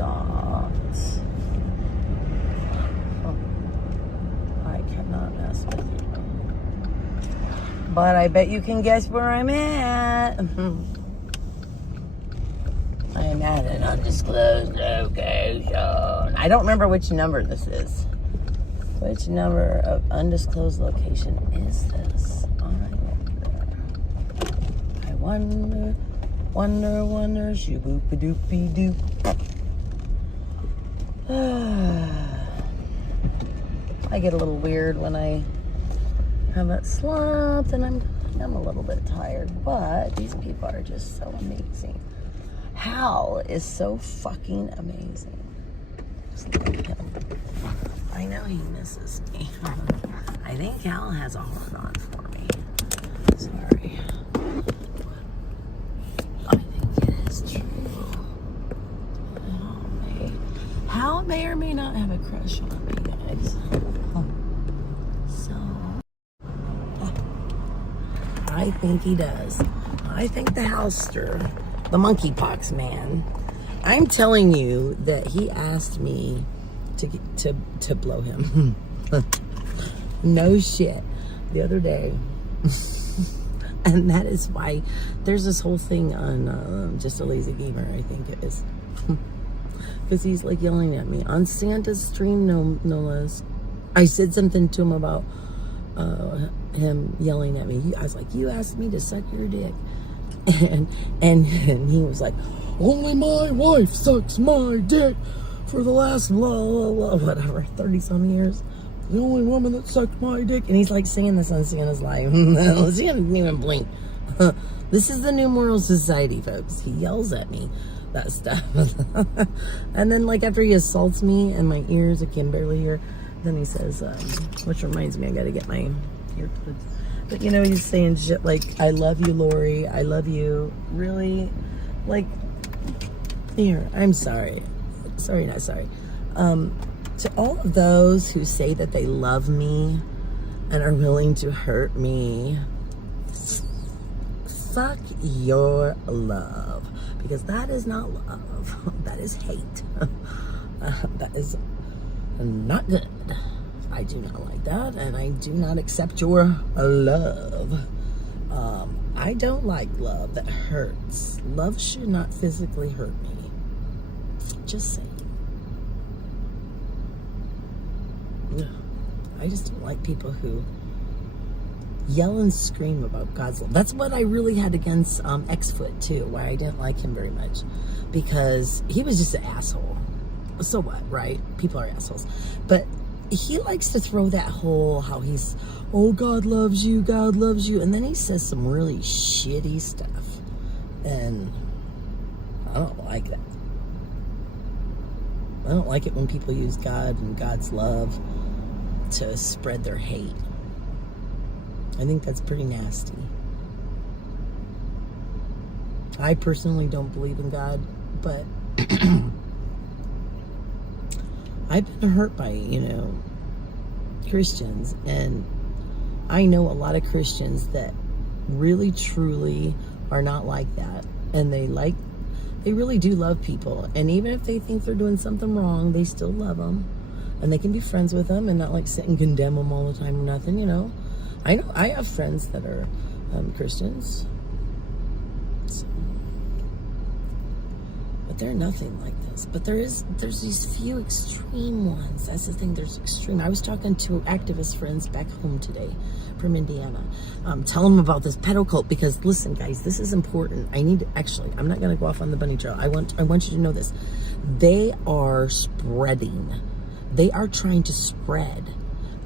dogs. Oh, I cannot mess with you. But I bet you can guess where I'm at. I'm at an undisclosed location. I don't remember which number this is. Which number of undisclosed location is this? I wonder, shoo-boop-a-doopy-doop. I get a little weird when I haven't slept, and I'm a little bit tired, but these people are just so amazing. Hal is so fucking amazing. Just look at him. I know he misses me. I think Hal has a heart on for me. Sorry. I think it is true. Hal may or may not have a crush on me, guys. I think he does. I think the Halster, the monkeypox man, I'm telling you that he asked me to blow him. No shit. The other day. And that is why there's this whole thing on Just a Lazy Gamer, I think it is. Because he's like yelling at me on Santa's stream, no less. I said something to him about him yelling at me. I was like, you asked me to suck your dick. And he was like, only my wife sucks my dick for the last whatever 30-some years. The only woman that sucked my dick. And he's like saying this on Santa's live. Santa didn't even blink. This is the New Moral Society, folks. He yells at me that stuff. And then like after he assaults me in my ears, I can barely hear, then he says, which reminds me, I gotta get my earbuds. But you know, he's saying shit like, I love you, Lori. I love you. Really? Like, here, I'm sorry. Sorry, not sorry. To all of those who say that they love me and are willing to hurt me, fuck your love. Because that is not love. That is hate. That is not good. I do not like that, and I do not accept your love. I don't like love that hurts. Love should not physically hurt me. Just saying. I just don't like people who yell and scream about God's love. That's what I really had against Xfoot too, why I didn't like him very much, because he was just an asshole. So what, right? People are assholes. But he likes to throw that whole, how he's, oh, God loves you, and then he says some really shitty stuff, and I don't like that. I don't like it when people use God and God's love to spread their hate. I think that's pretty nasty. I personally don't believe in God, but I've been hurt by, Christians, and I know a lot of Christians that really, truly are not like that, and they really do love people, and even if they think they're doing something wrong, they still love them, and they can be friends with them and not like sit and condemn them all the time or nothing, I know I have friends that are Christians, so, but they're nothing like this. But there's these few extreme ones. That's the thing. There's extreme. I was talking to activist friends back home today from Indiana. Tell them about this pedo cult, because listen, guys, this is important. I'm not going to go off on the bunny trail. I want you to know this. They are spreading. They are trying to spread.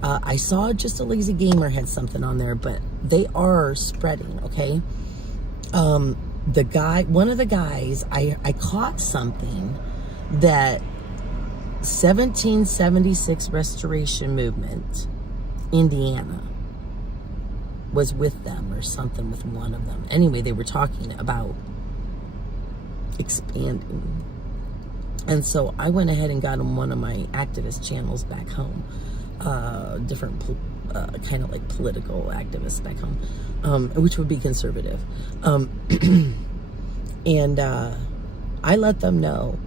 I saw Just a Lazy Gamer had something on there, but they are spreading, okay? One of the guys, I caught something that 1776 Restoration Movement, Indiana, was with them or something, with one of them. Anyway, they were talking about expanding. And so I went ahead and got on one of my activist channels back home. Different kind of like political activists back home, which would be conservative. And I let them know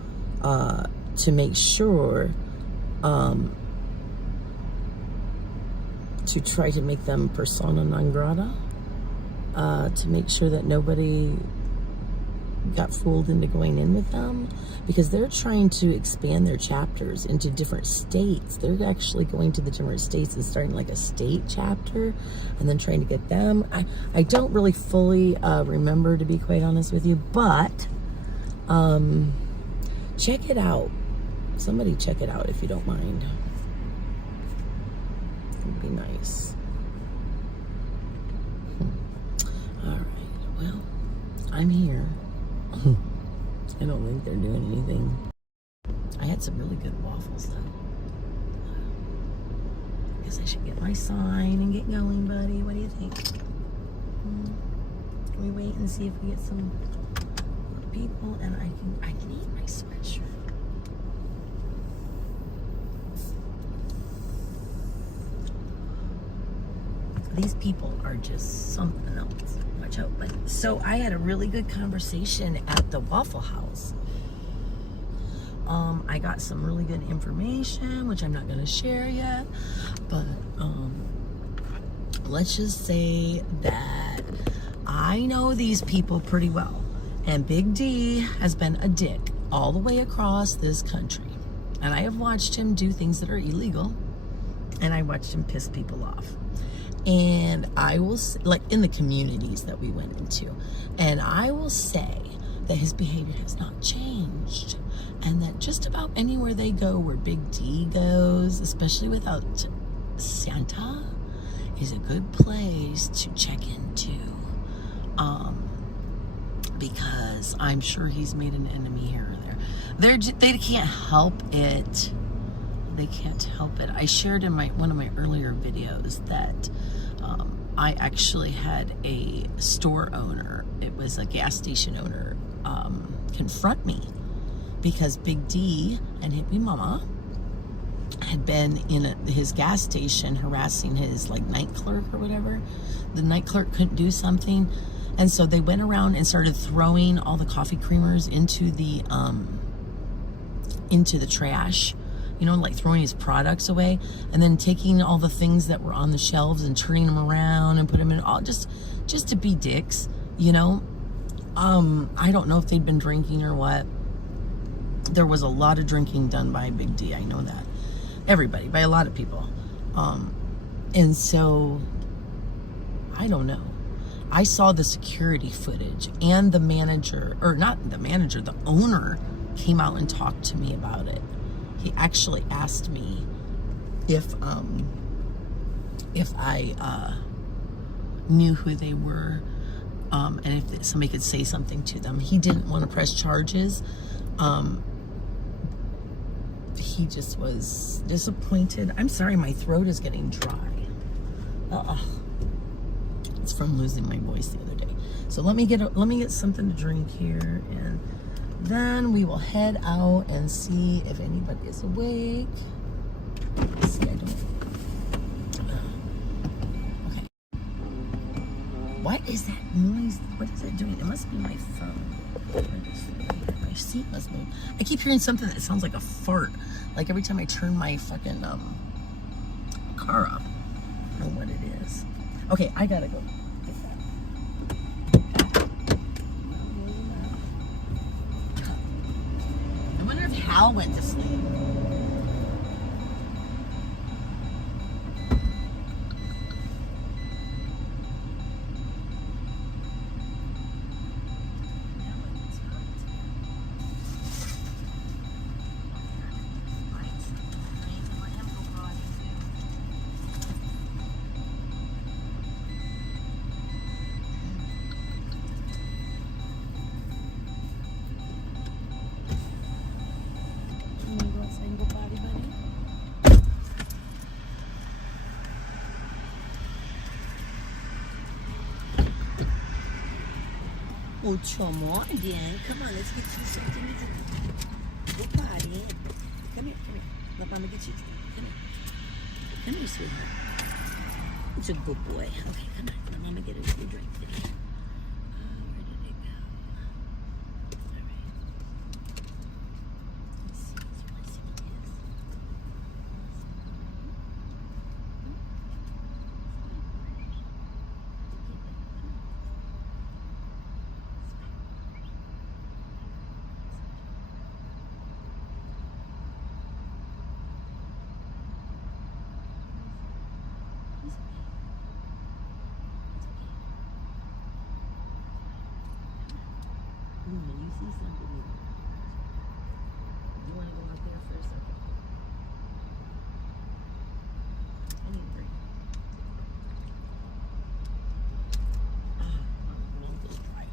to make sure, to try to make them persona non grata, to make sure that nobody got fooled into going in with them, because they're trying to expand their chapters into different states. They're actually going to the different states and starting like a state chapter and then trying to get them. I don't really fully remember, to be quite honest with you, but check it out. Somebody check it out if you don't mind. It'd be nice. All right, well, I'm here. I don't think they're doing anything. I had some really good waffles, though. I guess I should get my sign and get going, buddy. What do you think? Can we wait and see if we get some people, and I can eat my sweatshirt. These people are just something else. Watch out. But so I had a really good conversation at the Waffle House. I got some really good information, which I'm not going to share yet. But let's just say that I know these people pretty well. And Big D has been a dick all the way across this country. And I have watched him do things that are illegal. And I watched him piss people off. And I will, like in the communities that we went into, and I will say that his behavior has not changed. And that just about anywhere they go where Big D goes, especially without Santa, is a good place to check into. Because I'm sure he's made an enemy here or there. They can't help it. They can't help it. I shared in one of my earlier videos that I actually had a store owner, it was a gas station owner, confront me because Big D and Hippie Mama had been in his gas station harassing his like night clerk or whatever. The night clerk couldn't do something, and so they went around and started throwing all the coffee creamers into the trash. You know, like throwing his products away, and then taking all the things that were on the shelves and turning them around and put them in all just to be dicks, you know. I don't know if they'd been drinking or what. There was a lot of drinking done by Big D. I know that. Everybody, by a lot of people. And so, I don't know. I saw the security footage, and the manager, or not the manager, the owner came out and talked to me about it. He actually asked me if I knew who they were, and if somebody could say something to them. He didn't want to press charges. He just was disappointed. I'm sorry, my throat is getting dry. It's from losing my voice the other day. So let me get something to drink here, and then we will head out and see if anybody is awake. See, I don't. Okay. What is that noise? What is it doing? It must be my phone. My seat must move. I keep hearing something that sounds like a fart. Like every time I turn my fucking car off. I don't know what it is. Okay, I gotta go. Hal went to sleep. Oh, come on, Dan. Come on, let's get you something to do. Go potty. Come here. Let Mama get you a drink. Come here. Come here, sweetheart. It's a good boy. Okay, come on. Let Mama get you a drink today. Where did it go? All right. Let's see. You see something? You want to go out there for a second? I need a break. My mouth is dry.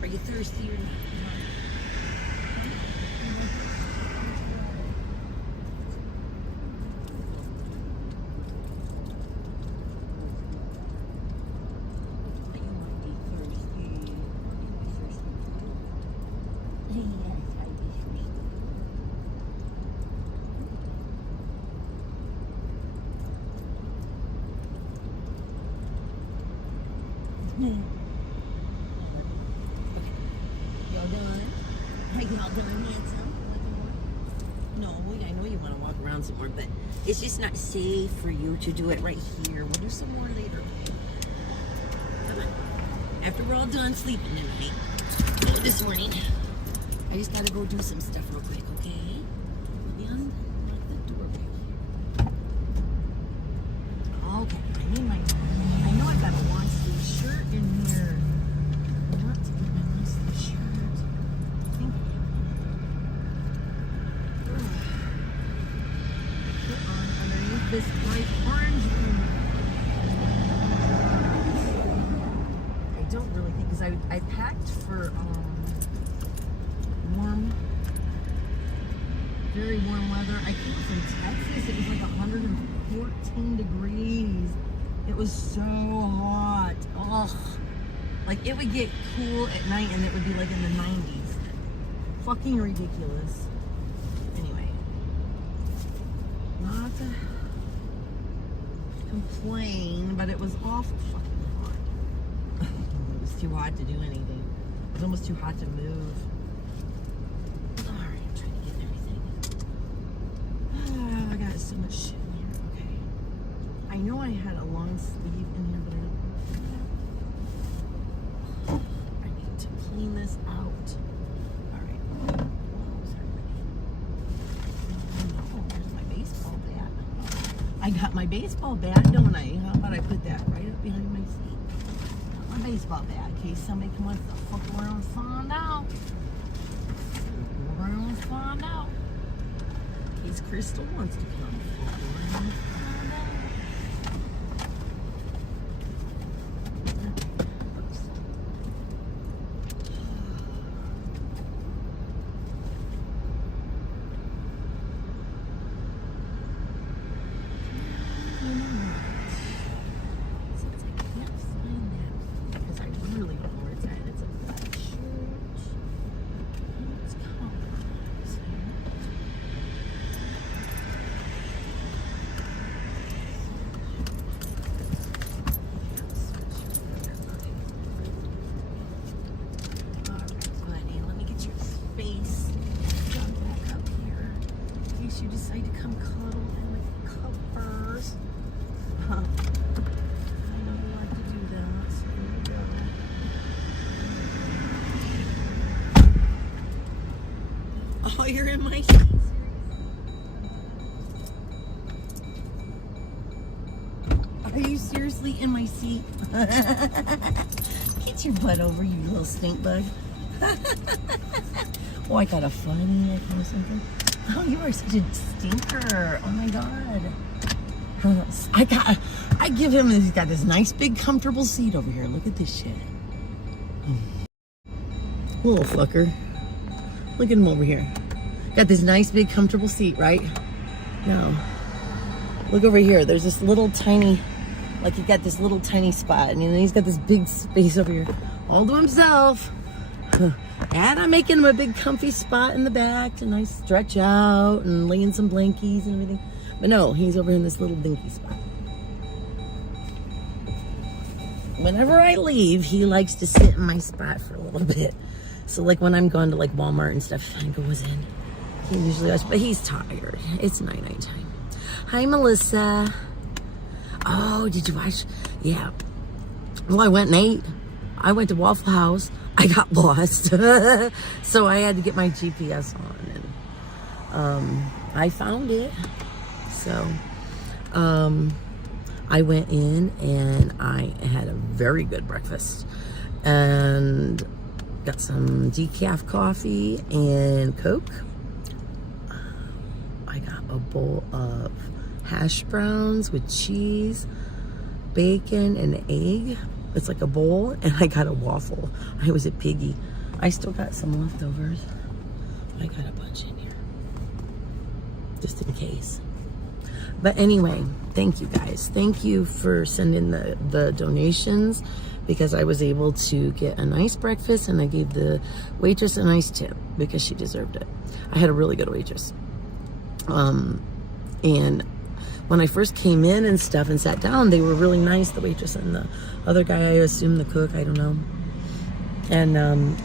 Are you thirsty or not? Y'all done? Hey, y'all done, handsome? No, I know you want to walk around some more, but it's just not safe for you to do it right here. We'll do some more later. Come on. After we're all done sleeping tonight, this morning, I just got to go do some stuff real quick, okay? Let me unlock the door back here. Okay, I know I got a long sleeve shirt in here. I want to get my long sleeve shirt. I think put on underneath this bright orange one. I don't really think, because I packed for very warm weather. I came from Texas. It was like 114 degrees. It was so hot. Ugh. Like, it would get cool at night and it would be like in the 90s. Fucking ridiculous. Anyway. Not to complain, but it was awful fucking hot. It was too hot to do anything. It was almost too hot to move. Alright, I'm trying to get everything. I got so much shit in here. Okay. I know I had a long sleeve in here, but I need to clean this out. Alright. Oh, there's my baseball bat. I got my baseball bat, don't I? How about I put that right up behind my seat? Got my baseball bat in case somebody wants to fuck around and find out. Find out. In case Crystal wants to come fuck around and find out. Since I can't find that, because I really don't know where it's at. It's a black shirt. It's compromised. Alright, honey, let me get your face done back up here. In case you decide to come cuddle in the covers. I know you like to do that, so here we go. Oh, you're in my seat. Are you seriously in my seat? Get your butt over, you little stink bug. Oh, I got a funny or something. Oh, you are such a stinker. Oh my God. I give him, he's got this nice big comfortable seat over here. Look at this shit. Little fucker. Look at him over here. Got this nice big comfortable seat, right? No. Look over here. There's this little tiny, like he got this little tiny spot. And then he's got this big space over here all to himself. And I'm making him a big comfy spot in the back to nice stretch out and lay in some blankies and everything. But no, he's over in this little dinky spot. Whenever I leave, he likes to sit in my spot for a little bit. So like when I'm gone to like Walmart and stuff, he goes in. He usually does, but he's tired. It's night time. Hi, Melissa. Oh, did you watch? Yeah. Well, I went and ate. I went to Waffle House. I got lost. So I had to get my GPS on. And I found it. So I went in and I had a very good breakfast. And got some decaf coffee and Coke. I got a bowl of hash browns with cheese, bacon, and egg. It's like a bowl, and I got a waffle. I was a piggy. I still got some leftovers. I got a bunch in here, just in case. But anyway, thank you guys. Thank you for sending the donations, because I was able to get a nice breakfast, and I gave the waitress a nice tip because she deserved it. I had a really good waitress. And when I first came in and stuff and sat down, they were really nice, the waitress and the other guy, I assume the cook, I don't know. And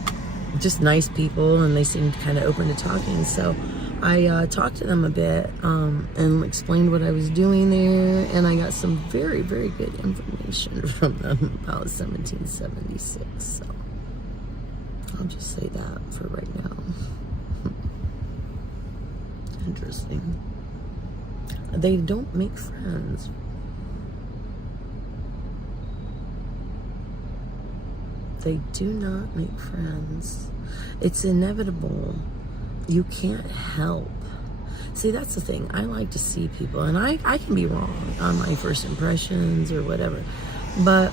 just nice people, and they seemed kind of open to talking. So I talked to them a bit and explained what I was doing there, and I got some very, very good information from them about 1776. So I'll just say that for right now. Interesting. They don't make friends. They do not make friends. It's inevitable. You can't help. See, that's the thing. I like to see people, and I can be wrong on my first impressions or whatever, but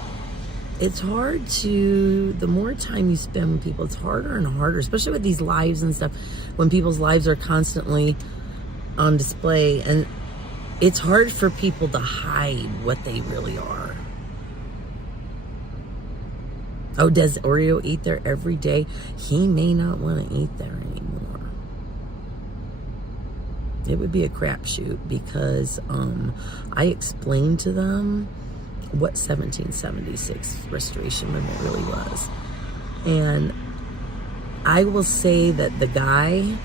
it's hard to, the more time you spend with people, it's harder and harder, especially with these lives and stuff, when people's lives are constantly on display, and it's hard for people to hide what they really are. Oh, does Oreo eat there every day? He may not want to eat there anymore. It would be a crapshoot, because I explained to them what 1776 restoration movement really was. And I will say that the guy,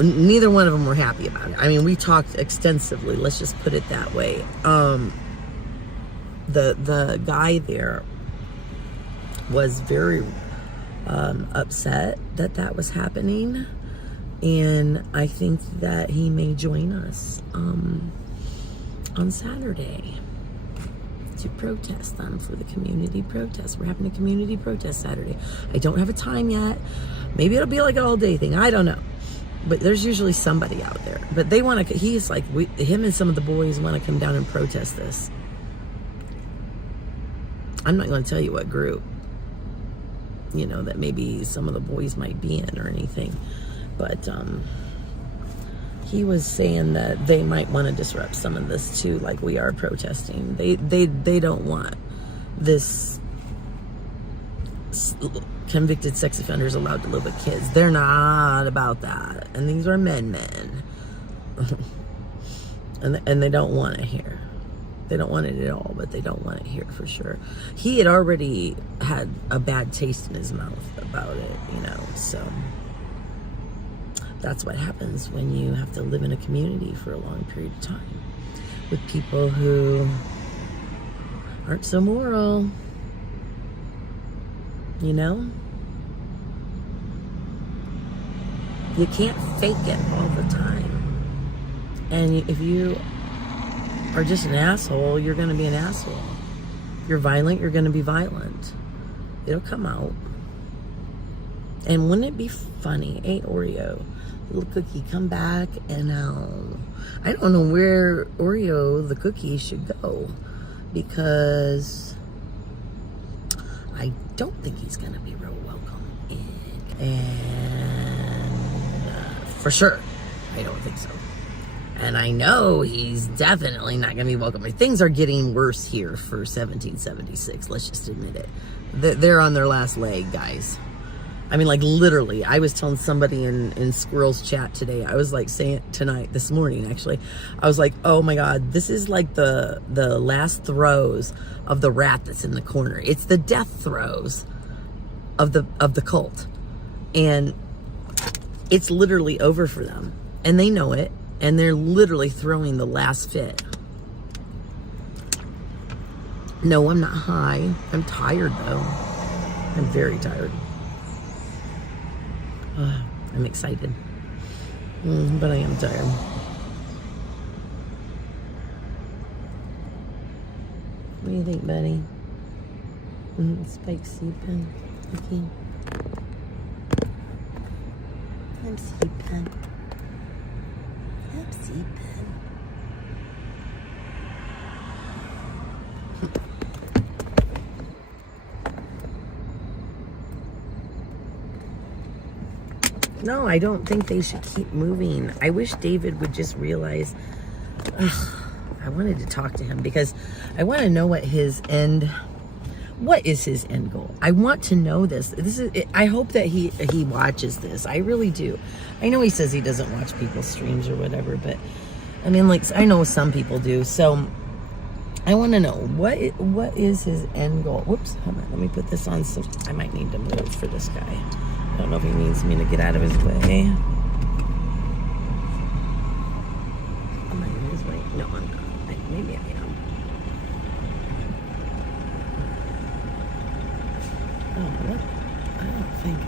neither one of them were happy about it. I mean, we talked extensively, let's just put it that way. The guy there was very upset that that was happening, and I think that he may join us on Saturday to protest them for the community protest. We're having a community protest Saturday. I don't have a time yet. Maybe it'll be like an all-day thing. I don't know. But there's usually somebody out there. But they want to, he's like, him and some of the boys want to come down and protest this. I'm not going to tell you what group, you know, that maybe some of the boys might be in or anything. But he was saying that they might want to disrupt some of this too, like we are protesting. They don't want this convicted sex offenders allowed to live with kids. They're not about that. And these are men. and they don't want it here. They don't want it at all, but they don't want it here for sure. He had already had a bad taste in his mouth about it, you know, so that's what happens when you have to live in a community for a long period of time with people who aren't so moral, you know? You can't fake it all the time. And if you are just an asshole, you're going to be an asshole. If you're violent, you're going to be violent. It'll come out. And wouldn't it be funny? Hey, Oreo, little cookie, come back and I don't know where Oreo, the cookie, should go, because I don't think he's going to be real welcome. And for sure, I don't think so. And I know he's definitely not going to be welcome. Things are getting worse here for 1776. Let's just admit it. They're on their last leg, guys. I mean, like, literally, I was telling somebody in Squirrel's chat today, I was like saying this morning, actually, I was like, oh my God, this is like the last throes of the rat that's in the corner. It's the death throes of the cult. And it's literally over for them. And they know it. And they're literally throwing the last fit. No, I'm not high. I'm tired, though. I'm very tired. I'm excited. But I am tired. What do you think, buddy? Spike sleeping. Okay. I'm sleeping. No, I don't think they should keep moving. I wish David would just realize, I wanted to talk to him because I want to know what is his end goal? I want to know this. I hope that he watches this. I really do. I know he says he doesn't watch people's streams or whatever, but I mean, like, I know some people do. So I want to know what is his end goal. Whoops, hold on. Let me put this on. So I might need to move for this guy. I don't know if he needs me to get out of his way. Am I in his way? No, I'm not. Maybe I am. Oh, what? I don't think I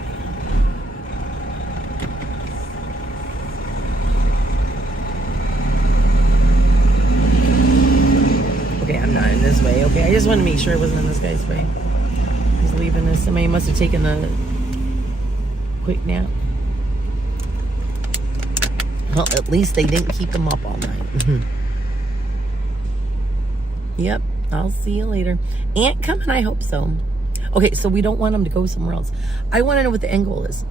am. Okay, I'm not in this way. Okay, I just want to make sure it wasn't in this guy's way. He's leaving this. Somebody must have taken a quick nap. Well, at least they didn't keep him up all night. Yep, I'll see you later. Aunt coming? I hope so. Okay, so we don't want him to go somewhere else. I want to know what the end goal is.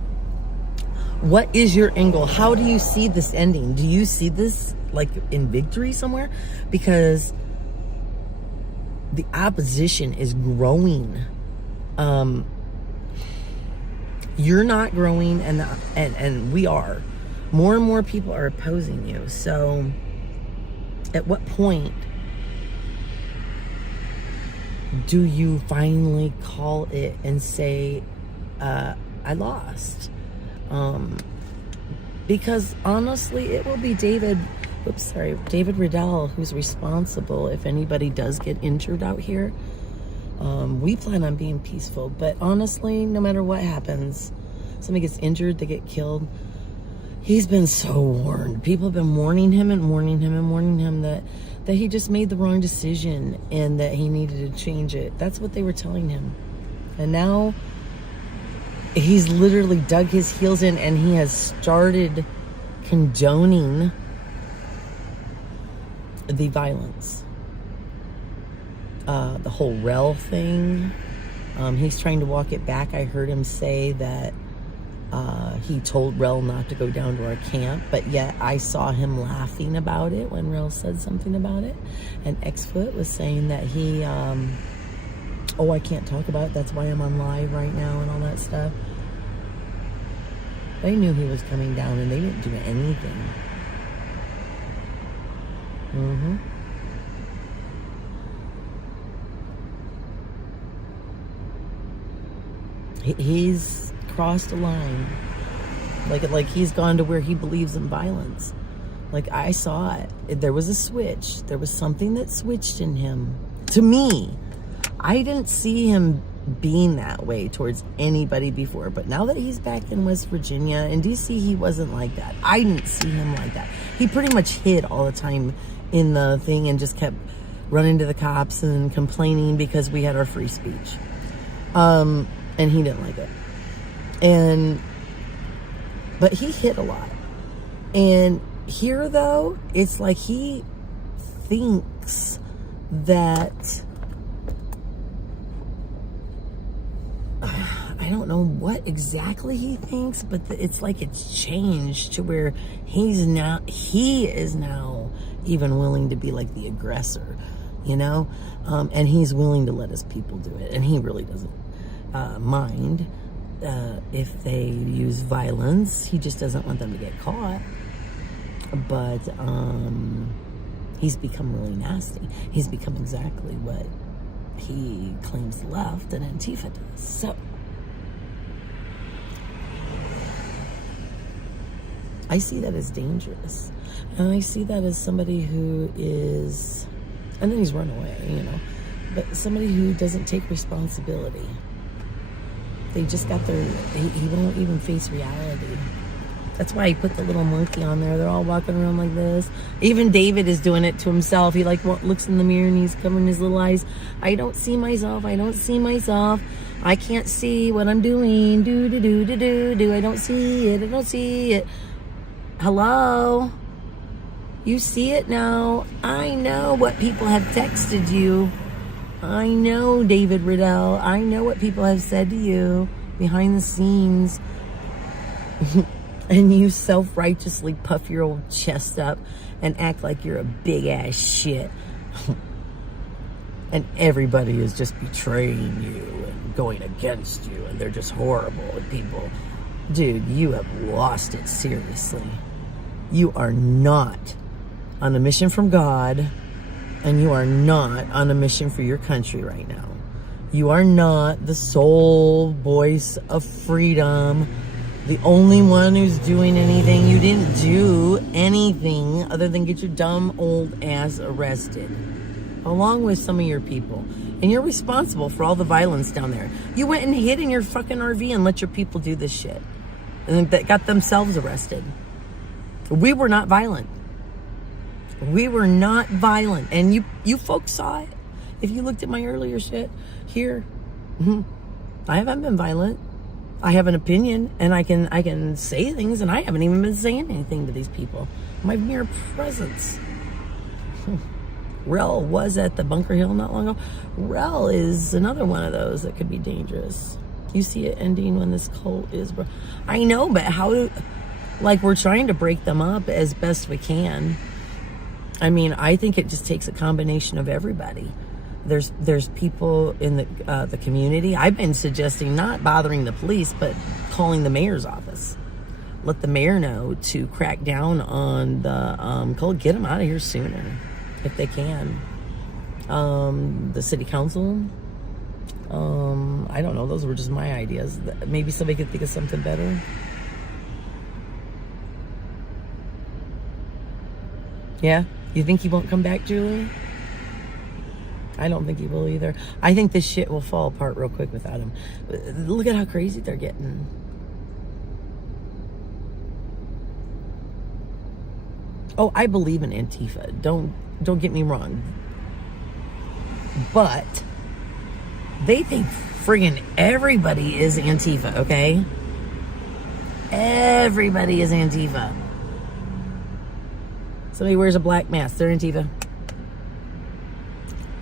What is your end goal? How do you see this ending? Do you see this like in victory somewhere? Because the opposition is growing. You're not growing, and we are. More and more people are opposing you. So at what point do you finally call it and say, I lost? Because honestly, it will be David Riddell who's responsible if anybody does get injured out here. We plan on being peaceful, but honestly, no matter what happens, somebody gets injured, they get killed. He's been so warned. People have been warning him that he just made the wrong decision and that he needed to change it. That's what they were telling him. And now he's literally dug his heels in and he has started condoning the violence. The whole Rel thing. He's trying to walk it back. I heard him say that he told Rel not to go down to our camp, but yet I saw him laughing about it when Rel said something about it. And Xfoot was saying that he, I can't talk about it. That's why I'm on live right now and all that stuff. They knew he was coming down and they didn't do anything. He's crossed a line. Like he's gone to where he believes in violence. Like, I saw it. There was a switch. There was something that switched in him. To me, I didn't see him being that way towards anybody before, but now that he's back in West Virginia, in DC, he wasn't like that. I didn't see him like that. He pretty much hid all the time in the thing and just kept running to the cops and complaining because we had our free speech. And he didn't like it. But he hid a lot. And here, though, it's like he thinks that I don't know what exactly he thinks, but it's like it's changed to where he is now even willing to be like the aggressor, you know, and he's willing to let his people do it, and he really doesn't mind if they use violence. He just doesn't want them to get caught. But he's become really nasty. He's become exactly what he claims the left and Antifa does. So I see that as dangerous. And I see that as somebody who is, and then he's run away, you know, but somebody who doesn't take responsibility. They just got he won't even face reality. That's why he put the little monkey on there. They're all walking around like this. Even David is doing it to himself. He like looks in the mirror and he's covering his little eyes. I don't see myself. I don't see myself. I can't see what I'm doing. Do. I don't see it. I don't see it. Hello? You see it now. I know what people have texted you. I know, David Riddell. I know what people have said to you behind the scenes. And you self-righteously puff your old chest up and act like you're a big-ass shit. And everybody is just betraying you and going against you, and they're just horrible. And people, dude, you have lost it seriously. You are not on a mission from God, and you are not on a mission for your country right now. You are not the sole voice of freedom, the only one who's doing anything. You didn't do anything other than get your dumb old ass arrested, along with some of your people. And you're responsible for all the violence down there. You went and hid in your fucking RV and let your people do this shit. And that got themselves arrested. We were not violent. We were not violent. And you folks saw it. If you looked at my earlier shit here, I haven't been violent. I have an opinion, and I can say things, and I haven't even been saying anything to these people. My mere presence. Rel was at the Bunker Hill not long ago. Rel is another one of those that could be dangerous. You see it ending when this cult is... I know, but how... Like, we're trying to break them up as best we can. I mean, I think it just takes a combination of everybody. There's people in the community. I've been suggesting not bothering the police, but calling the mayor's office. Let the mayor know to crack down on the cult. Get them out of here sooner, if they can. The city council. I don't know. Those were just my ideas. Maybe somebody could think of something better. Yeah? You think he won't come back, Julie? I don't think he will either. I think this shit will fall apart real quick without him. Look at how crazy they're getting. Oh, I believe in Antifa. Don't get me wrong. But they think friggin' everybody is Antifa, okay? Everybody is Antifa. Somebody wears a black mask, they're Antifa.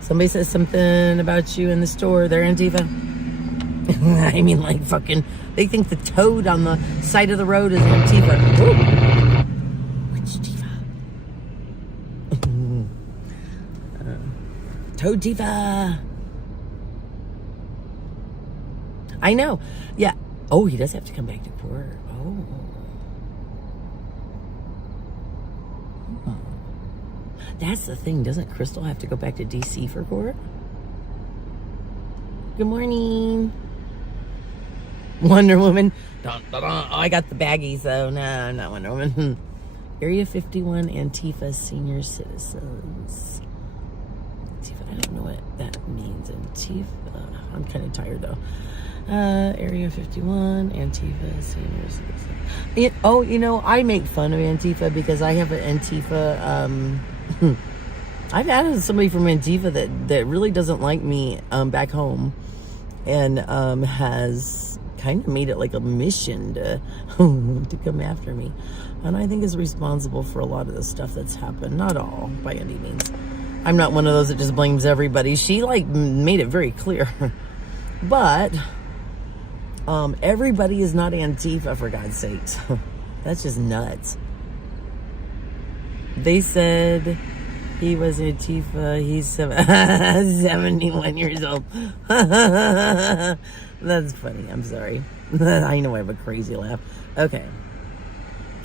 Somebody says something about you in the store, they're Antifa. I mean, like fucking, they think the toad on the side of the road is Antifa. Woo. Which Tifa? Toad Tifa. I know. Yeah. Oh, he does have to come back to court. Oh. That's the thing. Doesn't Crystal have to go back to DC for court? Good morning. Wonder Woman. Dun, dun, dun. Oh, I got the baggies though. No, I'm not Wonder Woman. Area 51 Antifa senior citizens. Antifa I don't know what that means. Antifa. I'm kind of tired though. Area 51, Antifa, seniors. I make fun of Antifa because I have an Antifa. I've added somebody from Antifa that really doesn't like me back home, and has kind of made it like a mission to come after me, and I think is responsible for a lot of the stuff that's happened. Not all, by any means. I'm not one of those that just blames everybody. She made it very clear, but everybody is not Antifa, for God's sakes. That's just nuts. They said he was Antifa. He's 71 years old. That's funny. I'm sorry. I know I have a crazy laugh. Okay.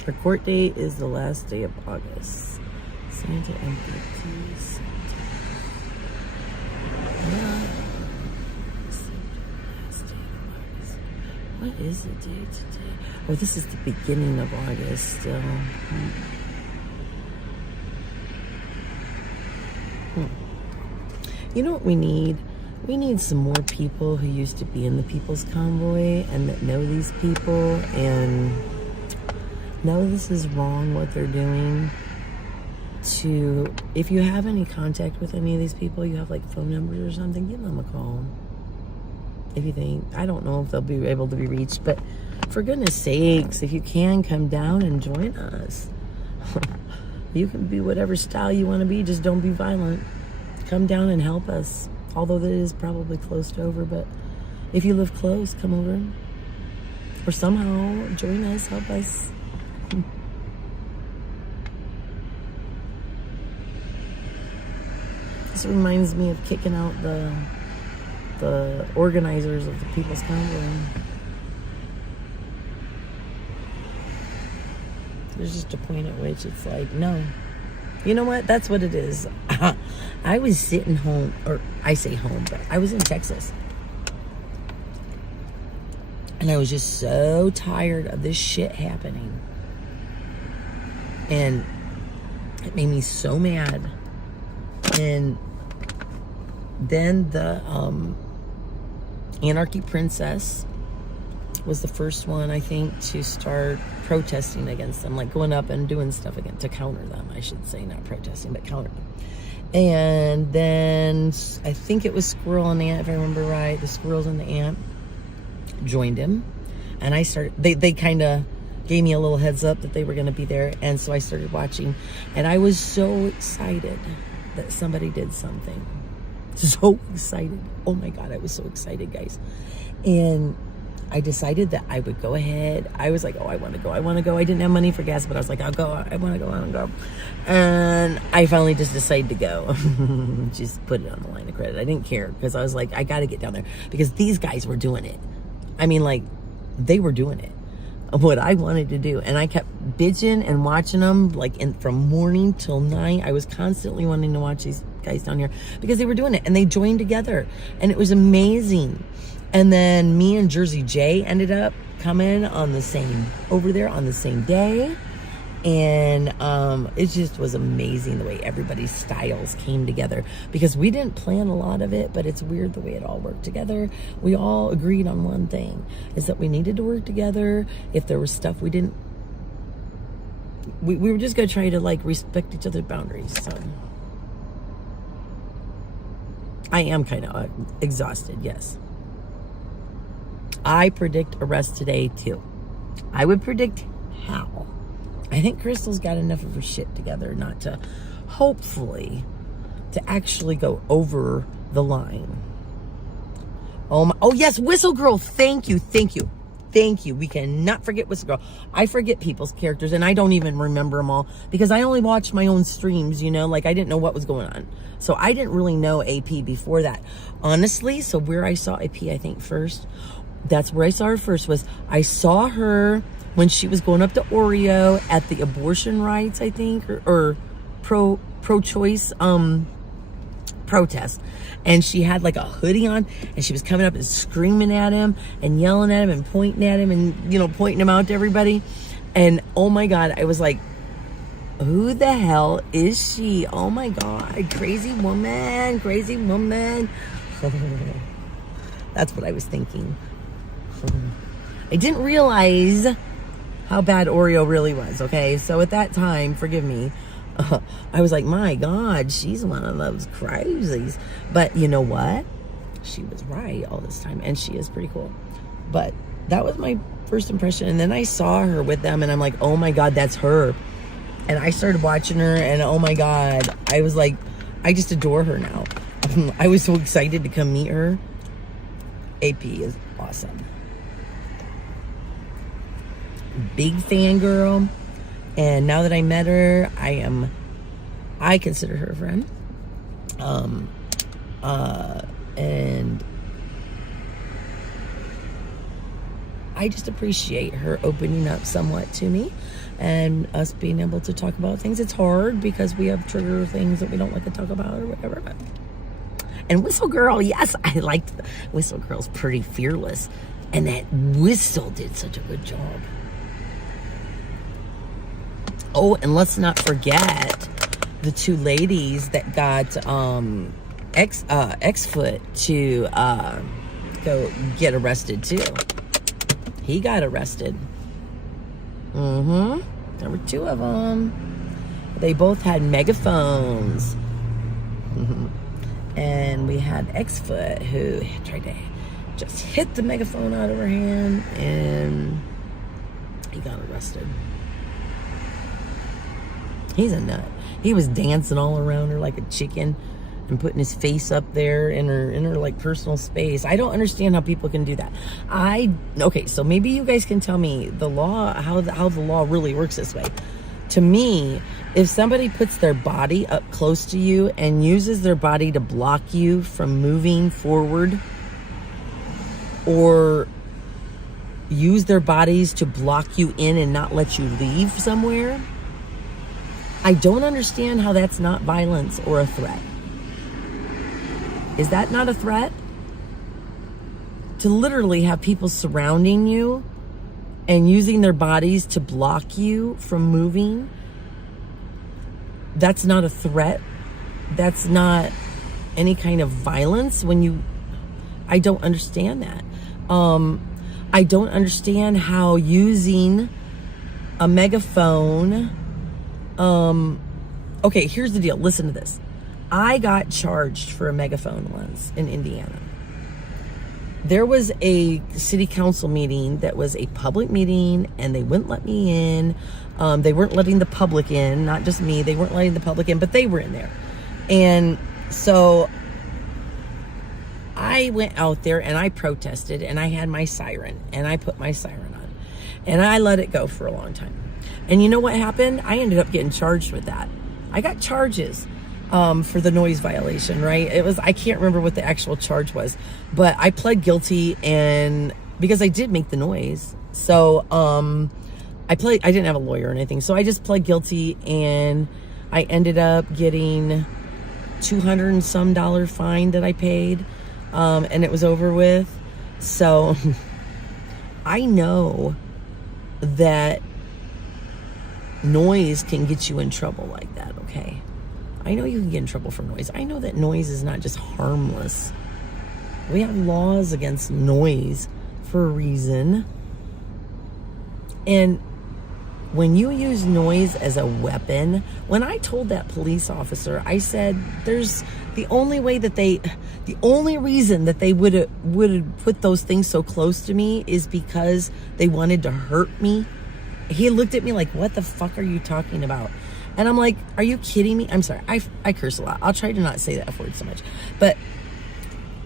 Her court date is the last day of August. Santa amputees. What is the date today? Oh, this is the beginning of August still. You know what we need? We need some more people who used to be in the People's Convoy and that know these people and know this is wrong what they're doing. If you have any contact with any of these people, you have phone numbers or something, give them a call. If you think, I don't know if they'll be able to be reached, but for goodness sakes, if you can, come down and join us. You can be whatever style you want to be, just don't be violent. Come down and help us. Although that is probably close to over, but if you live close, come over. Or somehow join us, help us. This reminds me of kicking out the organizers of the People's Convoy. There's just a point at which it's no. You know what? That's what it is. I was sitting home, or I say home, but I was in Texas. And I was just so tired of this shit happening. And it made me so mad. And then the Anarchy Princess was the first one, I think, to start protesting against them, going up and doing stuff again to counter them, I should say, not protesting, but counter them. And then I think it was Squirrel and Ant, if I remember right. The Squirrels and the Ant joined him, and I started. They kind of gave me a little heads up that they were going to be there, and so I started watching, and I was so excited that somebody did something. So excited. Oh my God, I was so excited, guys. And I decided that I would go ahead. I was like, oh, I want to go. I didn't have money for gas, but I was like, I'll go. I want to go. And I finally just decided to go. Just put it on the line of credit. I didn't care because I was like, I got to get down there because these guys were doing it. I mean, they were doing it. What I wanted to do. And I kept bitching and watching them from morning till night. I was constantly wanting to watch these guys down here because they were doing it and they joined together and it was amazing. And then me and Jersey J ended up coming over there on the same day. And it just was amazing the way everybody's styles came together because we didn't plan a lot of it, but it's weird the way it all worked together. We all agreed on one thing, is that we needed to work together. If there was stuff we didn't, we were just going to try to respect each other's boundaries. So I am kind of exhausted, yes. I predict arrest today too. I would predict how. I think Crystal's got enough of her shit together not to, hopefully, to actually go over the line. Oh yes, Whistle Girl. Thank you. We cannot forget Whistle Girl. I forget people's characters and I don't even remember them all because I only watch my own streams, I didn't know what was going on. So I didn't really know AP before that. Honestly, so where I saw AP, I think first, that's where I saw her first was I saw her when she was going up to Oreo at the abortion rights, I think, or pro-choice protest. And she had a hoodie on and she was coming up and screaming at him and yelling at him and pointing at him and, pointing him out to everybody. And oh my God, I was like, Who the hell is she? Oh my God. Crazy woman. Crazy woman. That's what I was thinking. I didn't realize how bad Oreo really was, okay? So at that time, forgive me, I was like, my God, she's one of those crazies. But you know what? She was right all this time, and she is pretty cool. But that was my first impression. And then I saw her with them, and I'm like, oh my God, that's her. And I started watching her, and oh my God, I was like, I just adore her now. I was so excited to come meet her. AP is awesome. Big fan girl. And now that I met her, I consider her a friend. And I just appreciate her opening up somewhat to me and us being able to talk about things. It's hard because we have trigger things that we don't like to talk about or whatever. But and Whistle Girl, yes, I liked Whistle Girl's pretty fearless. And that whistle did such a good job. Oh, and let's not forget the two ladies that got X-Foot to go get arrested too. He got arrested. There were two of them. They both had megaphones. And we had X-Foot who tried to just hit the megaphone out of her hand, and he got arrested. He's a nut. He was dancing all around her like a chicken and putting his face up there in her like personal space. I don't understand how people can do that. Okay, so maybe you guys can tell me the law, how the law really works this way. To me, if somebody puts their body up close to you and uses their body to block you from moving forward, or use their bodies to block you in and not let you leave somewhere, I don't understand how that's not violence or a threat. Is that not a threat? To literally have people surrounding you and using their bodies to block you from moving, that's not a threat. That's not any kind of violence. I don't understand that. I don't understand how using a megaphone, okay, here's the deal. Listen to this. I got charged for a megaphone once in Indiana. There was a city council meeting that was a public meeting, and they wouldn't let me in. They weren't letting the public in, not just me. They weren't letting the public in, but they were in there. And so I went out there and I protested, and I had my siren, and I put my siren on, and I let it go for a long time. And you know what happened? I ended up getting charged with that. I got charges for the noise violation, right? I can't remember what the actual charge was, but I pled guilty, and because I did make the noise. So I didn't have a lawyer or anything, so I just pled guilty, and I ended up getting $200 and some fine that I paid, and it was over with. So I know that noise can get you in trouble like that, okay? I know you can get in trouble for noise. I know that noise is not just harmless. We have laws against noise for a reason. And when you use noise as a weapon, when I told that police officer, I said, the only reason that they would put those things so close to me is because they wanted to hurt me. He looked at me like, what the fuck are you talking about? And I'm like, are you kidding me? I'm sorry. I curse a lot. I'll try to not say that F word so much. But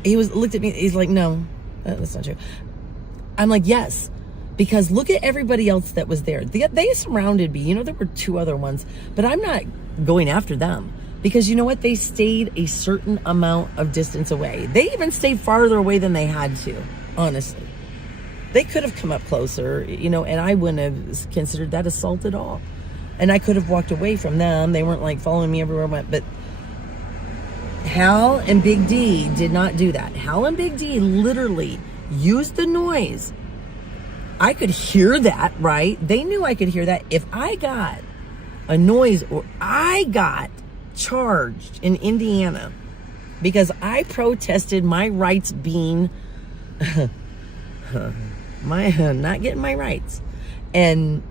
he looked at me. He's like, no, that's not true. I'm like, yes. Because look at everybody else that was there. They surrounded me. You know, there were two other ones. But I'm not going after them. Because you know what? They stayed a certain amount of distance away. They even stayed farther away than they had to, honestly. They could have come up closer, you know, and I wouldn't have considered that assault at all. And I could have walked away from them. They weren't like following me everywhere I went. But Hal and Big D did not do that. Hal and Big D literally used the noise. I could hear that, right? They knew I could hear that. If I got a noise, or I got charged in Indiana because I protested my rights being not getting my rights, and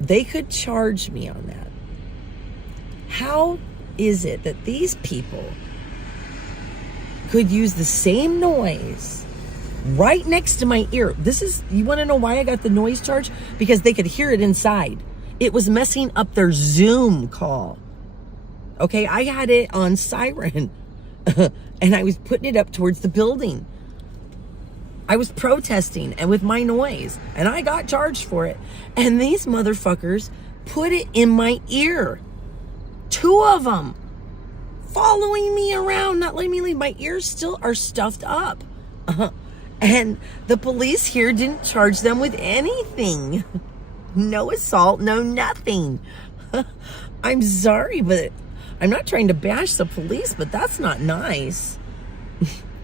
they could charge me on that. How is it that these people could use the same noise right next to my ear? You want to know why I got the noise charge? Because they could hear it inside. It was messing up their Zoom call. Okay, I had it on siren and I was putting it up towards the building. I was protesting and with my noise, and I got charged for it. And these motherfuckers put it in my ear. 2 of them following me around, not letting me leave. My ears still are stuffed up. And the police here didn't charge them with anything. No assault, no nothing. I'm sorry, but I'm not trying to bash the police, but that's not nice.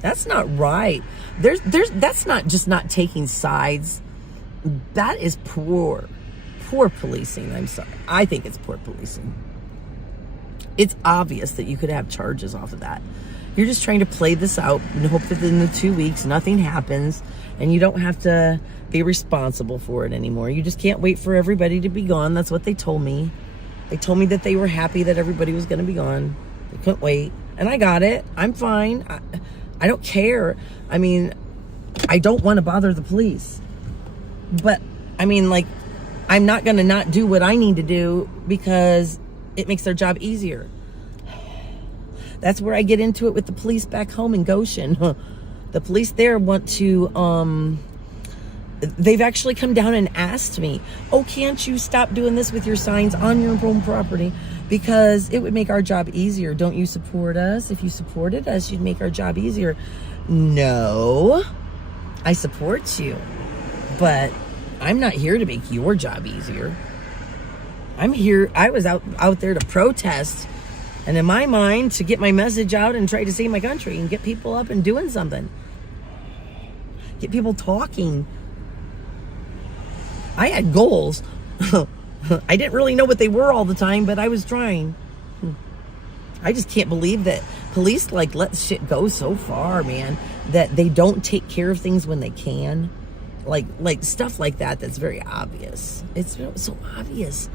That's not right. That's not just not taking sides. That is poor policing. I'm sorry. I think it's poor policing. It's obvious that you could have charges off of that. You're just trying to play this out and hope that in the 2 weeks nothing happens and you don't have to be responsible for it anymore. You just can't wait for everybody to be gone. That's what they told me. They told me that they were happy that everybody was going to be gone. They couldn't wait. And I got it. I'm fine. I don't care. I mean, I don't want to bother the police. But, I mean, like, I'm not going to not do what I need to do because it makes their job easier. That's where I get into it with the police back home in Goshen. The police there want to, they've actually come down and asked me, oh, can't you stop doing this with your signs on your own property? Because it would make our job easier. Don't you support us? If you supported us, you'd make our job easier. No, I support you, but I'm not here to make your job easier. I was out there to protest, and in my mind, to get my message out and try to save my country and get people up and doing something. Get people talking. I had goals. I didn't really know what they were all the time, but I was trying. I just can't believe that police let shit go so far, man, that they don't take care of things when they can. Like stuff like that that's very obvious. It's so obvious.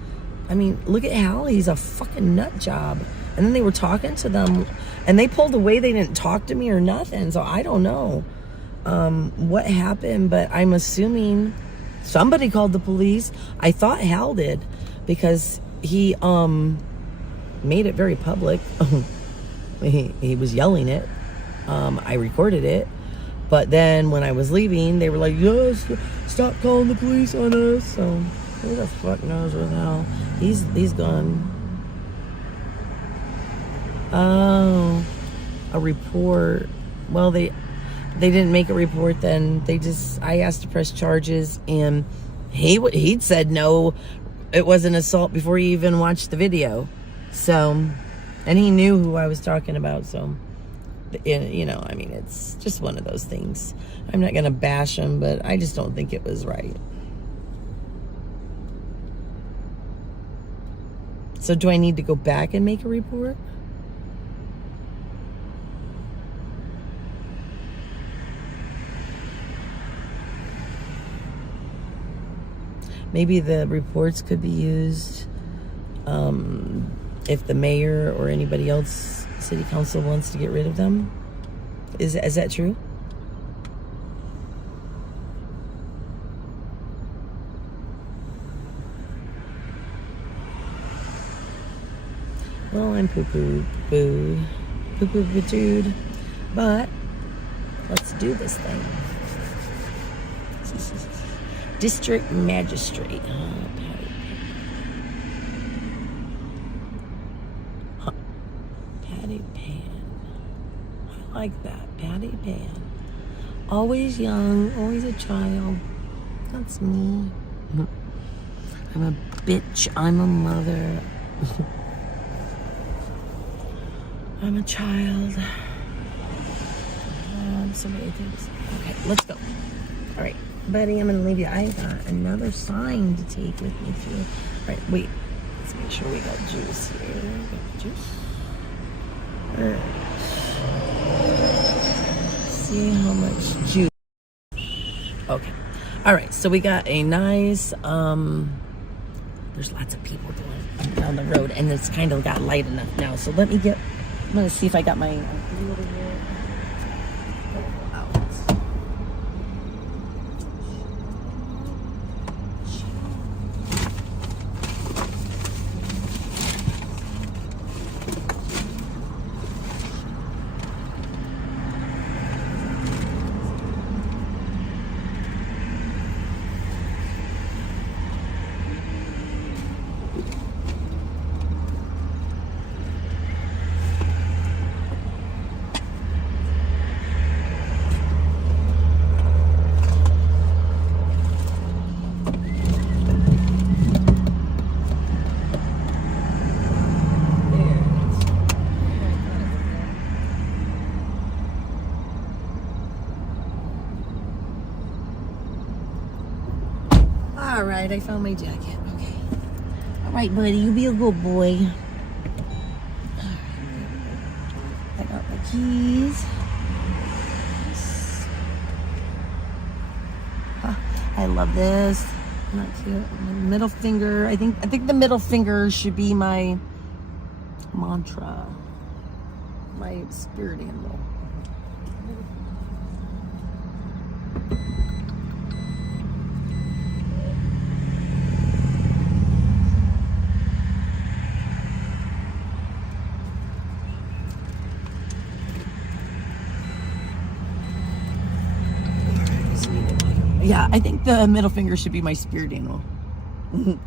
I mean, look at Hal. He's a fucking nut job. And then they were talking to them, and they pulled away. They didn't talk to me or nothing. So I don't know what happened, but I'm assuming somebody called the police. I thought Hal did, because he made it very public. he was yelling it. I recorded it. But then when I was leaving, they were like, yes, stop calling the police on us. So who the fuck knows with Hal? He's gone. Oh, a report. Well, they didn't make a report then. I asked to press charges, and he'd said no, it wasn't assault before he even watched the video. So, and he knew who I was talking about. So, you know, I mean, it's just one of those things. I'm not going to bash him, but I just don't think it was right. So do I need to go back and make a report? Maybe the reports could be used if the mayor or anybody else, city council, wants to get rid of them. Is that true? Well, I'm poo-poo-poo-poo-poo-pooed, but let's do this thing. District Magistrate. Patty Pan. I like that. Patty Pan. Always young, always a child. That's me. I'm a bitch. I'm a mother. I'm a child. So many things. Okay, let's go. All right, buddy, I'm gonna leave you. I got another sign to take with me too. All right, wait. Let's make sure we got juice here. We got juice. Alright. See how much juice. Okay. Alright, so we got a nice, there's lots of people going down the road, and it's kind of got light enough now. So I'm gonna see if I got my over here. All right, I found my jacket. Okay. All right, buddy, you be a good boy. All right. I got my keys. Huh, I love this. Not cute. My middle finger. I think the middle finger should be my mantra. My spirit animal. Yeah, I think the middle finger should be my spirit animal. A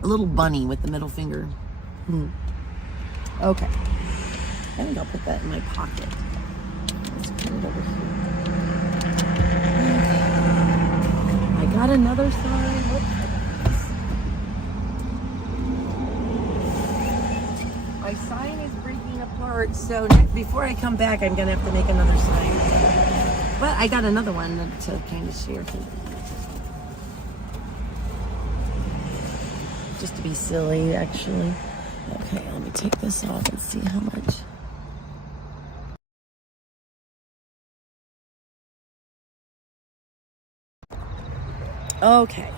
little bunny with the middle finger. Okay. I think I'll put that in my pocket. Let's put it over here. Okay. I got another sign. Whoops, my sign is breaking apart, so before I come back, I'm going to have to make another sign. But I got another one to kind of share. Just to be silly, actually. Okay, let me take this off and see how much. Okay.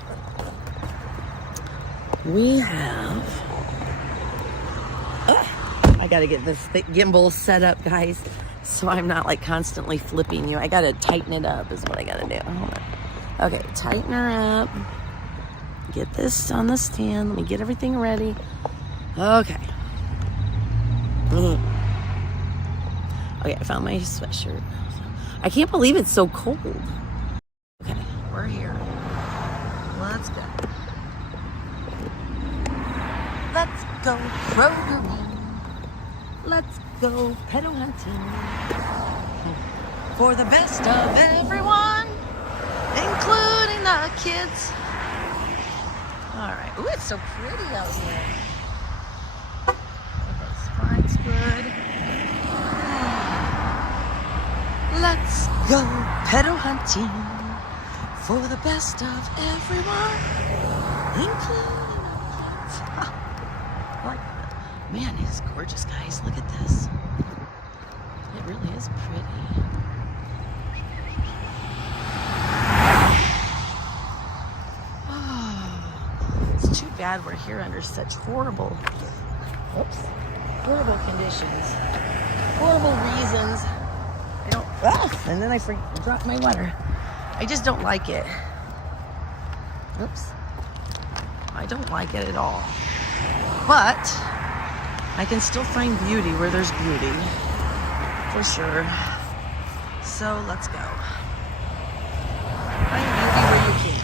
We have... I gotta get this gimbal set up, guys, so I'm not like constantly flipping you. I gotta tighten it up is what I gotta do. Hold on. Okay, tighten her up. Get this on the stand. Let me get everything ready. Okay. Okay, I found my sweatshirt. I can't believe it's so cold. Okay, we're here. Let's go. Let's go road. Let's go pedal hunting for the best of everyone, including the kids. All right. Ooh, it's so pretty out here. Okay, spine's good. Let's go pedal hunting for the best of everyone, including the kids. I like that. Man, it's gorgeous, guys. Look at this. It really is pretty. Oh, it's too bad we're here under such horrible conditions. Horrible reasons. I don't, and then I dropped my water. I just don't like it. Oops. I don't like it at all. But I can still find beauty where there's beauty, for sure. So let's go. Find beauty where you can.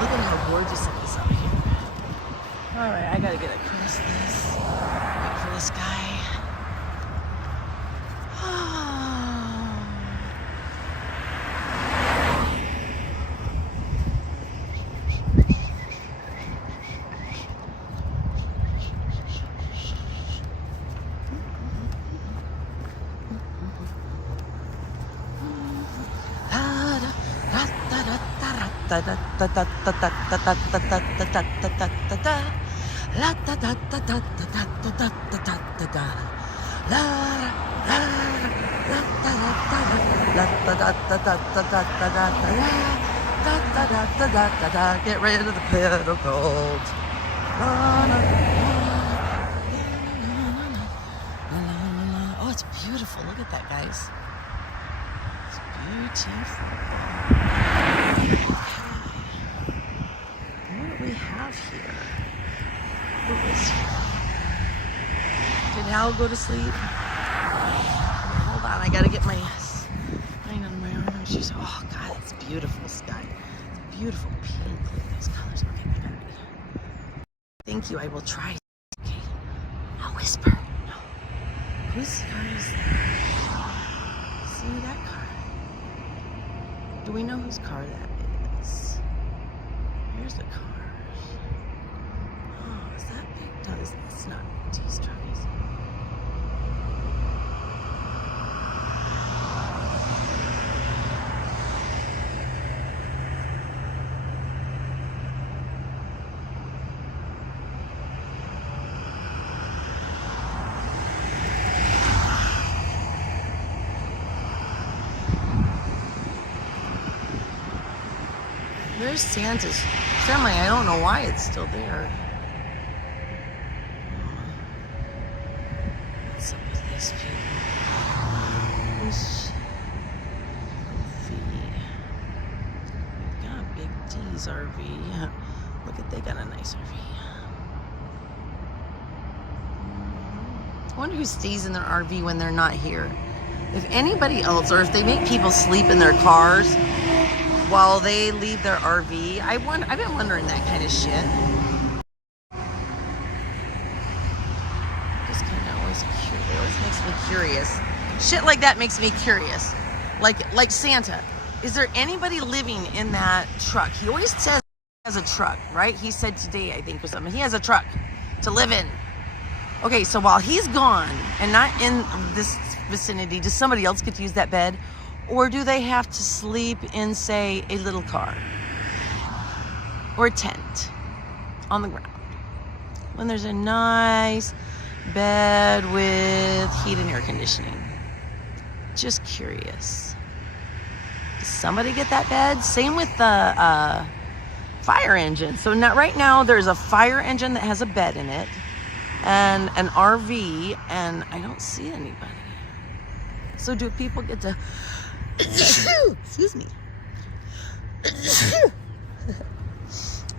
Look at how gorgeous it is out here. All right, I gotta get across this. Wait for this guy. da da da da da da da da da da da da da da. La da da da da da da da da da da da. La la la da da da la da da da da da da da da da. Get rid of the pedal cold. Oh, it's beautiful. Look at that, guys. It's beautiful. What do we have here? Who is here? Did Hal go to sleep? Hold on, I gotta get my line on my arm. She's, oh God, it's beautiful sky. It's beautiful pink. Look at those colors. Okay, I got it. Thank you, I will try. Okay, I'll whisper. No. Whose car is that? See that car? Do we know whose car that is? Here's the cars. Oh, is that big? No, it's not T's truck. There's Santa's semi. I don't know why it's still there. What's up with these people? This RV. We've got Big D's RV. Yeah. Look at, they got a nice RV. I wonder who stays in their RV when they're not here. If anybody else, or if they make people sleep in their cars while they leave their RV. I've been wondering that kind of shit. Just kind of always curious. It always makes me curious. Shit like that makes me curious. Like Santa. Is there anybody living in that truck? He always says he has a truck, right? He said today, I think, or something. He has a truck to live in. Okay, so while he's gone and not in this vicinity, does somebody else get to use that bed? Or do they have to sleep in, say, a little car or a tent on the ground when there's a nice bed with heat and air conditioning? Just curious. Does somebody get that bed? Same with the fire engine. So right now there's a fire engine that has a bed in it and an RV, and I don't see anybody. So do people get to... Excuse me.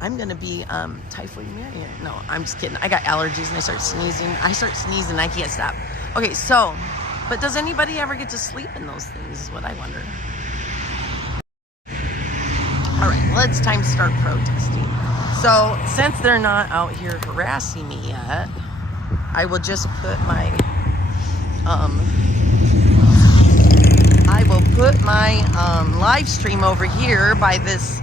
I'm gonna be typhoid Mary. No, I'm just kidding. I got allergies and I start sneezing. I can't stop. Okay, so, but does anybody ever get to sleep in those things is what I wonder. All right, well, it's time to start protesting. So since they're not out here harassing me yet, I will just put my live stream over here by this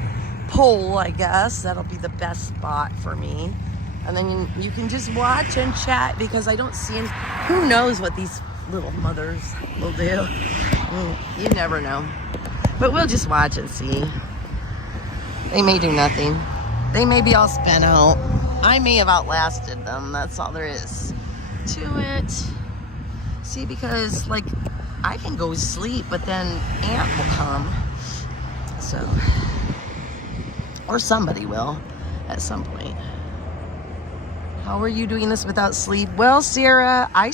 pole, I guess. That'll be the best spot for me. And then you can just watch and chat, because I don't see any... Who knows what these little mothers will do? You never know. But we'll just watch and see. They may do nothing. They may be all spent out. I may have outlasted them. That's all there is to it. See, because, like, I can go sleep, but then Aunt will come. So, or somebody will at some point. How are you doing this without sleep? Well, Sarah, I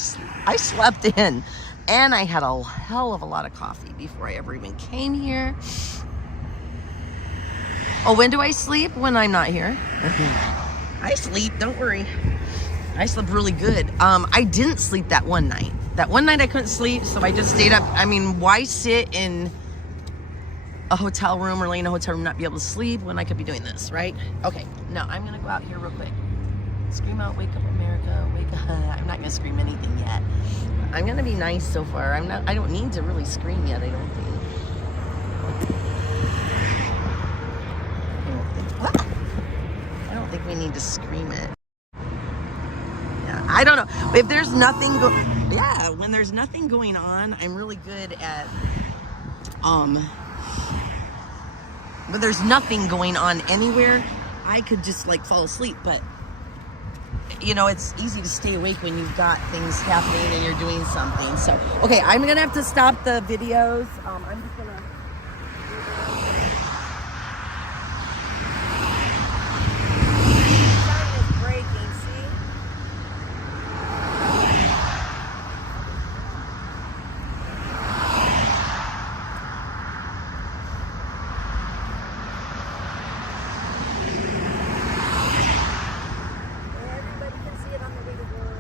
slept in, and I had a hell of a lot of coffee before I ever even came here. Oh, when do I sleep? When I'm not here. I sleep, don't worry. I slept really good. I didn't sleep that one night. That one night I couldn't sleep, so I just stayed up. I mean, why sit in a hotel room or lay in a hotel room not be able to sleep when I could be doing this, right? Okay, no, I'm gonna go out here real quick. Scream out, wake up America, wake up. I'm not gonna scream anything yet. I'm gonna be nice so far. I don't need to really scream yet, I don't think. I don't think we need to scream it. Yeah, I don't know. If there's nothing when there's nothing going on, I'm really good at when there's nothing going on anywhere, I could just like fall asleep. But you know, it's easy to stay awake when you've got things happening and you're doing something. So, okay, I'm gonna have to stop the videos. I'm just gonna. Sign is breaking. See? Everybody can see it on the way to work.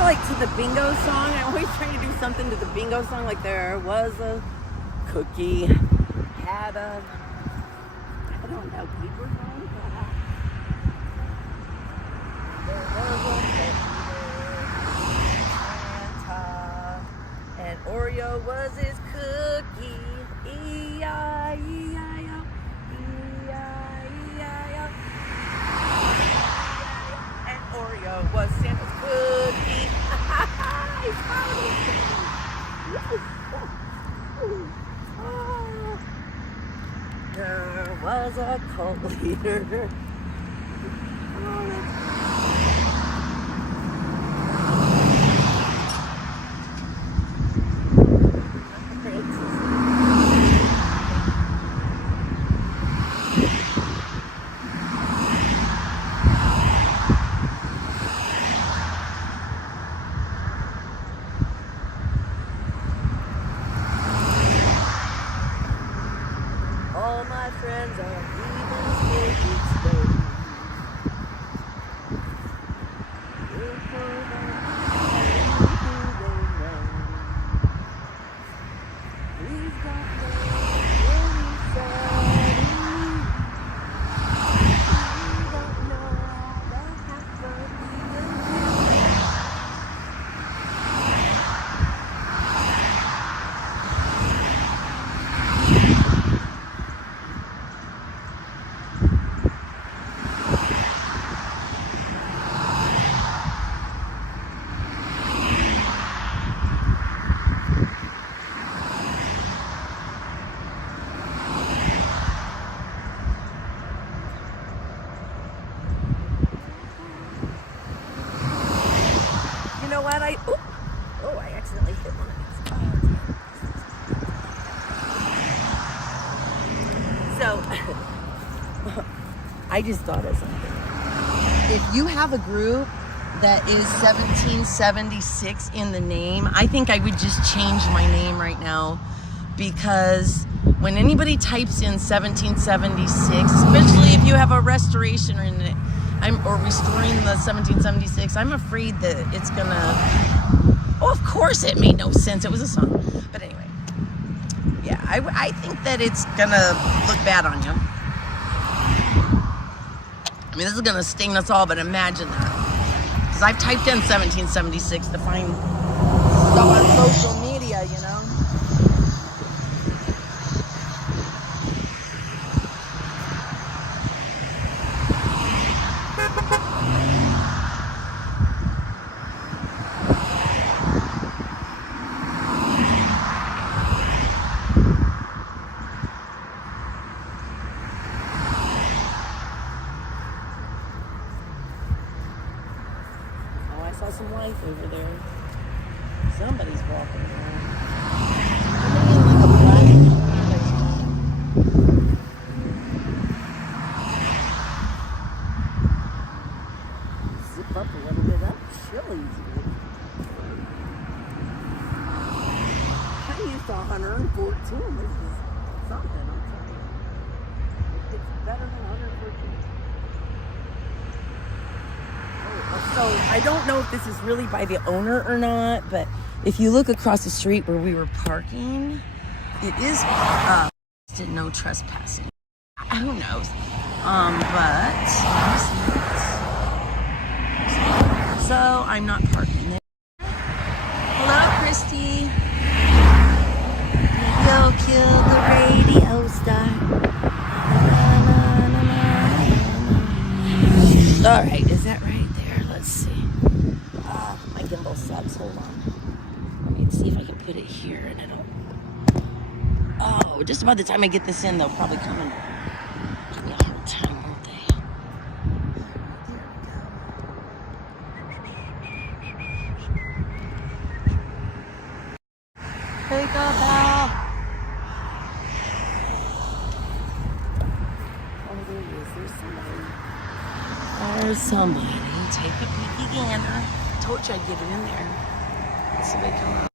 Like to the bingo song. I always try to do something to the bingo song. Like there was a cookie, had a, I don't know, paper song. There was a Santa, and Oreo was his cookie. E-I-E-I-O, E-I-E-I-O. And Oreo was Santa's cookie. There was a cult leader. All my friends are even exposed. What I accidentally hit one of these. So I just thought of something. If you have a group that is 1776 in the name, I think I would just change my name right now, because when anybody types in 1776, especially if you have a restoration in it, or restoring the 1776, I'm afraid that it's gonna, oh, of course it made no sense, it was a song, but anyway, yeah, I think that it's gonna look bad on you. I mean, this is gonna sting us all, but imagine that. Because I've typed in 1776 to find stuff on social media, you know? I saw some life over there. Somebody's walking around. Like a black zip up a little bit. That's chilly. I'm used to 114. This is something, I'm telling you. It's better than 114. So I don't know if this is really by the owner or not, but if you look across the street where we were parking, it is no trespassing. Who knows? But so I'm not parking there. Hello, Christy. Go kill the radio star. All right, is that right there? Let's see. My gimbal sucks. Hold on. Let me see if I can put it here and it'll. Oh, just about the time I get this in, they'll probably come and give me a hard time, won't they? Pick up, Al. Oh, there he is. There's somebody. There's somebody. Take a peeky gander. Told you I'd get it in there. Somebody come out.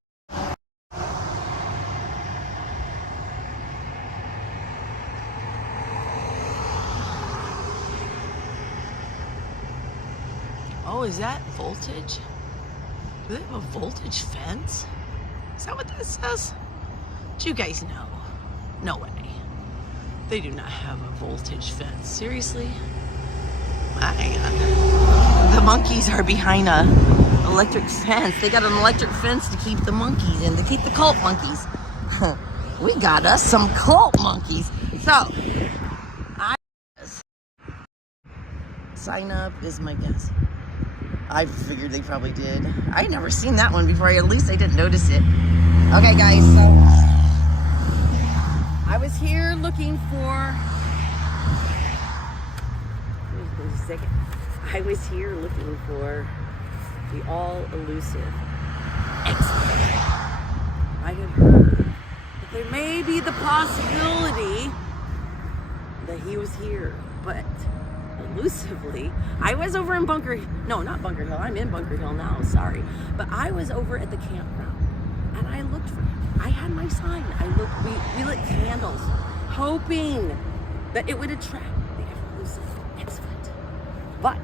Oh, is that voltage? Do they have a voltage fence? Is that what that says? Do you guys know? No way. They do not have a voltage fence. Seriously? Hang on. The monkeys are behind a electric fence. They got an electric fence to keep the monkeys in, to keep the cult monkeys. We got us some cult monkeys. So, sign up is my guess. I figured they probably did. I never seen that one before. At least I didn't notice it. Okay, guys, so I was here looking for. Wait a second. I was here looking for the all-elusive expert. I had heard that there may be the possibility that he was here, but elusively, I was over in Bunker Hill. No, not Bunker Hill. I'm in Bunker Hill now, sorry. But I was over at the campground, and I looked for him. I had my sign. We lit candles, hoping that it would attract the elusive expert. But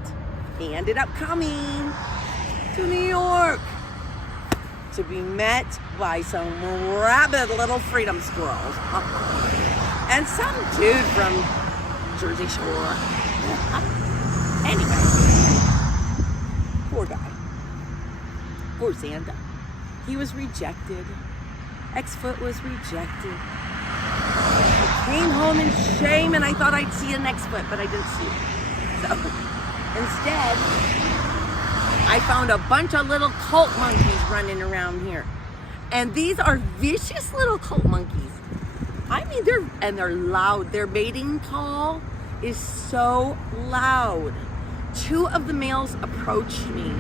he ended up coming to New York to be met by some rabid little freedom squirrels and some dude from Jersey Shore. Anyway, poor guy. Poor Xanda. He was rejected. X-Foot was rejected. I came home in shame and I thought I'd see an X-Foot, but I didn't see it. So instead, I found a bunch of little cult monkeys running around here. And these are vicious little cult monkeys. I mean, they're loud. Their mating call is so loud. Two of the males approached me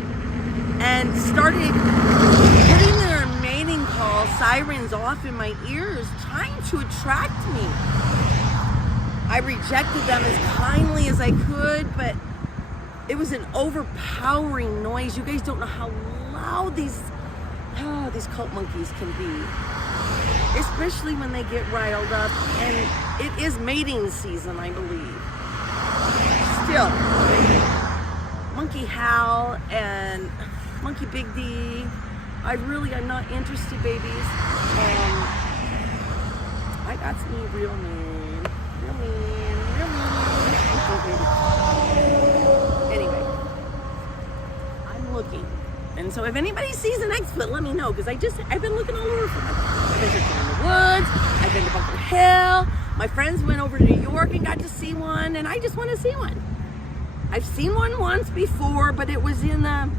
and started putting their mating call sirens off in my ears, trying to attract me. I rejected them as kindly as I could, but it was an overpowering noise. You guys don't know how loud these cult monkeys can be, especially when they get riled up. And it is mating season, I believe. Still, Monkey Hal and Monkey Big D, I'm not interested, babies. I got some real mean. And so if anybody sees an X-foot, let me know, because I've been looking all over for them. I've been in the woods, I've been to Bunker Hill, my friends went over to New York and got to see one, and I just want to see one. I've seen one once before, but it was in a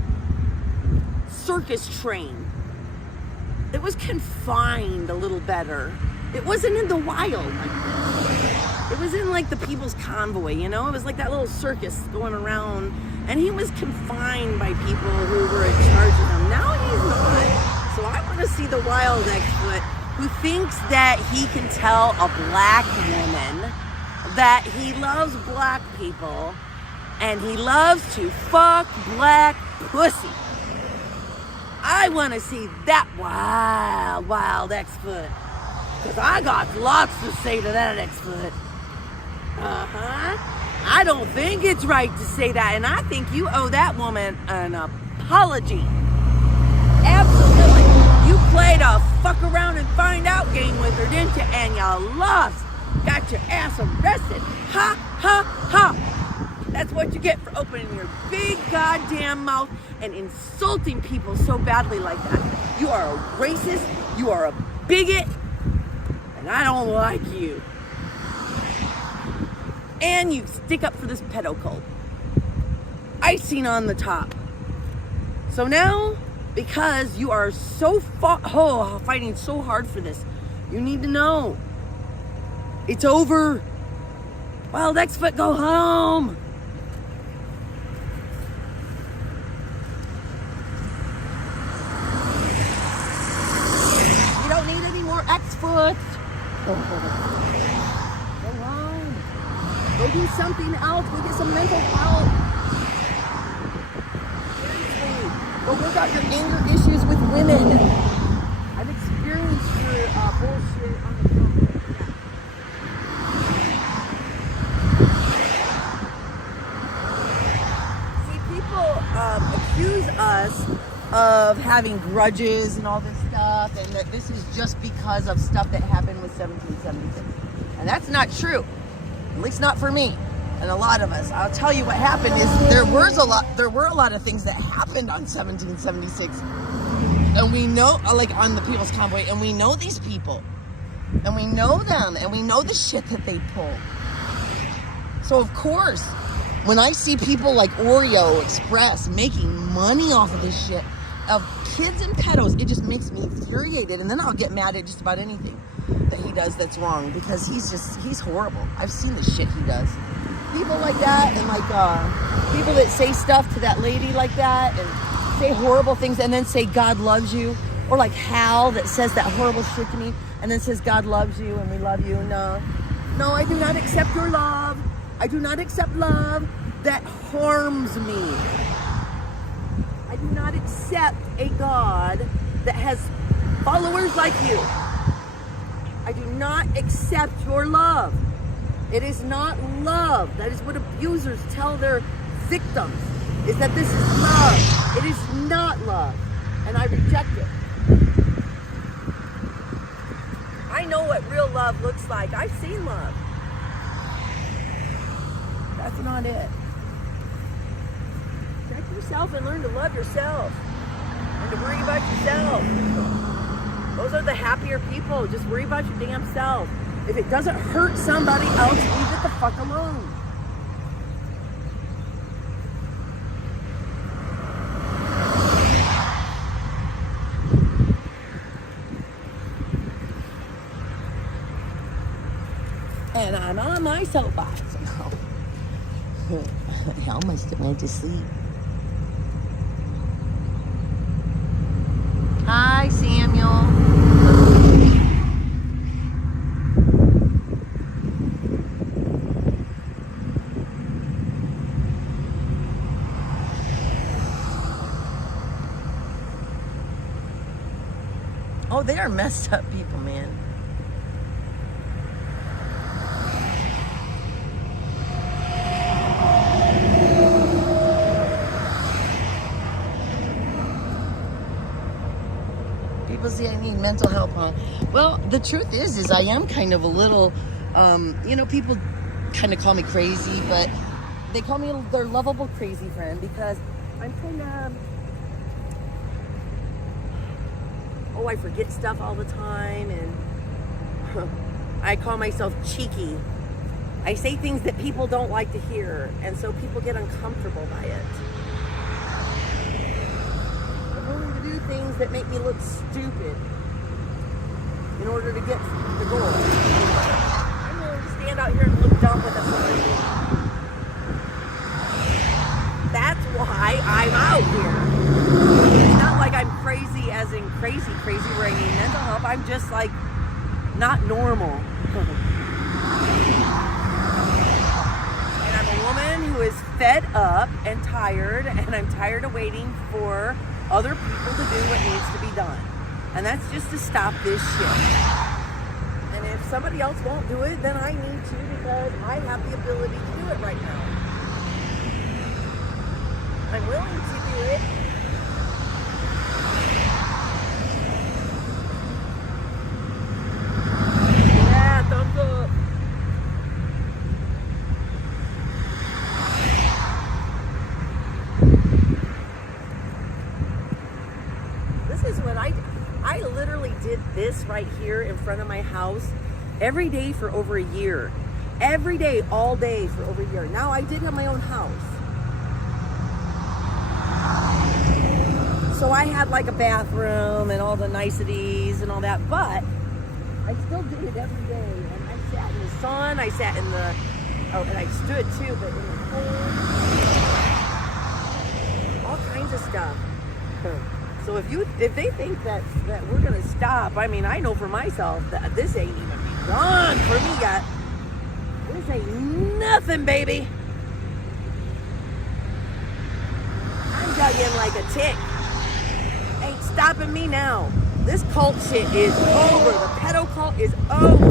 circus train. It was confined a little better. It wasn't in the wild like this. It was in like the People's Convoy, you know? It was like that little circus going around, and he was confined by people who were in charge of him. Now he's not. So I want to see the wild X-foot who thinks that he can tell a black woman that he loves black people and he loves to fuck black pussy. I want to see that wild X-foot. Because I got lots to say to that X-foot. I don't think it's right to say that. And I think you owe that woman an apology. Absolutely. You played a fuck around and find out game with her, didn't you? And you lost. Got your ass arrested. Ha, ha, ha. That's what you get for opening your big goddamn mouth and insulting people so badly like that. You are a racist. You are a bigot. And I don't like you. And you stick up for this pedo cult. Icing on the top. So now, because you are so fighting so hard for this, you need to know it's over. Wild X-foot, go home. You don't need any more X-foots. Go home. Go do something else. Go get some mental help. Seriously. Go work out your anger issues with women. I've experienced your bullshit on the phone. See, people accuse us of having grudges and all this stuff, and that this is just because of stuff that happened with 1776. And that's not true. At least not for me and a lot of us. I'll tell you what happened is there were a lot of things that happened on 1776. And we know, like on the People's Convoy, and we know these people. And we know them, and we know the shit that they pull. So of course, when I see people like Oreo Express making money off of this shit, of kids and pedos, it just makes me infuriated. And then I'll get mad at just about anything that he does that's wrong, because he's horrible. I've seen the shit he does. People like that, and like people that say stuff to that lady like that and say horrible things and then say God loves you, or like Hal that says that horrible shit to me and then says God loves you and we love you. No, I do not accept your love. I do not accept love that harms me. I do not accept a God that has followers like you. I do not accept your love. It is not love. That is what abusers tell their victims, is that this is love. It is not love. And I reject it. I know what real love looks like. I've seen love. That's not it. Check yourself and learn to love yourself. And to worry about yourself. Those are the happier people. Just worry about your damn self. If it doesn't hurt somebody else, leave it the fuck alone. And I'm on my soapbox now. I almost went to sleep. Hi, Samuel. Oh, they are messed up people, man. People say I need mental help, huh? Well, the truth is I am kind of a little, people kind of call me crazy, but they call me their lovable crazy friend, because I'm kind of, oh, I forget stuff all the time, and I call myself cheeky. I say things that people don't like to hear, and so people get uncomfortable by it. I'm willing to do things that make me look stupid in order to get the goal. I'm willing to stand out here and look dumb with a sign. That's why I'm out here. It's not like I'm crazy as in crazy where I need mental help. I'm just like not normal. And I'm a woman who is fed up and tired, and I'm tired of waiting for other people to do what needs to be done. And that's just to stop this shit. And if somebody else won't do it, then I need to, because I have the ability to do it right now. I'm willing to do it. Yeah, thumbs up. This is when I literally did this right here in front of my house every day for over a year. Every day, all day for over a year. Now I did have my own house. So I had like a bathroom and all the niceties and all that, but I still did it every day. And I sat in the sun, I sat in the, oh, and I stood too, but in the cold. All kinds of stuff. So if they think that we're gonna stop, I mean, I know for myself that this ain't even begun for me yet. This ain't nothing, baby. I'm dug in like a tick. Ain't stopping me now. This cult shit is over. The pedo cult is over.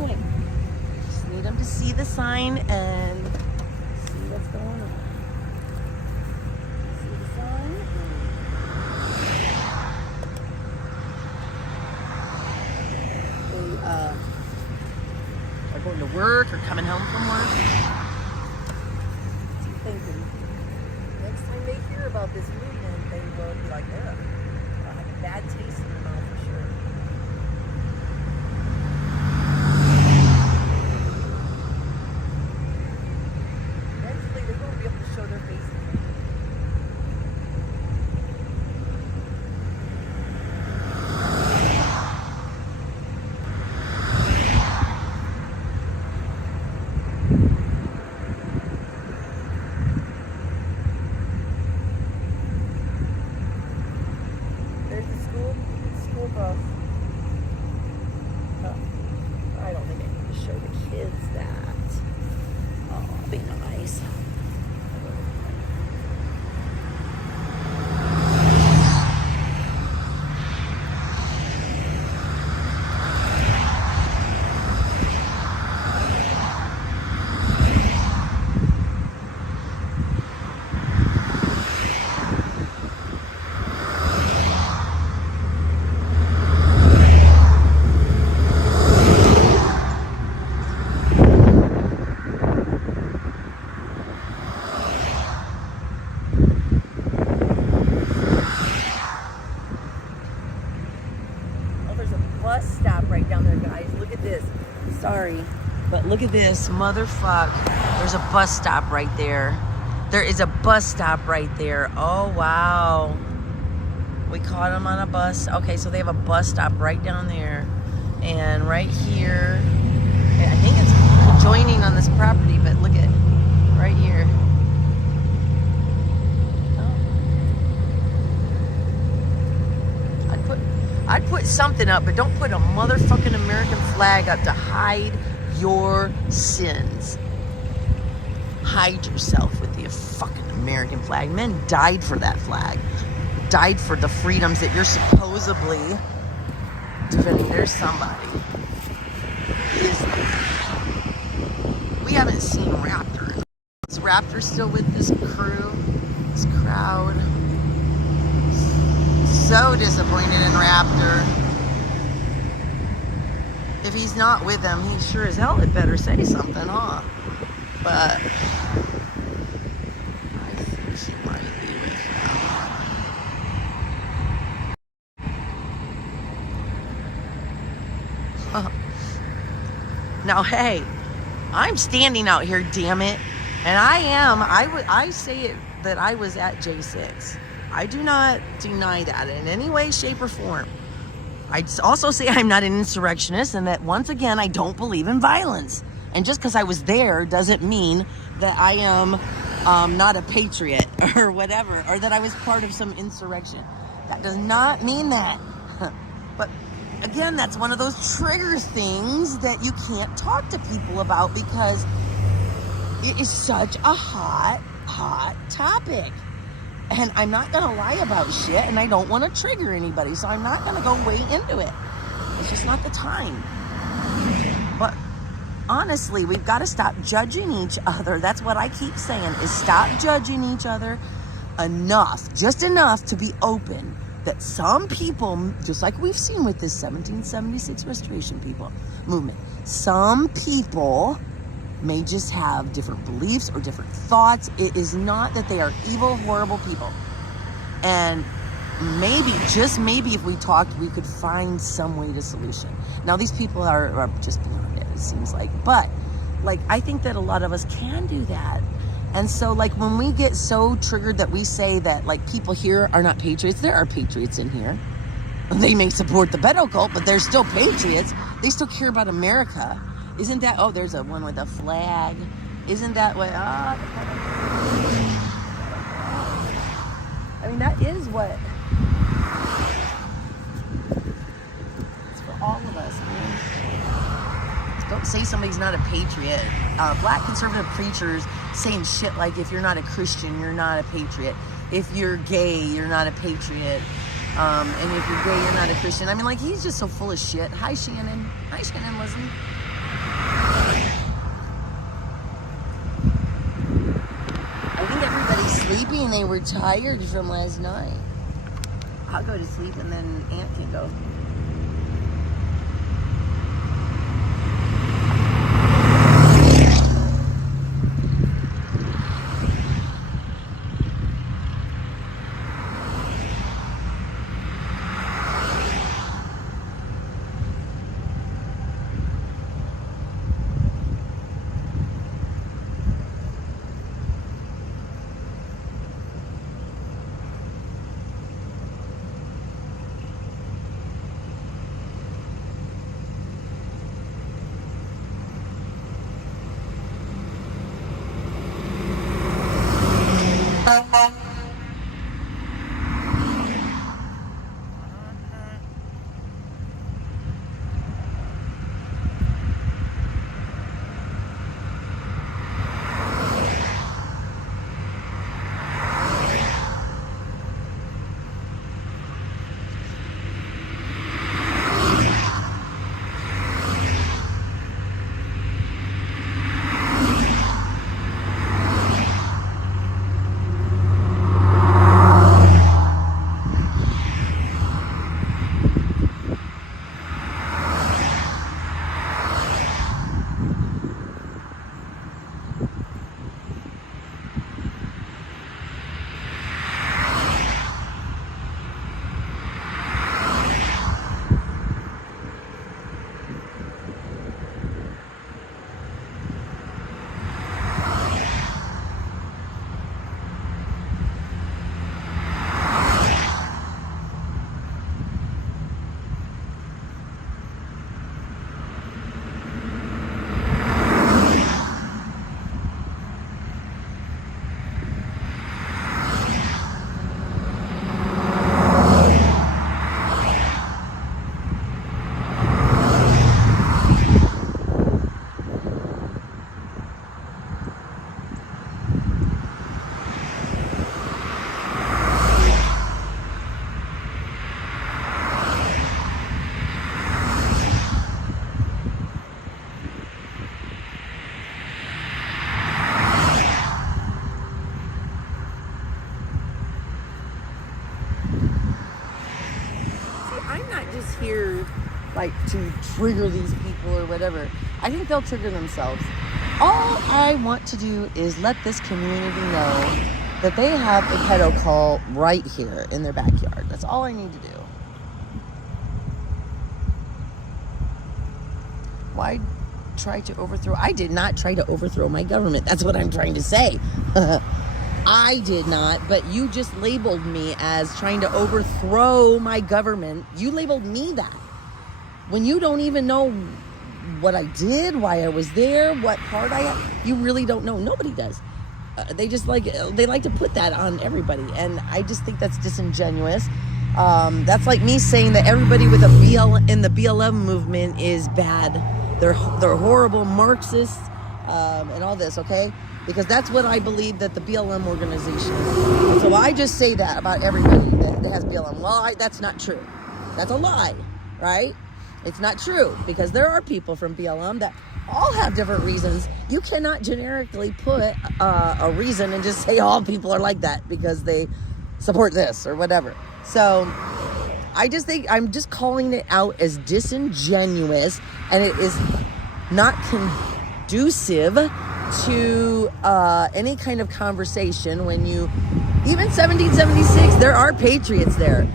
anything. Just need them to see the sign and see what's going on. See the sign. They are going to work or coming home from work. What's he thinking? Next time they hear about this movement, they will be like, ugh. I'll have a bad taste in their mouth for sure. Eventually, they won't be able to show their faces. There's the school bus. Oh, I don't think I need to show the kids that. Oh, be nice. Bus stop right down there, guys. Look at this. Sorry, but look at this. Motherfuck. There's a bus stop right there. There is a bus stop right there. Oh, wow. We caught them on a bus. Okay, so they have a bus stop right down there. And right here, I think it's joining on this property, but look at right here. I'd put something up, but don't put a motherfucking American flag up to hide your sins. Hide yourself with the fucking American flag. Men died for that flag. Died for the freedoms that you're supposedly defending. There's somebody. We haven't seen Raptor. Is Raptor still with this crew? This crowd? So disappointed in Raptor. If he's not with them, he sure as hell had better say something, huh? But I think he might be with them. Now, hey, I'm standing out here, damn it, and I say it that I was at J6. I do not deny that in any way, shape, or form. I also say I'm not an insurrectionist and that, once again, I don't believe in violence. And just because I was there doesn't mean that I am not a patriot or whatever, or that I was part of some insurrection. That does not mean that. But again, that's one of those trigger things that you can't talk to people about because it is such a hot topic. And I'm not going to lie about shit, and I don't want to trigger anybody, so I'm not going to go way into it. It's just not the time. But honestly, we've got to stop judging each other. That's what I keep saying, is stop judging each other enough, just enough to be open that some people, just like we've seen with this 1776 restoration movement, some people may just have different beliefs or different thoughts. It is not that they are evil, horrible people. And maybe, just maybe, if we talked, we could find some way to solution. Now, these people are just beyond it seems like. But, like, I think that a lot of us can do that. And so, like, when we get so triggered that we say that, like, people here are not patriots, there are patriots in here. They may support the Beto cult, but they're still patriots. They still care about America. Isn't that, oh, there's a one with a flag. Isn't that what, I mean, that is what, it's for all of us, man. Don't say somebody's not a patriot. Black conservative preachers saying shit like, if you're not a Christian, you're not a patriot. If you're gay, you're not a patriot. And if you're gay, you're not a Christian. I mean, like, he's just so full of shit. Hi, Shannon. Hi, Shannon, listen. I think everybody's sleeping. They were tired from last night. I'll go to sleep and then Aunt can go. Here like to trigger these people or whatever. I think they'll trigger themselves. All I want to do is let this community know that they have a pedo cult right here in their backyard. That's all I need to do. Why try to overthrow? I did not try to overthrow my government. That's what I'm trying to say. I did not, but you just labeled me as trying to overthrow my government. You labeled me that. When you don't even know what I did, why I was there, what part I had, you really don't know. Nobody does. They like to put that on everybody, and I just think that's disingenuous. That's like me saying that everybody with in the BLM movement is bad. They're horrible Marxists and all this, okay? Because that's what I believe that the BLM organization is. So I just say that about everybody that has BLM. Well, that's not true. That's a lie, right? It's not true, because there are people from BLM that all have different reasons. You cannot generically put a reason and just say all people are like that because they support this or whatever. So I just think I'm just calling it out as disingenuous, and it is not conducive to any kind of conversation. When even 1776, there are patriots there.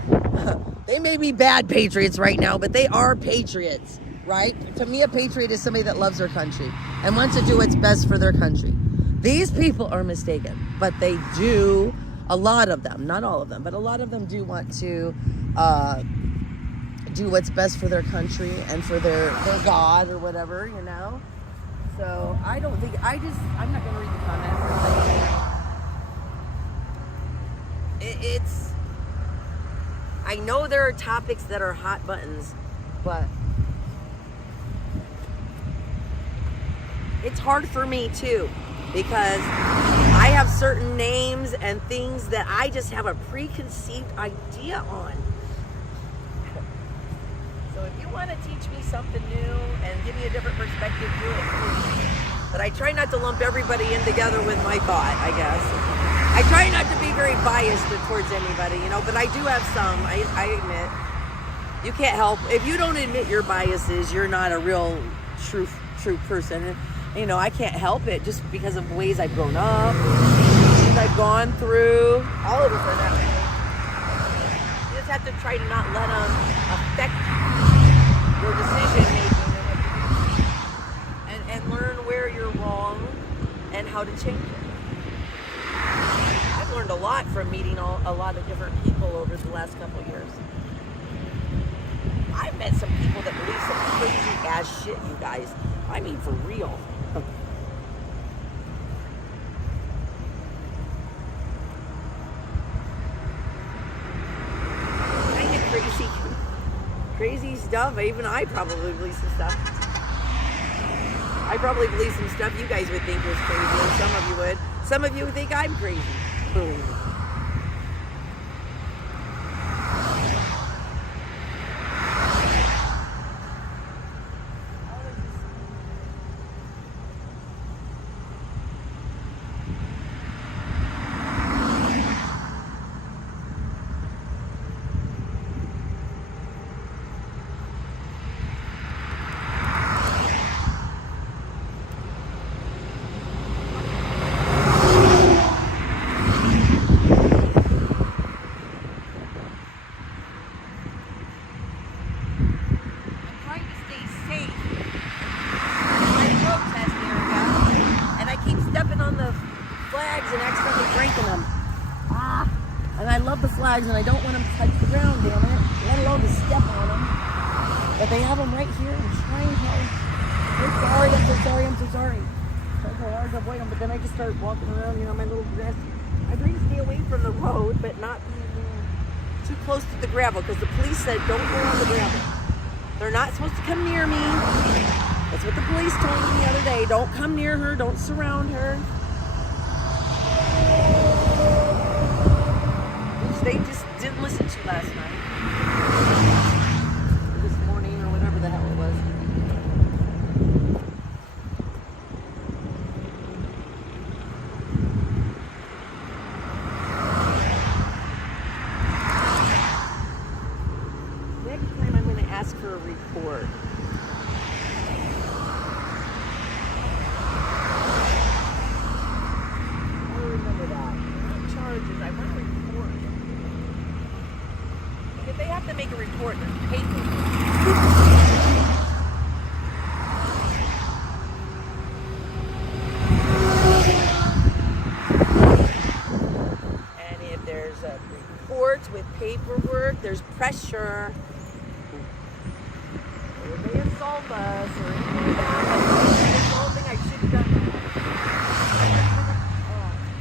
They may be bad patriots right now, but they are patriots, right? To me, a patriot is somebody that loves their country and wants to do what's best for their country. These people are mistaken, but they do, a lot of them, not all of them, but a lot of them do want to do what's best for their country and for their God or whatever, you know? So I don't think, I'm not going to read the comments. It's, I know there are topics that are hot buttons, but it's hard for me too, because I have certain names and things that I just have a preconceived idea on. So if you want to teach me something new and give me a different perspective, do it, please. But I try not to lump everybody in together with my thought, I guess. I try not to be very biased towards anybody, but I do have some, I admit. You can't help. If you don't admit your biases, you're not a real true person. I can't help it just because of ways I've grown up, things I've gone through. All of us are that way. You just have to try to not let them affect your decision making and learn where you're wrong and how to change it. I've learned a lot from meeting a lot of different people over the last couple of years. I've met some people that believe some crazy ass shit, you guys. I mean, for real. Kind of crazy stuff. Even I probably believe some stuff. I probably believe some stuff you guys would think was crazy, and some of you would. Some of you would think I'm crazy. Believe me. And I don't want them to touch the ground, damn it. Let alone to step on them. But they have them right here. I'm trying hard. I'm so sorry. Trying so hard to avoid them, but then I just start walking around, my little grass. I try to stay away from the road, but not be too close to the gravel, because the police said don't go on the gravel. They're not supposed to come near me. That's what the police told me the other day. Don't come near her. Don't surround her. They just didn't listen to last night. Or this morning, or whatever the hell it was. Next time I'm going to ask for a report. I remember that. Not charges. I want to report. If they have to make a report, there's paper. And if there's a report with paperwork, there's pressure. Or they assault us or anything like that. That's the whole thing I should have done.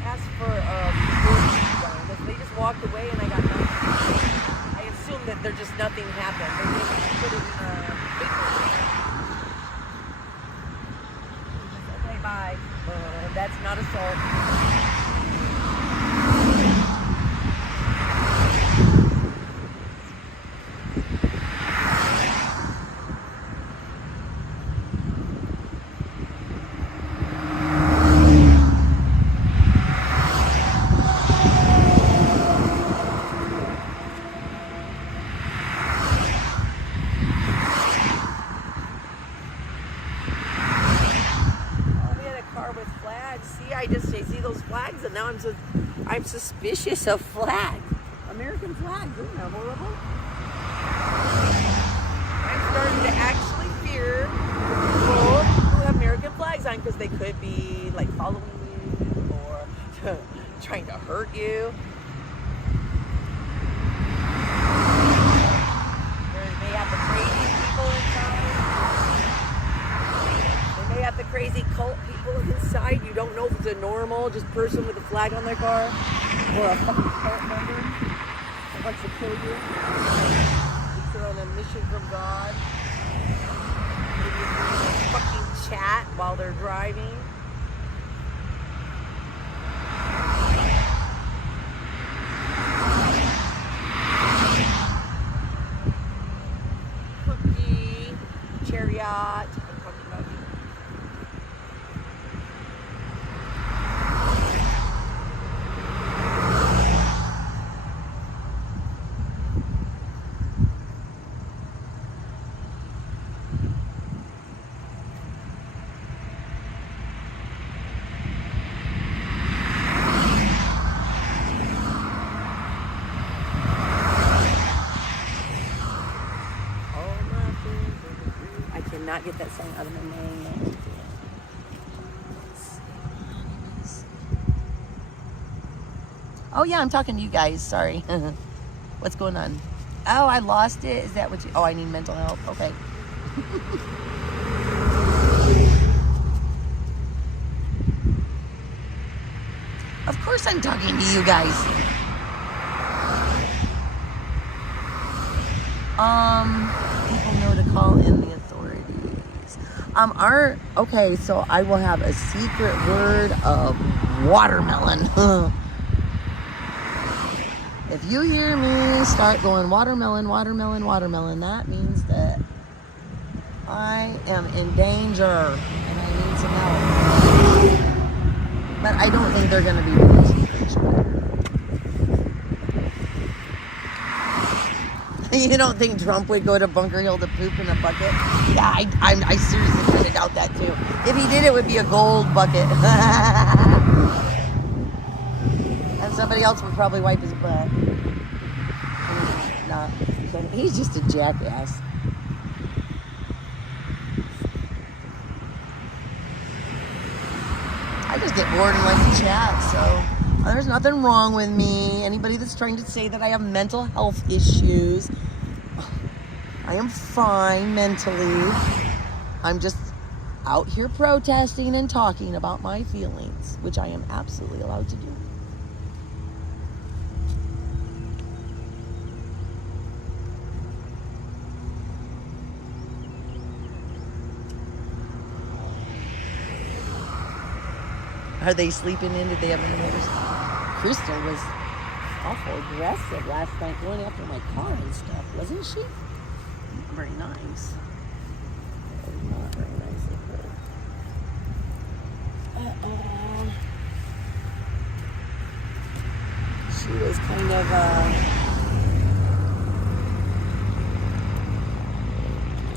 Asked for a report. They just walked away and I got nothing. That there just nothing happened. They didn't put it in paper. Okay, bye. That's not assault. I see those flags, and now I'm suspicious of flags. American flags, isn't that horrible? I'm starting to actually fear people who have American flags on, because they could be like following you or trying to hurt you. They have the crazy people inside. They may have the crazy cult people inside. You don't know if it's a normal just person with a flag on their car or a fucking cult member that wants to kill you. If they're on a mission from God. Maybe a fucking chat while they're driving. chat. I'm talking about you. Not get that song out of my mind. Oh yeah, I'm talking to you guys. Sorry. What's going on? Oh, I lost it. Is that what you? Oh, I need mental help. Okay. Of course, I'm talking to you guys. People know to call in the authorities. Okay, so I will have a secret word of watermelon. If you hear me start going watermelon, watermelon, watermelon, that means that I am in danger and I need some help. But I don't think they're going to be releasing You don't think Trump would go to Bunker Hill to poop in a bucket? Yeah, I seriously kind of doubt that too. If he did, it would be a gold bucket. And somebody else would probably wipe his butt. Nah, he's just a jackass. I just get bored and like to chat, so there's nothing wrong with me. Anybody that's trying to say that I have mental health issues, I am fine mentally. I'm just out here protesting and talking about my feelings, which I am absolutely allowed to do. Are they sleeping in? Did they have any neighbors? Crystal was awful aggressive last night going after my car and stuff, wasn't she? Not very nice. That was not very nice of her. She was kind of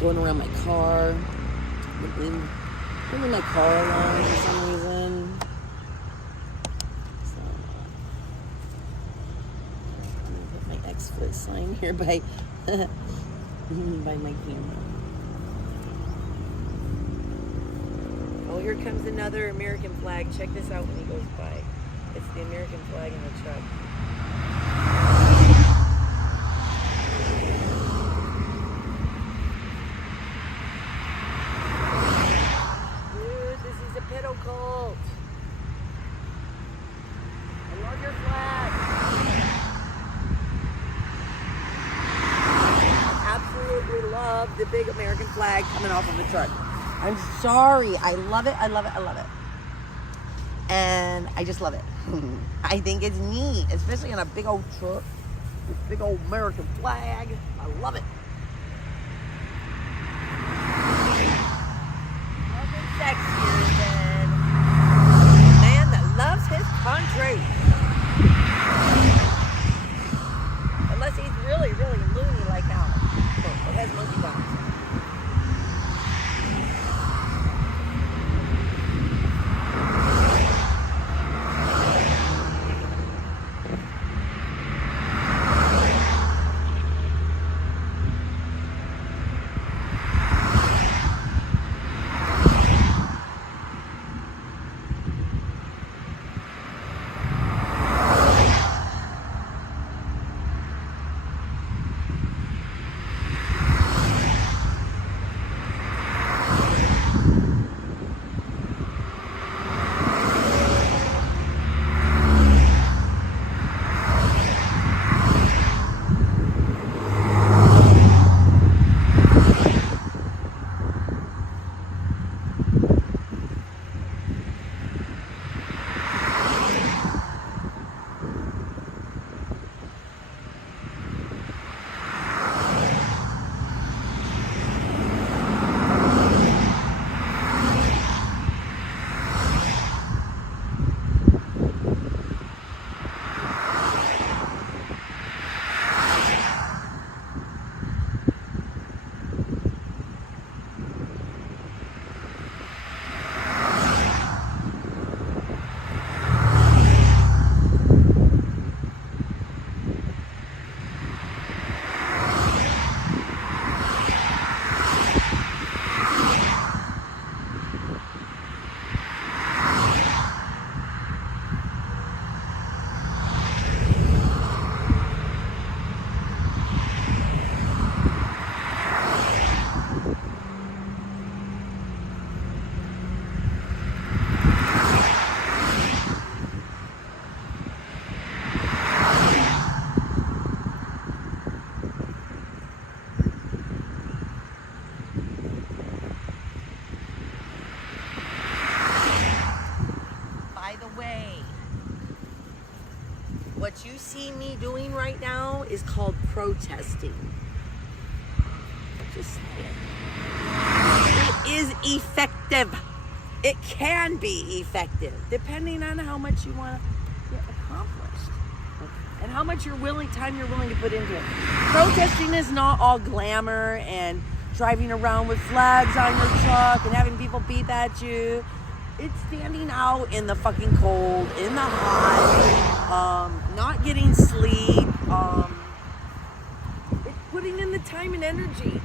going around my car, moving my car along for some reason. Foot sign here by my camera. Oh, here comes another American flag. Check this out when he goes by. It's the American flag in the truck. Dude, this is a pedo cult. I love your flag. Absolutely love the big American flag coming off of the truck. I'm sorry. I love it. I love it. I love it. And I just love it. I think it's neat, especially on a big old truck. This big old American flag. I love it. Nothing sexier than a man that loves his country. Unless he's really, really loony like Al. It has monkeypox. you see me doing right now is called protesting. Just saying. It is effective. It can be effective, depending on how much you want to get accomplished and how much time you're willing to put into it. Protesting is not all glamour and driving around with flags on your truck and having people beep at you. It's standing out in the fucking cold, in the hot, not getting sleep. It's putting in the time and energy.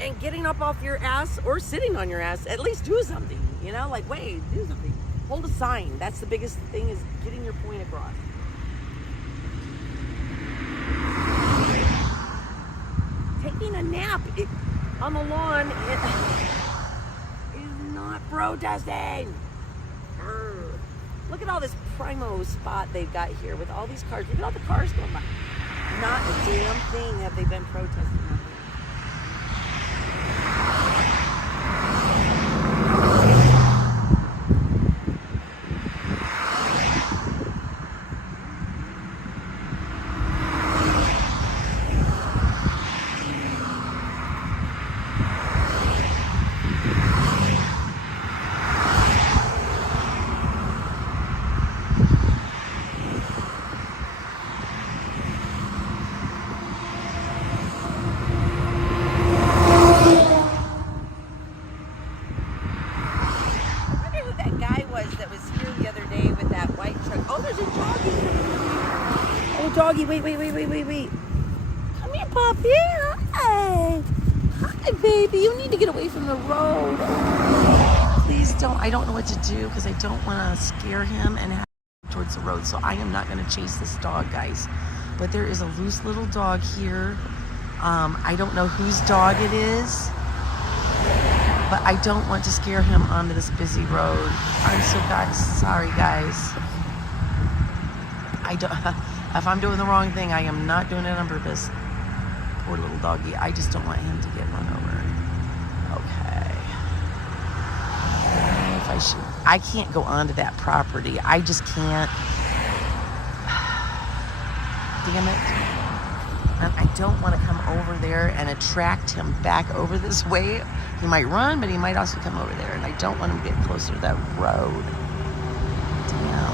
And getting up off your ass or sitting on your ass, at least do something, like, wait, do something. Hold a sign. That's the biggest thing, is getting your point across. Taking a nap on the lawn is not protesting. Look at all this primo spot they've got here with all these cars. Look at all the cars going by. Not a damn thing have they been protesting out here. Doggy, wait. Come here, puppy. Hi. Hi, baby. You need to get away from the road. Please don't. I don't know what to do because I don't want to scare him and have him towards the road. So I am not going to chase this dog, guys. But there is a loose little dog here. I don't know whose dog it is. But I don't want to scare him onto this busy road. I'm so sorry, guys. If I'm doing the wrong thing, I am not doing it on purpose. Poor little doggy. I just don't want him to get run over. Okay. I can't go onto that property. I just can't. Damn it. And I don't want to come over there and attract him back over this way. He might run, but he might also come over there. And I don't want him to get closer to that road. Damn.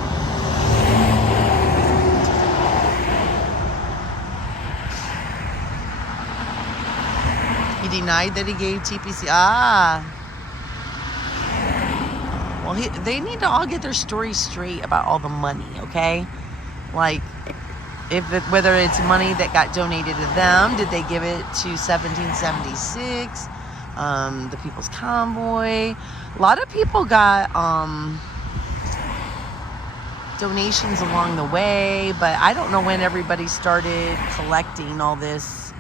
He denied that he gave TPC. Well, they need to all get their story straight about all the money, okay? Like, whether it's money that got donated to them, did they give it to 1776, the People's Convoy? A lot of people got donations along the way, but I don't know when everybody started collecting all this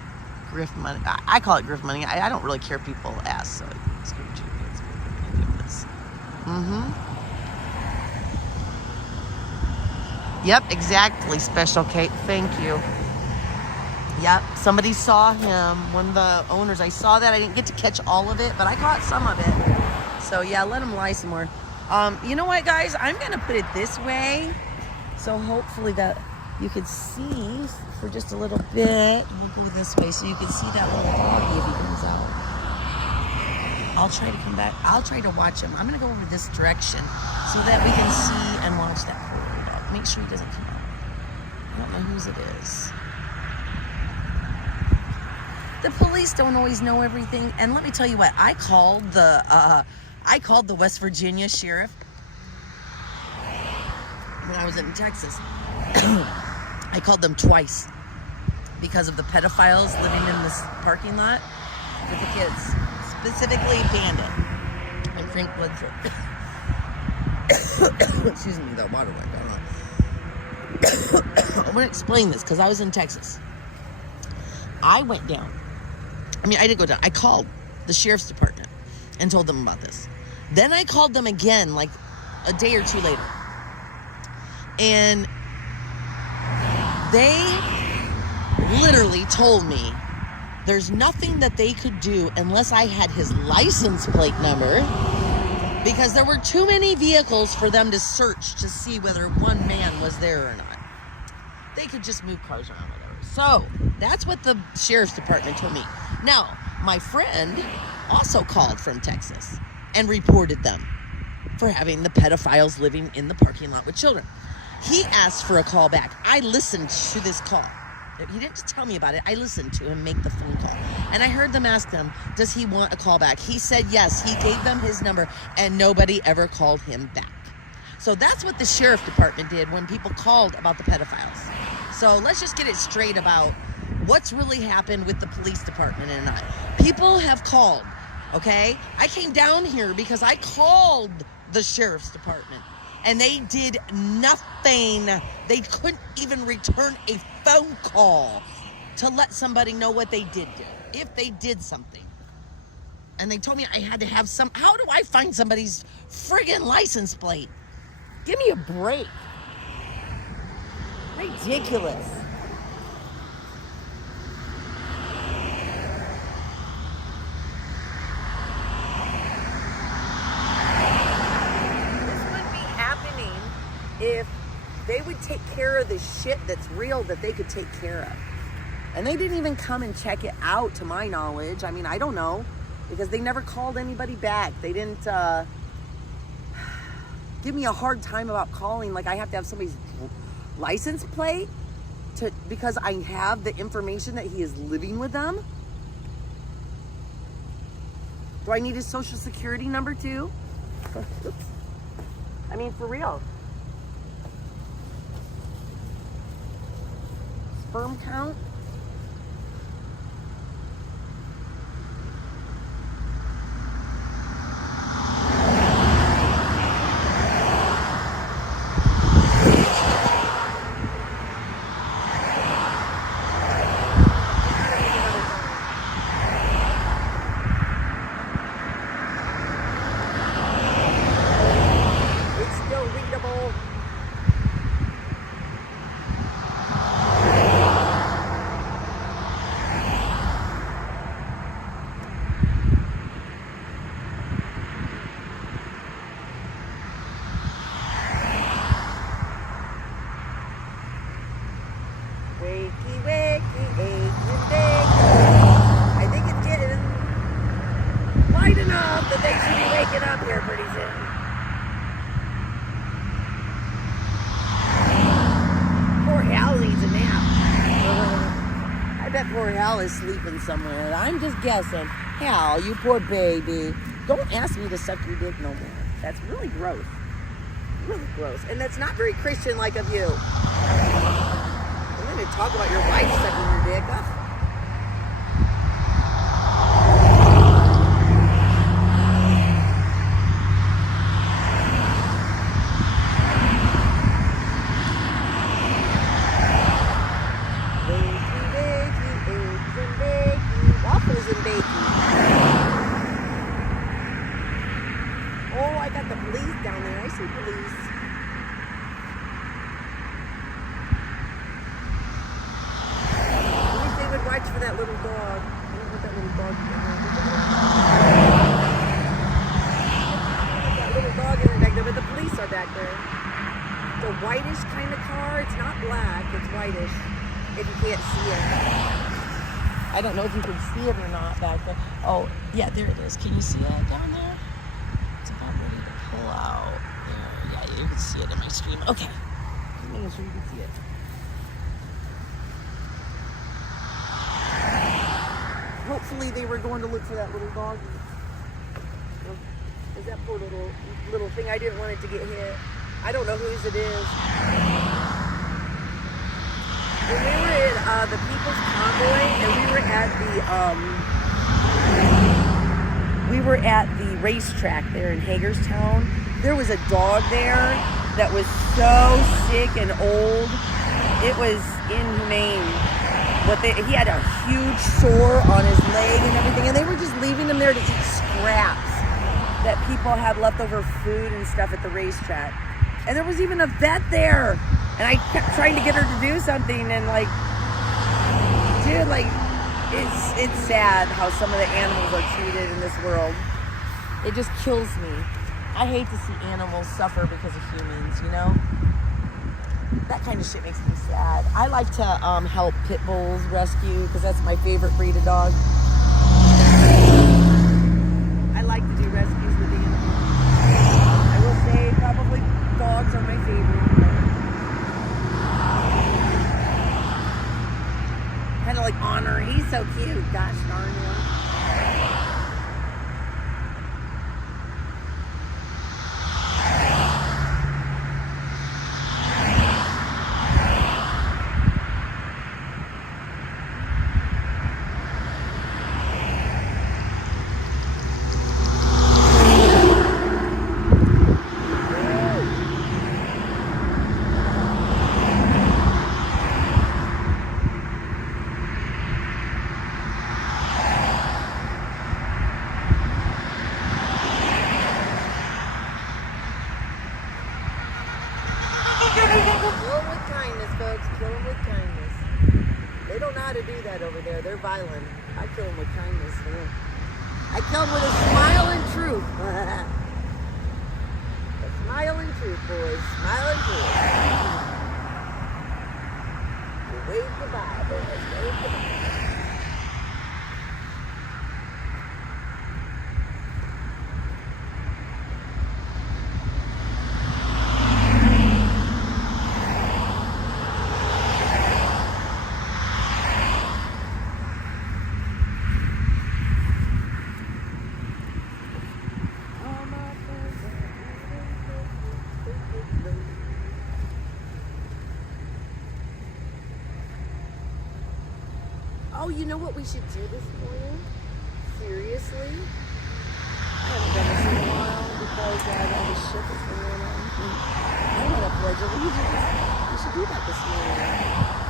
grift money. I call it grift money. I don't really care if people ask, so it's good to give this. Yep, exactly, Special Kate. Thank you. Yep, somebody saw him, one of the owners. I saw that. I didn't get to catch all of it, but I caught some of it. So yeah, let him lie some more. You know what, guys? I'm gonna put it this way, so hopefully that you could see for just a little bit. We'll go this way so you can see that little doggy if he comes out. I'll try to come back. I'll try to watch him. I'm going to go over this direction so that we can see and watch that poor little dog. Make sure he doesn't come out. I don't know whose it is. The police don't always know everything. And let me tell you what, I called the West Virginia sheriff when I was in Texas. I called them twice because of the pedophiles living in this parking lot with the kids, specifically Bandit and Frank Blitzer. Excuse me, that water went down. I want to explain this because I was in Texas. I went down. I didn't go down. I called the sheriff's department and told them about this. Then I called them again like a day or two later. And they literally told me there's nothing that they could do unless I had his license plate number, because there were too many vehicles for them to search to see whether one man was there or not. they could just move cars around, whatever. So that's what the sheriff's department told me. Now, my friend also called from Texas and reported them for having the pedophiles living in the parking lot with children. He asked for a call back. I listened to this call. He didn't just tell me about it. I listened to him make the phone call. And I heard them ask him, does he want a call back? He said yes. He gave them his number, and nobody ever called him back. So that's what the sheriff department did when people called about the pedophiles. So let's just get it straight about what's really happened with the police department and not. People have called, okay? I came down here because I called the sheriff's department, and they did nothing. They couldn't even return a phone call to let somebody know what they did do, if they did something. And they told me I had to have some. How do I find somebody's friggin' license plate? Give me a break. Ridiculous. If they would take care of the shit that's real that they could take care of. And they didn't even come and check it out, to my knowledge. I mean, I don't know, because they never called anybody back. They didn't give me a hard time about calling. Like, I have to have somebody's license plate because I have the information that he is living with them. Do I need his social security number too? Oops. I mean, for real. Sperm count? It's still readable. Wakey, wakey, achy, bakey. I think it's getting light enough that they should be waking up here pretty soon. Poor Hal needs a nap. I bet poor Hal is sleeping somewhere. I'm just guessing. Hal, you poor baby. Don't ask me to suck your dick no more. That's really gross. Really gross. And that's not very Christian-like of you. To talk about your wife sucking your dick. Ugh. Bakey, bakey, eggs and bakey, waffles and bakey. Oh, I got the police down there. I see police. Watch for that little dog. I don't want that little dog to get home. That little dog in the back there, but the police are back there. It's a whitish kind of car. It's not black. It's whitish. If you can't see it. I don't know if you can see it or not back there. Oh, yeah, there it is. Can you see that down there? It's about ready to pull out. There, yeah, you can see it in my stream. Okay. Just making sure you can see it. Hopefully they were going to look for that little dog. Is that poor little thing? I didn't want it to get hit. I don't know whose it is. When we were in the People's Convoy, and we were at the racetrack there in Hagerstown, there was a dog there that was so sick and old. It was inhumane. He had a huge sore on his leg and everything, and they were just leaving him there to eat scraps that people had leftover food and stuff at the racetrack. And there was even a vet there, and I kept trying to get her to do something, and like, dude, like, it's sad how some of the animals are treated in this world. It just kills me. I hate to see animals suffer because of humans, you know? That kind of shit makes me sad. I like to help pit bulls rescue because that's my favorite breed of dog. I like to do rescues with animals. I will say probably dogs are my favorite. Kind of like Honor. He's so cute. Gosh darn him. To do that over there. They're violent. I kill them with kindness. I kill them with a smile and truth. A smile and truth, boys. Smile and truth. Wave goodbye, boys. Wave goodbye. Oh, you know what we should do this morning? Seriously? I haven't done this in a while because I got this shit that's going on. I want to pledge allegiance. We should do that this morning.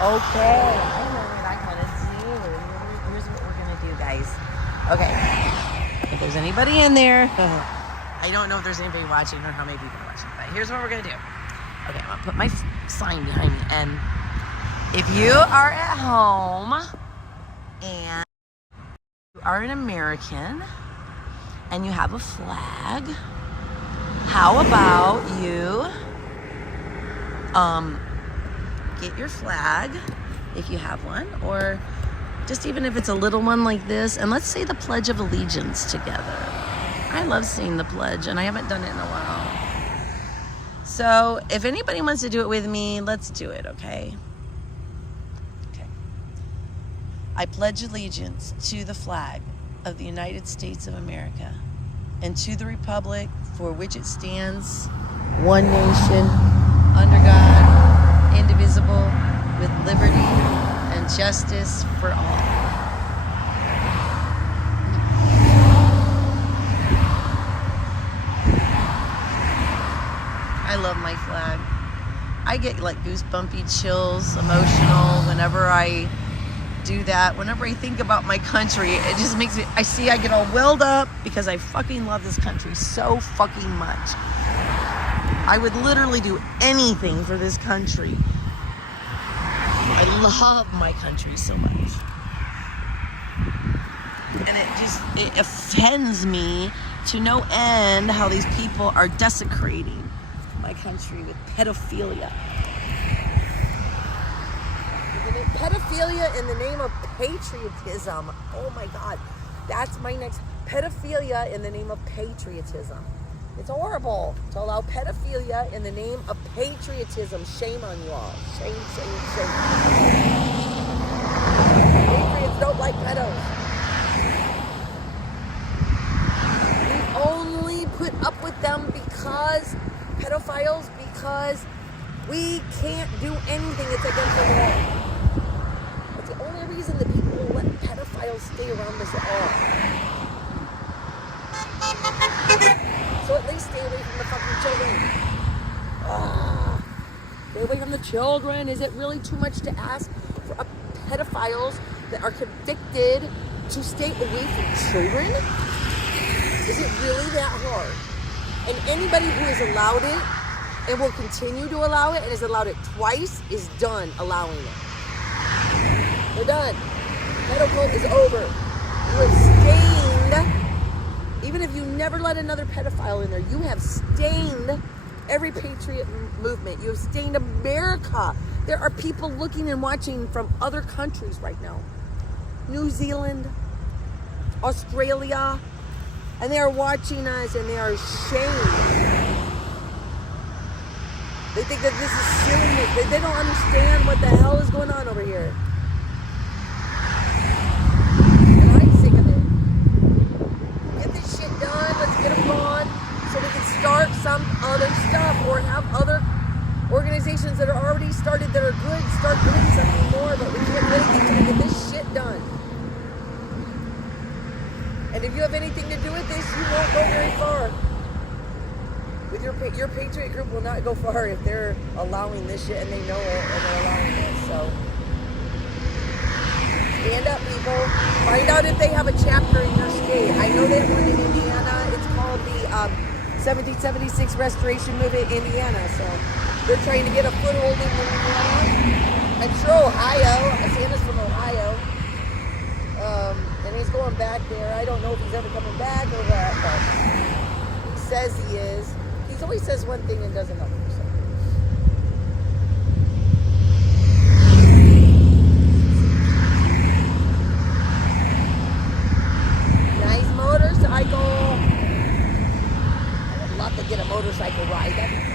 Okay, I know what I gotta do. Here's what we're gonna do, guys. Okay, if there's anybody in there, I don't know if there's anybody watching or how many people are watching, but here's what we're gonna do. Okay, I'm gonna put my sign behind me, and if you are at home and you are an American and you have a flag, how about you get your flag if you have one, or just even if it's a little one like this, and let's say the Pledge of Allegiance together. I love saying the pledge, and I haven't done it in a while. So if anybody wants to do it with me, let's do it, okay? Okay. I pledge allegiance to the flag of the United States of America and to the republic for which it stands, one nation, under God, indivisible, with liberty and justice for all. I love my flag. I get like goosebumpy chills, emotional whenever I do that. Whenever I think about my country, it just makes me, I get all welled up because I fucking love this country so fucking much. I would literally do anything for this country. I love my country so much. And it offends me to no end how these people are desecrating my country with pedophilia. Pedophilia in the name of patriotism. Oh my God. That's my next. Pedophilia in the name of patriotism. It's horrible to allow pedophilia in the name of patriotism. Shame on you all. Shame, shame, shame. Patriots don't like pedos. We only put up with them because pedophiles, because we can't do anything. It's against the law. That's the only reason that people will let pedophiles stay around us at all. So at least stay away from the fucking children. Stay away from the children. Is it really too much to ask for pedophiles that are convicted to stay away from children? Is it really that hard? And anybody who has allowed it and will continue to allow it and has allowed it twice is done allowing it. They're done. Pedophile is over. You have stained. Even if you never let another pedophile in there, you have stained every patriot movement. You have stained America. There are people looking and watching from other countries right now. New Zealand, Australia, and they are watching us and they are ashamed. They think that this is silliness. They don't understand what the hell is going on over here. Get them gone so we can start some other stuff or have other organizations that are already started that are good start doing something more, but we can't do anything to get this shit done. And if you have anything to do with this, you won't go very far. With your patriot group will not go far if they're allowing this shit and they know it and they're allowing it. So stand up, people. Find out if they have a chapter in your state. I know they have one in Indiana. It's called the 1776 Restoration Movement in Indiana. So they're trying to get a foothold in Indiana. I'm sure Ohio. Santa's from Ohio. And he's going back there. I don't know if he's ever coming back or what, but he says he is. He always says one thing and does another. So. Motorcycle. I would love to get a motorcycle ride. That'd be fun.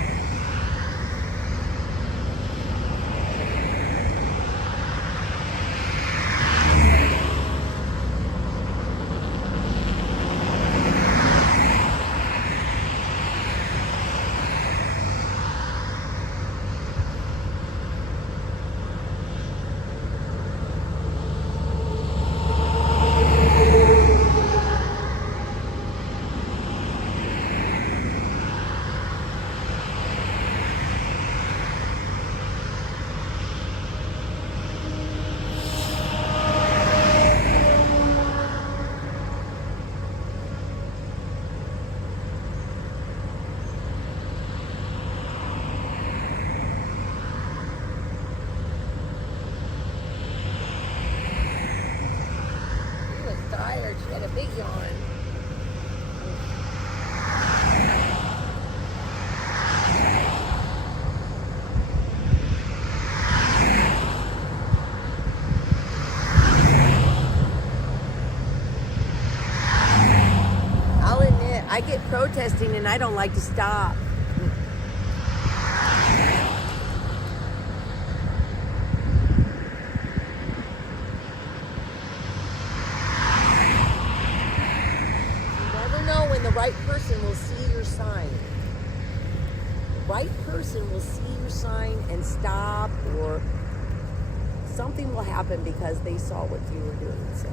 She had a big yawn. I'll admit, I get protesting and I don't like to stop. The right person will see your sign. The right person will see your sign and stop, or something will happen because they saw what you were doing. So.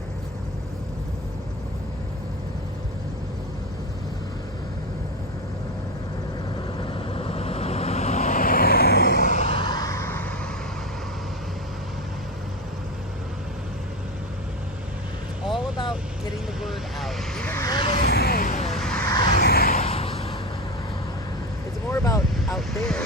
All about getting the word out. Even more than it's known. It's more about out there than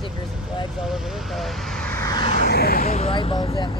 stickers and flags all over her car. Trying to hold her eyeballs at me.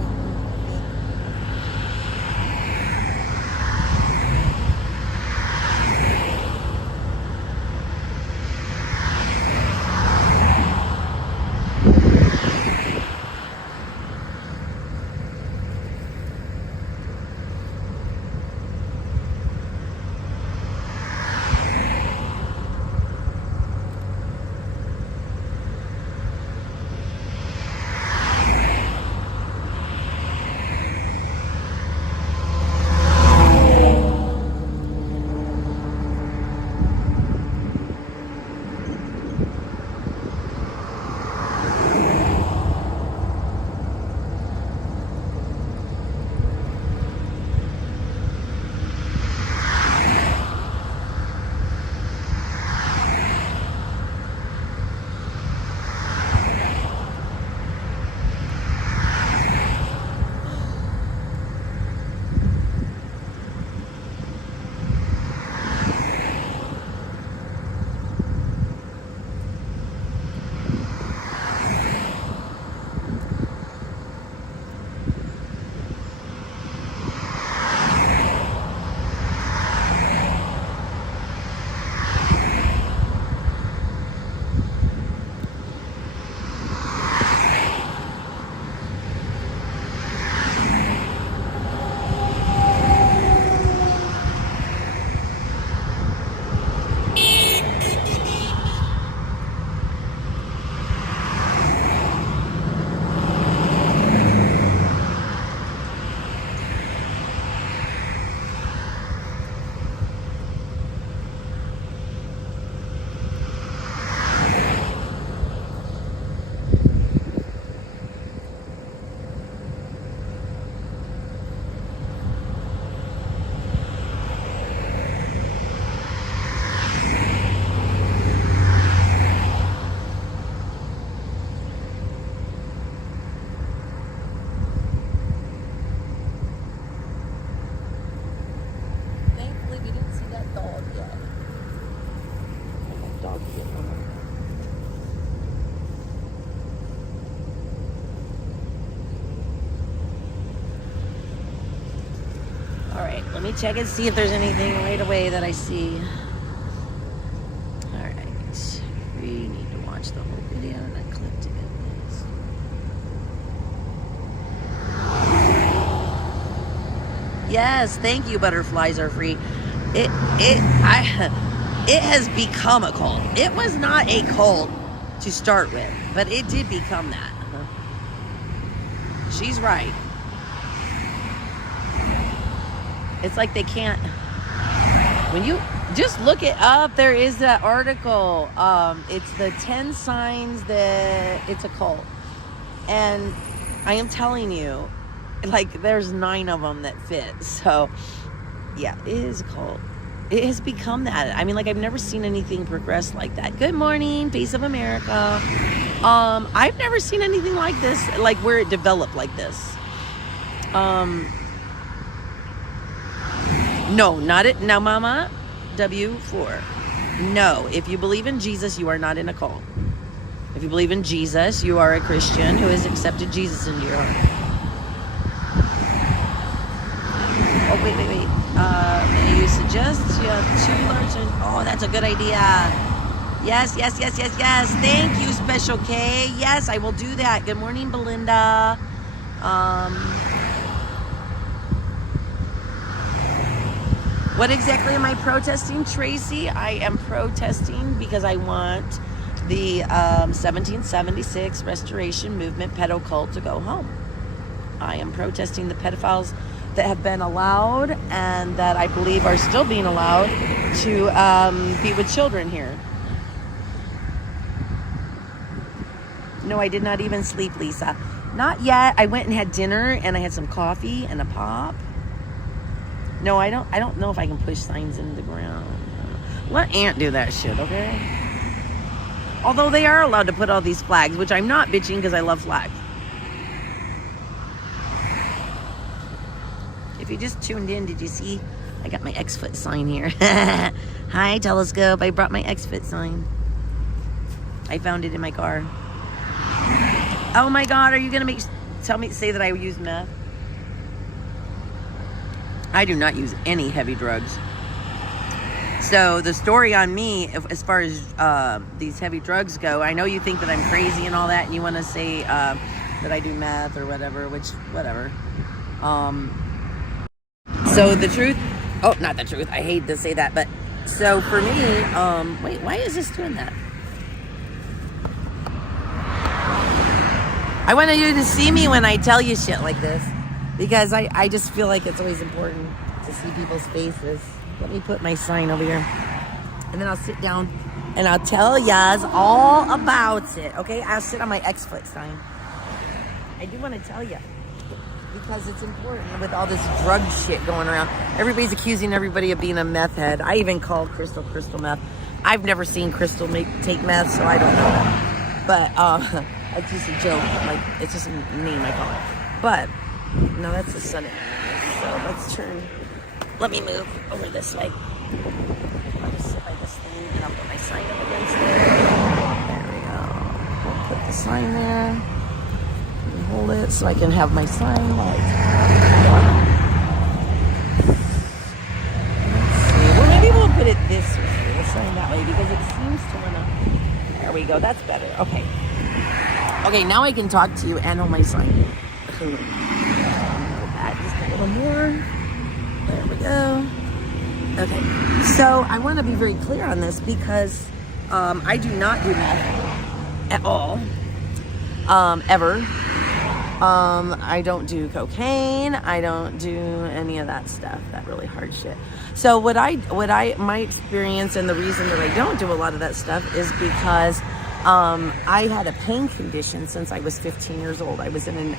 Let me check and see if there's anything right away that I see. All right. We need to watch the whole video and then clip to get this. Yes, thank you. Butterflies are free. It has become a cult. It was not a cult to start with, but it did become that. She's right. It's like they can't, when you just look it up, there is that article. It's the 10 signs that it's a cult. And I am telling you, like, there's 9 of them that fit. So, yeah, it is a cult. It has become that. I mean, like, I've never seen anything progress like that. Good morning, Face of America. I've never seen anything like this, like where it developed like this. No, not it. Now, Mama, W4. No, if you believe in Jesus, you are not in a cult. If you believe in Jesus, you are a Christian who has accepted Jesus into your heart. Oh, wait. May you suggest you have 2 large... Oh, that's a good idea. Yes. Thank you, Special K. Yes, I will do that. Good morning, Belinda. What exactly am I protesting, Tracy? I am protesting because I want the 1776 Restoration Movement pedo cult to go home. I am protesting the pedophiles that have been allowed and that I believe are still being allowed to be with children here. No, I did not even sleep, Lisa. Not yet. I went and had dinner and I had some coffee and a pop. No, I don't know if I can push signs into the ground. Let Aunt do that shit, okay? Although they are allowed to put all these flags, which I'm not bitching because I love flags. If you just tuned in, did you see? I got my X-foot sign here. Hi, Telescope. I brought my X-foot sign. I found it in my car. Oh my God, are you gonna say that I use meth? I do not use any heavy drugs. So the story on me, as far as these heavy drugs go, I know you think that I'm crazy and all that, and you want to say that I do meth or whatever, which, whatever. So the truth, not the truth, I hate to say that, but so for me, wait, why is this doing that? I want you to see me when I tell you shit like this, because I just feel like it's always important to see people's faces. Let me put my sign over here, and then I'll sit down and I'll tell yas all about it, okay? I'll sit on my X-Foot sign. I do want to tell you, because it's important with all this drug shit going around. Everybody's accusing everybody of being a meth head. I even call Crystal meth. I've never seen Crystal take meth, so I don't know. But it's just a joke. Like, it's just a name I call it. But no, that's the sun. So let's turn. Let me move over this way. I'll just sit by this thing and I'll put my sign up against there. There we go. We'll put the sign there. And hold it so I can have my sign. Let's see. Well, maybe we'll put it this way. We'll sign that way because it seems to want to. There we go. That's better. Okay. Okay, now I can talk to you and hold my sign. That just a little more. There we go. Okay, so I want to be very clear on this because I do not do meth at all, ever. I don't do cocaine. I don't do any of that stuff, that really hard shit. So my experience and the reason that I don't do a lot of that stuff is because I had a pain condition since I was 15 years old. I was in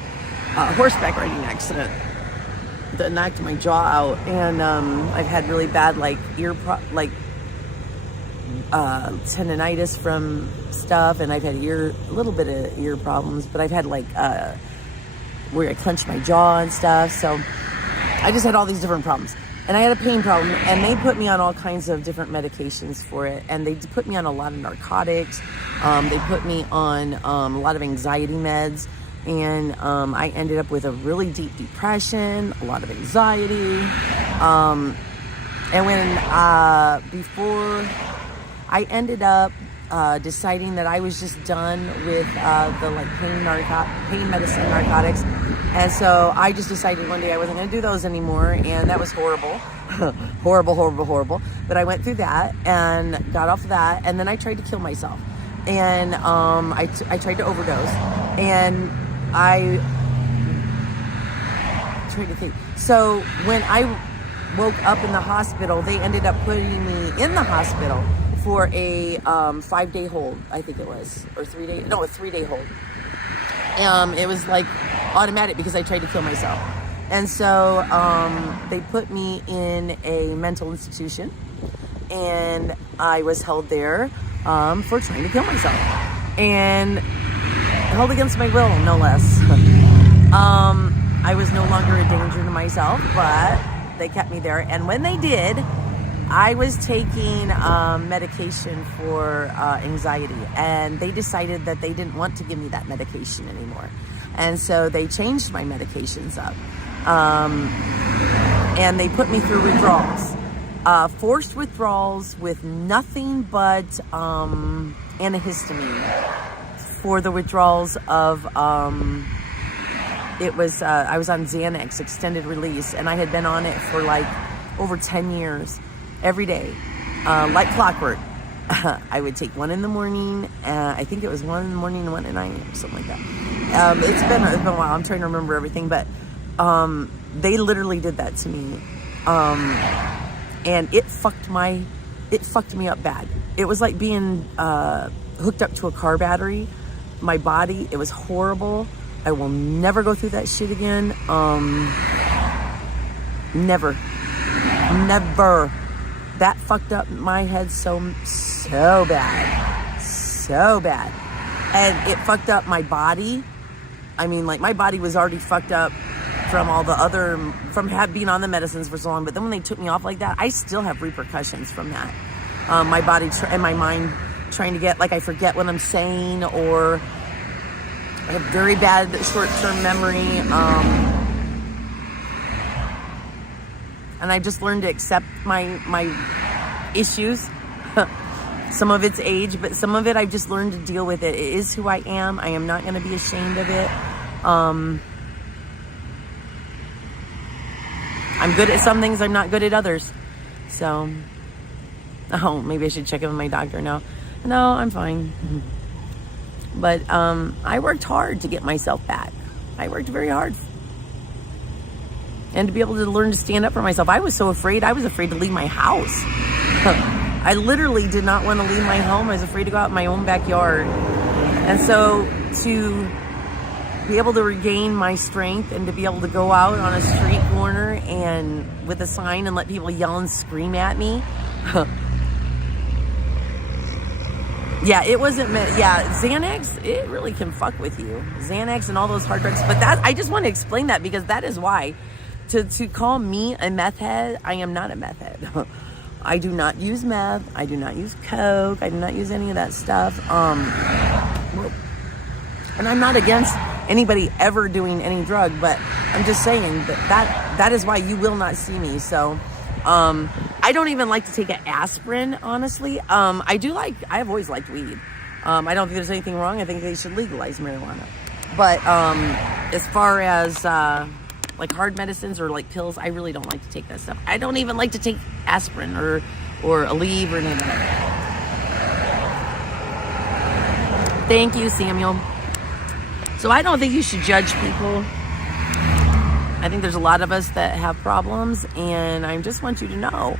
a horseback riding accident that knocked my jaw out, and I've had really bad tendonitis from stuff, and I've had a little bit of ear problems, but I've had where I clenched my jaw and stuff. So I just had all these different problems, and I had a pain problem, and they put me on all kinds of different medications for it, and they put me on a lot of narcotics. They put me on a lot of anxiety meds. And I ended up with a really deep depression, a lot of anxiety. And when before I ended up deciding that I was just done with the pain medicine, narcotics, and so I just decided one day I wasn't going to do those anymore, and that was horrible, horrible. But I went through that and got off of that, and then I tried to kill myself, and I tried to overdose, and I tried to think. So when I woke up in the hospital, they ended up putting me in the hospital for a 5-day hold, I think it was, or 3-day, no, a 3-day hold. It was like automatic because I tried to kill myself. And so they put me in a mental institution, and I was held there for trying to kill myself. And held against my will, no less. I was no longer a danger to myself, but they kept me there. And when they did, I was taking medication for anxiety, and they decided that they didn't want to give me that medication anymore. And so they changed my medications up. And they put me through withdrawals. Forced withdrawals with nothing but antihistamine. For the withdrawals of, I was on Xanax, extended release, and I had been on it for over 10 years, every day, like clockwork. I would take one in the morning, I think it was one in the morning and one at night, something like that. It's been a while, I'm trying to remember everything, but they literally did that to me, and it fucked me up bad. It was like being hooked up to a car battery. My body, it was horrible. I will never go through that shit again. Never. That fucked up my head so bad. And it fucked up my body. I mean, my body was already fucked up from being on the medicines for so long. But then when they took me off like that, I still have repercussions from that. My body and my mind trying to get, I forget what I'm saying, or I have very bad short-term memory. And I just learned to accept my issues. Some of it's age, but some of it I've just learned to deal with it. It is who I am. I am not going to be ashamed of it. I'm good at some things. I'm not good at others. So, maybe I should check in with my doctor now. No, I'm fine. But I worked hard to get myself back. I worked very hard. And to be able to learn to stand up for myself. I was so afraid. I was afraid to leave my house. I literally did not want to leave my home. I was afraid to go out in my own backyard. And so to be able to regain my strength and to be able to go out on a street corner and with a sign and let people yell and scream at me. Yeah, it wasn't meant. Yeah, Xanax, it really can fuck with you. Xanax and all those hard drugs. But that, I just want to explain that because that is why. To call me a meth head, I am not a meth head. I do not use meth. I do not use coke. I do not use any of that stuff. And I'm not against anybody ever doing any drug, but I'm just saying that is why you will not see me. So, I don't even like to take an aspirin, honestly. I've always liked weed. I don't think there's anything wrong. I think they should legalize marijuana. But, as far as, like hard medicines or like pills, I really don't like to take that stuff. I don't even like to take aspirin or Aleve or anything like that. Thank you, Samuel. So I don't think you should judge people. I think there's a lot of us that have problems, and I just want you to know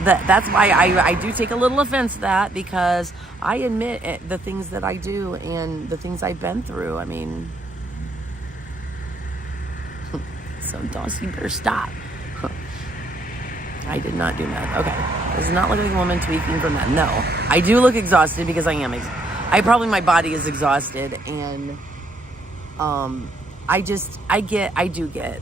that's why I do take a little offense to that, because I admit the things that I do and the things I've been through. I mean, so Dawson, you better stop. I did not do that. Okay. Does not look like a woman tweaking from that. No. I do look exhausted because I am. My body is exhausted, and I do get,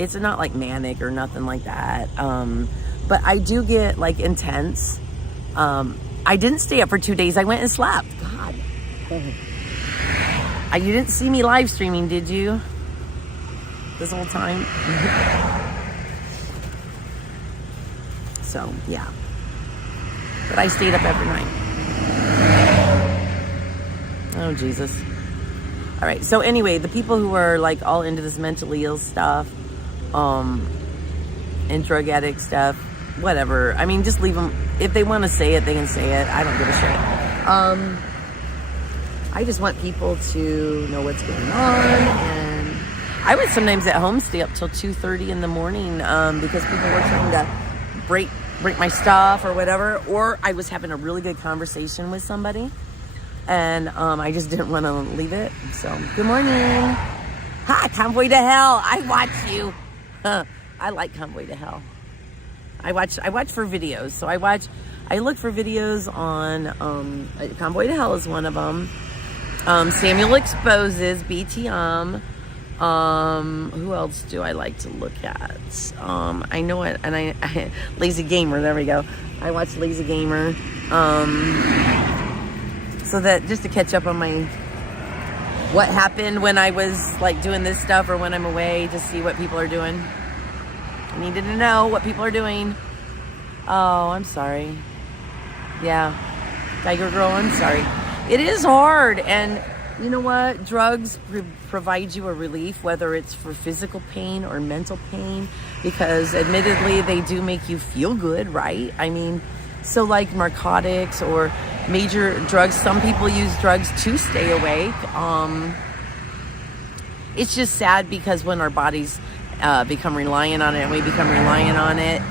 it's not like manic or nothing like that. But I do get like intense. I didn't stay up for 2 days. I went and slept. God. You didn't see me live streaming, did you? This whole time. So, yeah. But I stayed up every night. Oh, Jesus. All right. So anyway, the people who are like all into this mentally ill stuff, and drug addict stuff, whatever. I mean, just leave them. If they want to say it, they can say it. I don't give a shit. I just want people to know what's going on, and I would sometimes at home stay up till 2:30 in the morning because people were trying to break my stuff or whatever, or I was having a really good conversation with somebody, and I just didn't want to leave it. So, good morning. Hi, Convoy to Hell. I watch you. I like Convoy to Hell. I watch for videos. So I look for videos on Convoy to Hell is one of them. Samuel Exposes, BTM. Who else do I like to look at? I know it, and I Lazy Gamer, there we go. I watch Lazy Gamer. So that just to catch up on my what happened when I was like doing this stuff or when I'm away, to see what people are doing. I needed to know what people are doing. Oh, I'm sorry. Yeah. Tiger Girl, I'm sorry. It is hard, and you know what? Drugs provide you a relief, whether it's for physical pain or mental pain, because admittedly they do make you feel good, right? I mean, so like narcotics or major drugs, some people use drugs to stay awake. It's just sad because when our bodies become reliant on it and we become reliant on it,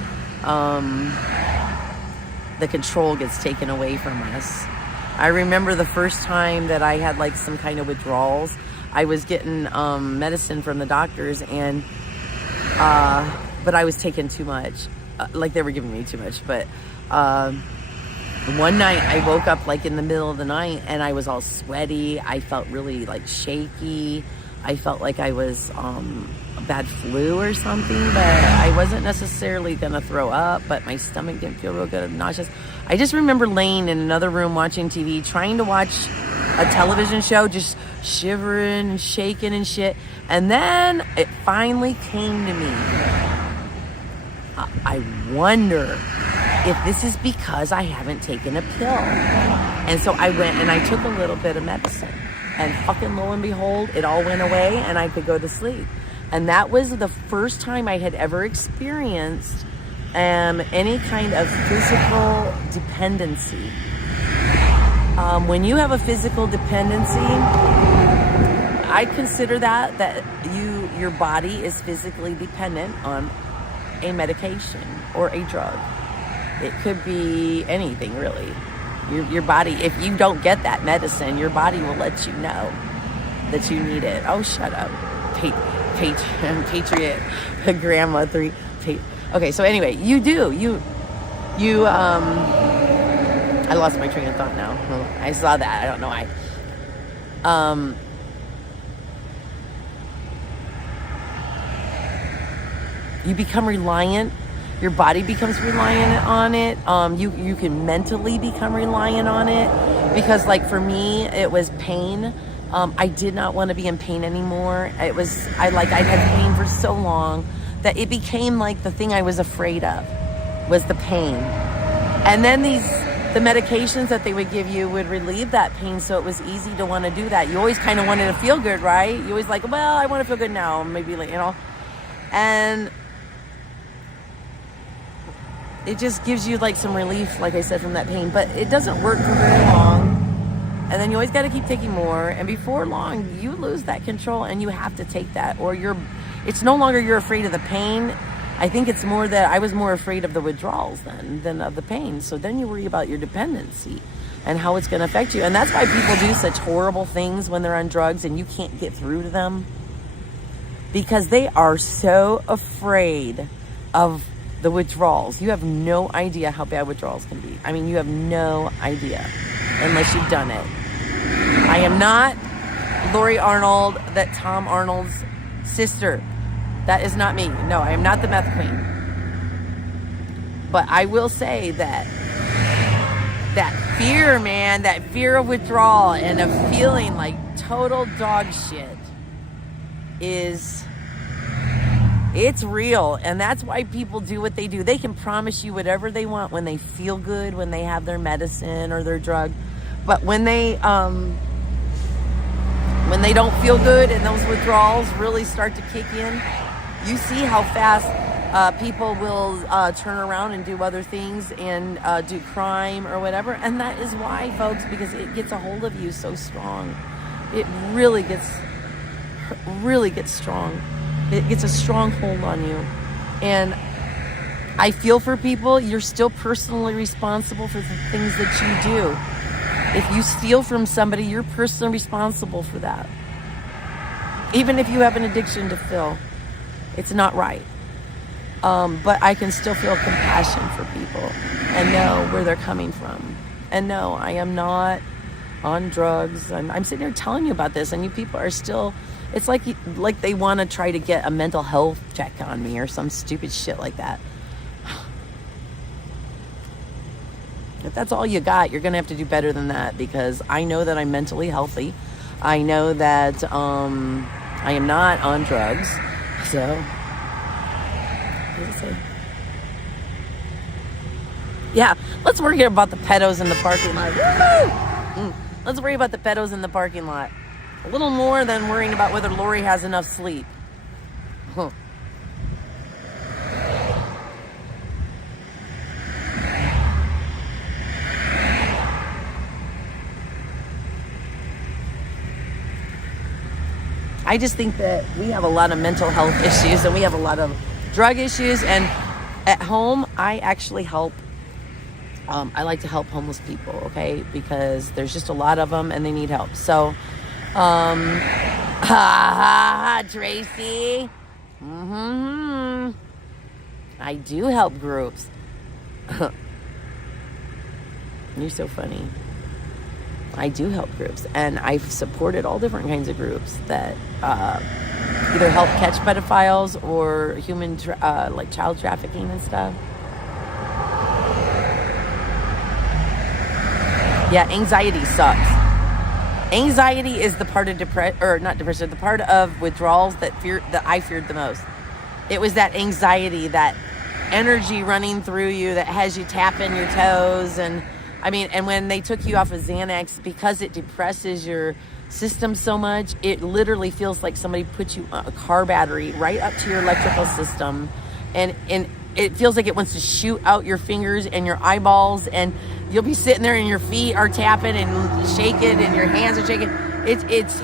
the control gets taken away from us. I remember the first time that I had like some kind of withdrawals. I was getting medicine from the doctors, and but I was taking too much. Like they were giving me too much. But one night I woke up like in the middle of the night, and I was all sweaty. I felt really like shaky. I felt like I was a bad flu or something, but I wasn't necessarily gonna throw up, but my stomach didn't feel real good. I'm nauseous. I just remember laying in another room watching TV, trying to watch a television show, just shivering and shaking and shit. And then it finally came to me. I wonder if this is because I haven't taken a pill. And so I went and I took a little bit of medicine. And fucking lo and behold, it all went away and I could go to sleep. And that was the first time I had ever experienced any kind of physical dependency. When you have a physical dependency, I consider that your body is physically dependent on a medication or a drug. It could be anything, really. Your body, if you don't get that medicine, your body will let you know that you need it. Oh, shut up. Patriot Grandma 3. Okay, so anyway, you do. I lost my train of thought now. I saw that. I don't know why. You become reliant. Your body becomes reliant on it. You can mentally become reliant on it. Because like for me, it was pain. I did not want to be in pain anymore. I'd had pain for so long that it became like the thing I was afraid of was the pain. And then the medications that they would give you would relieve that pain, so it was easy to want to do that. You always kind of wanted to feel good, right? You always like, well, I want to feel good now, maybe, like, and it just gives you like some relief, like I said, from that pain, but it doesn't work for very long. And then you always got to keep taking more, and before long, you lose that control, and you have to take that, or it's no longer you're afraid of the pain. I think it's more that I was more afraid of the withdrawals than of the pain. So then you worry about your dependency and how it's going to affect you. And that's why people do such horrible things when they're on drugs and you can't get through to them. Because they are so afraid of the withdrawals. You have no idea how bad withdrawals can be. I mean, you have no idea unless you've done it. I am not Lori Arnold, that Tom Arnold's sister. That is not me. No, I am not the meth queen. But I will say that fear, man, that fear of withdrawal and of feeling like total dog shit it's real. And that's why people do what they do. They can promise you whatever they want when they feel good, when they have their medicine or their drug. But when they don't feel good and those withdrawals really start to kick in, you see how fast people will turn around and do other things and do crime or whatever. And that is why, folks, because it gets a hold of you so strong. It really gets strong. It gets a strong hold on you. And I feel for people. You're still personally responsible for the things that you do. If you steal from somebody, you're personally responsible for that. Even if you have an addiction to fill. It's not right. But I can still feel compassion for people and know where they're coming from. And no, I am not on drugs. I'm sitting here telling you about this, and you people are still, it's like they want to try to get a mental health check on me or some stupid shit like that. If that's all you got, you're going to have to do better than that, because I know that I'm mentally healthy. I know that I am not on drugs. So, what did I say? Yeah, let's worry about the pedos in the parking lot. Let's worry about the pedos in the parking lot. A little more than worrying about whether Lori has enough sleep. Huh. I just think that we have a lot of mental health issues, and we have a lot of drug issues. And at home, I actually help. I like to help homeless people, okay? Because there's just a lot of them and they need help. So, Tracy. I do help groups. You're so funny. I do help groups, and I've supported all different kinds of groups that either help catch pedophiles or human like child trafficking and stuff. Yeah, anxiety sucks. Anxiety is the part of not depression, the part of withdrawals that I feared the most. It was that anxiety, that energy running through you that has you tapping your toes. And when they took you off of Xanax, because it depresses your system so much, it literally feels like somebody put you a car battery right up to your electrical system, and it feels like it wants to shoot out your fingers and your eyeballs, and you'll be sitting there and your feet are tapping and shaking and your hands are shaking. It's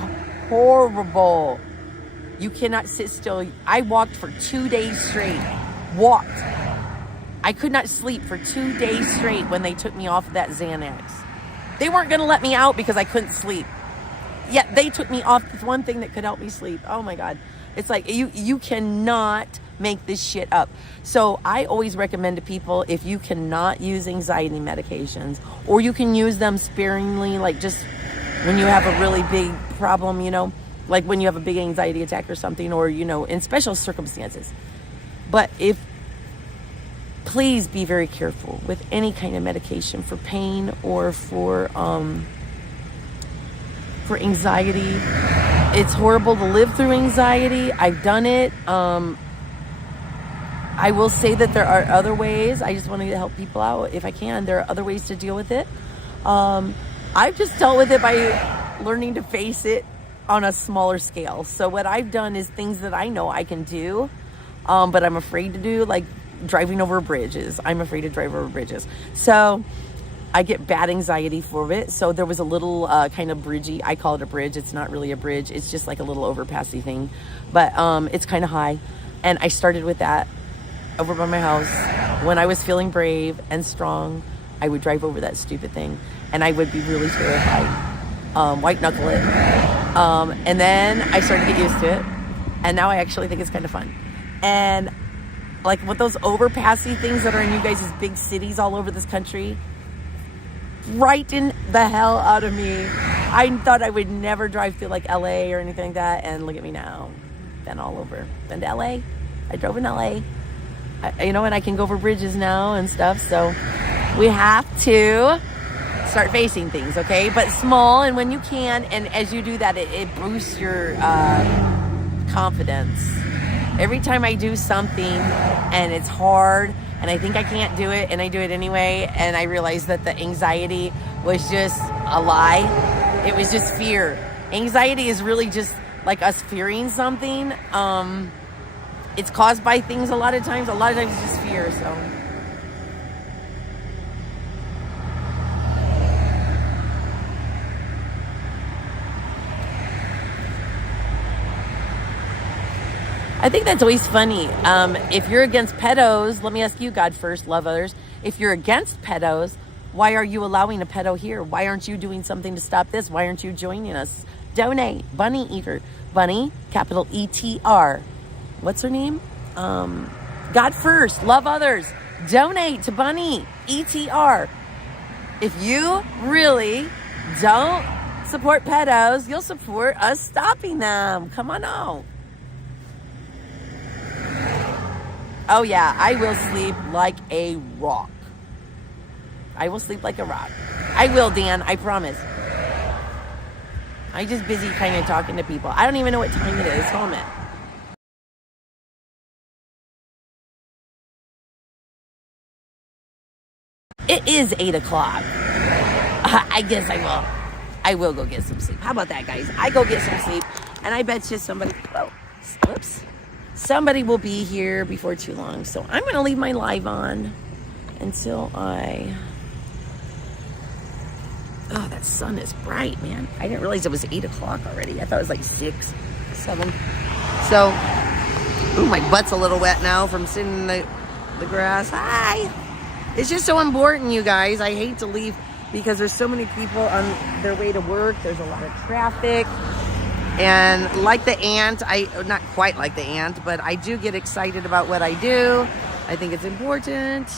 horrible. You cannot sit still. I walked for 2 days straight. Walked. I could not sleep for 2 days straight when they took me off of that Xanax. They weren't going to let me out because I couldn't sleep. Yet they took me off the one thing that could help me sleep. Oh my God. It's like you cannot make this shit up. So I always recommend to people, if you cannot use anxiety medications, or you can use them sparingly, like just when you have a really big problem, like when you have a big anxiety attack or something, or, in special circumstances. But please be very careful with any kind of medication for pain or for anxiety. It's horrible to live through anxiety. I've done it. I will say that there are other ways. I just want to help people out if I can. There are other ways to deal with it. I've just dealt with it by learning to face it on a smaller scale. So what I've done is things that I know I can do, but I'm afraid to do, like driving over bridges. I'm afraid to drive over bridges. So I get bad anxiety for it. So there was a little kind of bridgey, I call it a bridge. It's not really a bridge. It's just like a little overpassy thing, but it's kind of high. And I started with that over by my house. When I was feeling brave and strong, I would drive over that stupid thing, and I would be really terrified, white knuckle it. And then I started to get used to it, and now I actually think it's kind of fun. And like with those overpassy things that are in you guys' big cities all over this country, frightened the hell out of me. I thought I would never drive through like LA or anything like that, and look at me now. Been all over. Been to LA. I drove in LA. And I can go over bridges now and stuff. So we have to start facing things, okay? But small, and when you can, and as you do that, it boosts your confidence. Every time I do something and it's hard and I think I can't do it and I do it anyway, and I realize that the anxiety was just a lie. It was just fear. Anxiety is really just like us fearing something. It's caused by things a lot of times. A lot of times it's just fear, so. I think that's always funny. If you're against pedos, let me ask you, God first, love others. If you're against pedos, why are you allowing a pedo here? Why aren't you doing something to stop this? Why aren't you joining us? Donate. Bunny Eater. Bunny, capital E-T-R. What's her name? God first, love others. Donate to Bunny, E-T-R. If you really don't support pedos, you'll support us stopping them. Come on out. Oh yeah, I will sleep like a rock. I will sleep like a rock. I will, Dan, I promise. I'm just busy kind of talking to people. I don't even know what time it is. Hold a minute. It is 8 o'clock. I guess I will go get some sleep. How about that, guys? I go get some sleep, and I bet you somebody will be here before too long. So I'm going to leave my live on until oh, that sun is bright, man. I didn't realize it was 8 o'clock already. I thought it was like 6, 7. So, ooh, my butt's a little wet now from sitting in the grass. Hi. It's just so important, you guys. I hate to leave because there's so many people on their way to work. There's a lot of traffic. And like the ant, not quite like the ant, but I do get excited about what I do. I think it's important.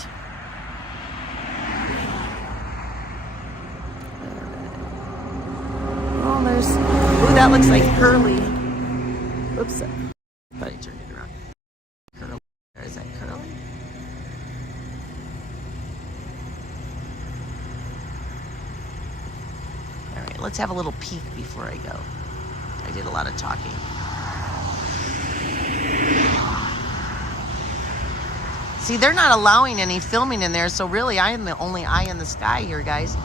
Oh, ooh, that looks like curly. Oops. Thought I turned it around. Curly. Or is that curly? All right, let's have a little peek before I go. I did a lot of talking. See, they're not allowing any filming in there, so really I am the only eye in the sky here, guys.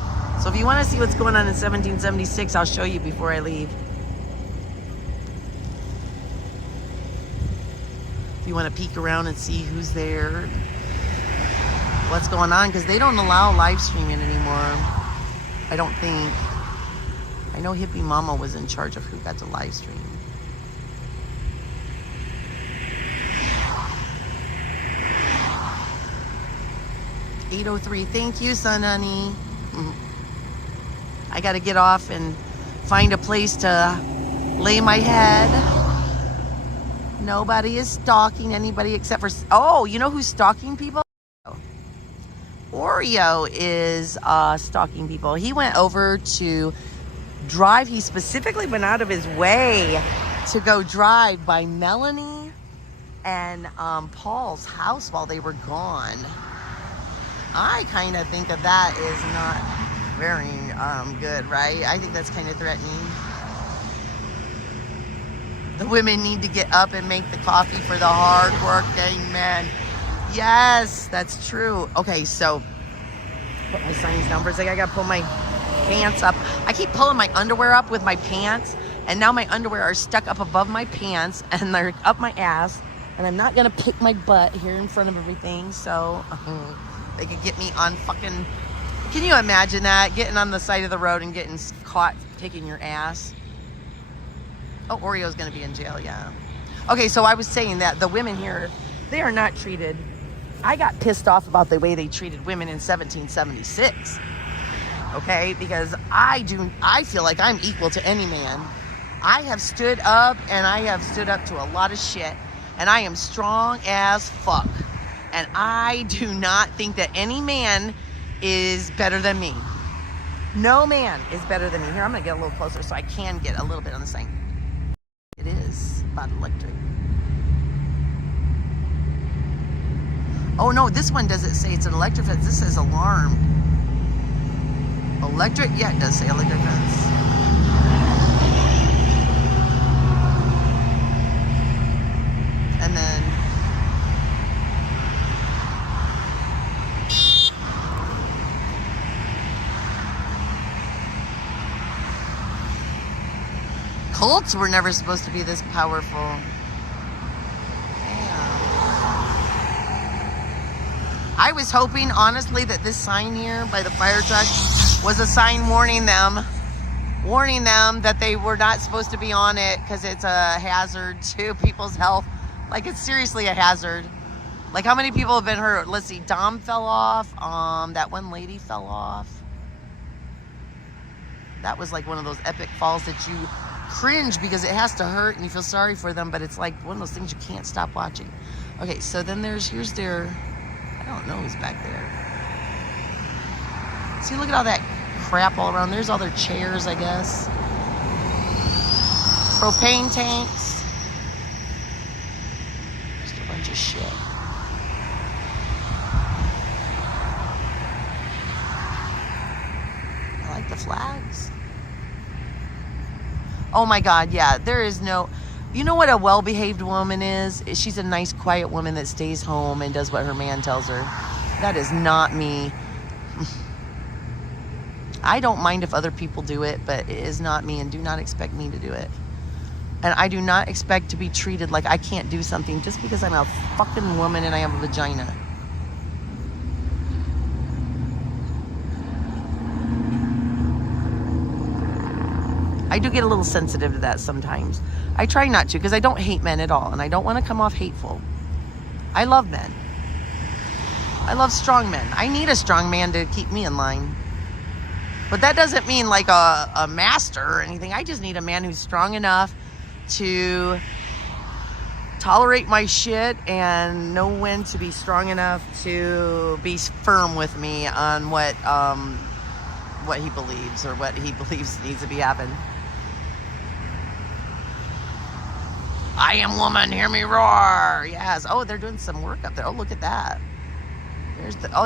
So if you want to see what's going on in 1776, I'll show you before I leave. If you want to peek around and see who's there, what's going on, because they don't allow live streaming anymore, I don't think. I know Hippie Mama was in charge of who got to live stream. $8:03. Thank you, son, honey. I got to get off and find a place to lay my head. Nobody is stalking anybody except for... Oh, you know who's stalking people? Oreo is stalking people. He went over to drive. He specifically went out of his way to go drive by Melanie and Paul's house while they were gone. I kind of think that is not very good, right? I think that's kind of threatening. The women need to get up and make the coffee for the hard-working men. Yes, that's true. Okay, so put my signs down for a second. I gotta pull my pants up. I keep pulling my underwear up with my pants, and now my underwear are stuck up above my pants, and they're up my ass, and I'm not gonna pick my butt here in front of everything, so they could get me on fucking... Can you imagine that? Getting on the side of the road and getting caught taking your ass. Oh, Oreo's gonna be in jail, yeah. Okay, so I was saying that the women here, they are not treated... I got pissed off about the way they treated women in 1776. Okay, because I feel like I'm equal to any man. I have stood up, and I have stood up to a lot of shit, and I am strong as fuck. And I do not think that any man is better than me. No man is better than me. Here, I'm gonna get a little closer so I can get a little bit on the sign. It is about electric. Oh no, this one doesn't say it's an electric fence. This says alarm. Electric? Yeah, it does say electric fence. And then Colts were never supposed to be this powerful. I was hoping, honestly, that this sign here by the fire truck was a sign warning them that they were not supposed to be on it because it's a hazard to people's health. Like, it's seriously a hazard. Like, how many people have been hurt? Let's see, Dom fell off. That one lady fell off. That was like one of those epic falls that you cringe because it has to hurt and you feel sorry for them, but it's like one of those things you can't stop watching. Okay, so then here's their... I don't know who's back there. See, look at all that crap all around. There's all their chairs, I guess. Propane tanks. Just a bunch of shit. I like the flags. Oh my God, yeah, there is no... You know what a well-behaved woman is? She's a nice, quiet woman that stays home and does what her man tells her. That is not me. I don't mind if other people do it, but it is not me, and do not expect me to do it. And I do not expect to be treated like I can't do something just because I'm a fucking woman and I have a vagina. I do get a little sensitive to that sometimes. I try not to because I don't hate men at all, and I don't want to come off hateful. I love men. I love strong men. I need a strong man to keep me in line. But that doesn't mean like a master or anything. I just need a man who's strong enough to tolerate my shit and know when to be strong enough to be firm with me on what he believes or what he believes needs to be happening. I am woman, hear me roar. Yes. Oh, they're doing some work up there. Oh, look at that.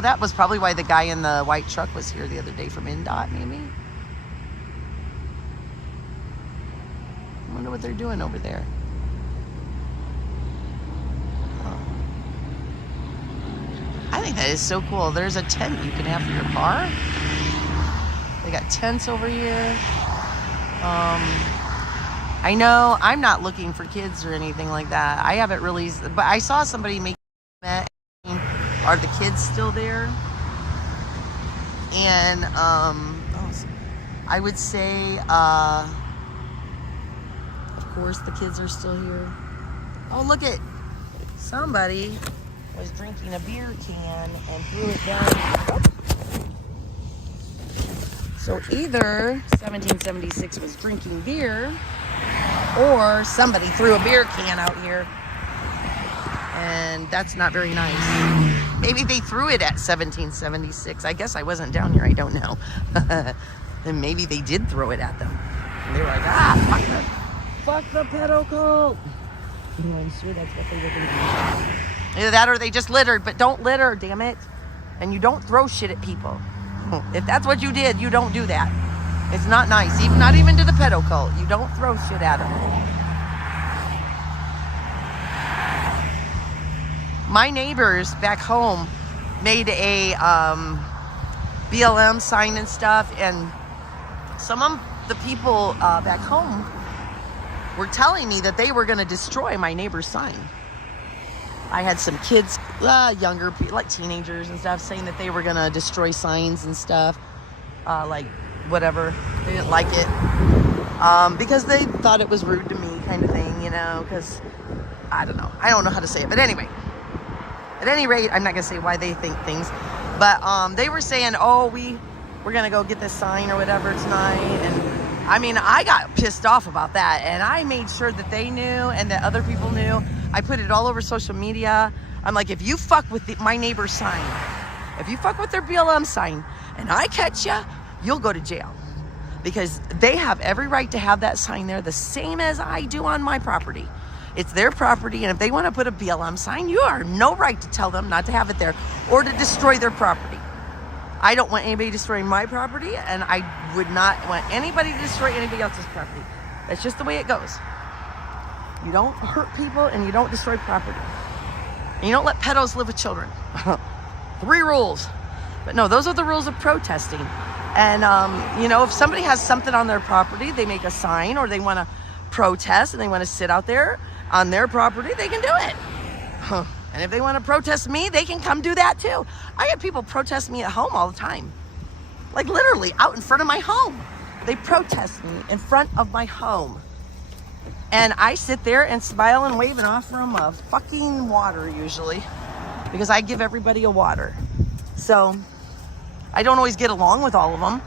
That was probably why the guy in the white truck was here the other day from INDOT, maybe. wonder what they're doing over there. Oh. I think that is so cool. There's a tent you can have for your car. They got tents over here. I know I'm not looking for kids or anything like that. I haven't really, but I saw somebody make that. Are the kids still there? And I would say, of course, the kids are still here. Oh, look at somebody was drinking a beer can and threw it down. So either 1776 was drinking beer, or somebody threw a beer can out here, and that's not very nice. Maybe they threw it at 1776. I guess I wasn't down here. I don't know. And maybe they did throw it at them. And they were like, fuck the pedo cult. I'm sure that's what they were going to do. Either that or they just littered. But don't litter, damn it. And you don't throw shit at people. If that's what you did, you don't do that. It's not nice. Not even to the pedo cult. You don't throw shit at them. My neighbors back home made a BLM sign and stuff, and some of the people back home were telling me that they were going to destroy my neighbor's sign. I had some kids, younger people, like teenagers and stuff, saying that they were going to destroy signs and stuff, like whatever. They didn't like it because they thought it was rude to me, kind of thing, you know, because I don't know how to say it, but anyway. At any rate, I'm not going to say why they think things, but they were saying, oh, we're going to go get this sign or whatever tonight. And I mean, I got pissed off about that, and I made sure that they knew and that other people knew. I put it all over social media. I'm like, if you fuck with my neighbor's sign, if you fuck with their BLM sign and I catch you, you'll go to jail, because they have every right to have that sign there the same as I do on my property. It's their property, and if they want to put a BLM sign, you are no right to tell them not to have it there or to destroy their property. I don't want anybody destroying my property, and I would not want anybody to destroy anybody else's property. That's just the way it goes. You don't hurt people, and you don't destroy property. And you don't let pedos live with children. 3 rules. But no, those are the rules of protesting. And, you know, if somebody has something on their property, they make a sign, or they want to protest and they want to sit out there on their property, they can do it. And if they want to protest me, they can come do that too. I have people protest me at home all the time. Like literally out in front of my home. They protest me in front of my home. And I sit there and smile and wave and offer them a fucking water usually, because I give everybody a water. So I don't always get along with all of them.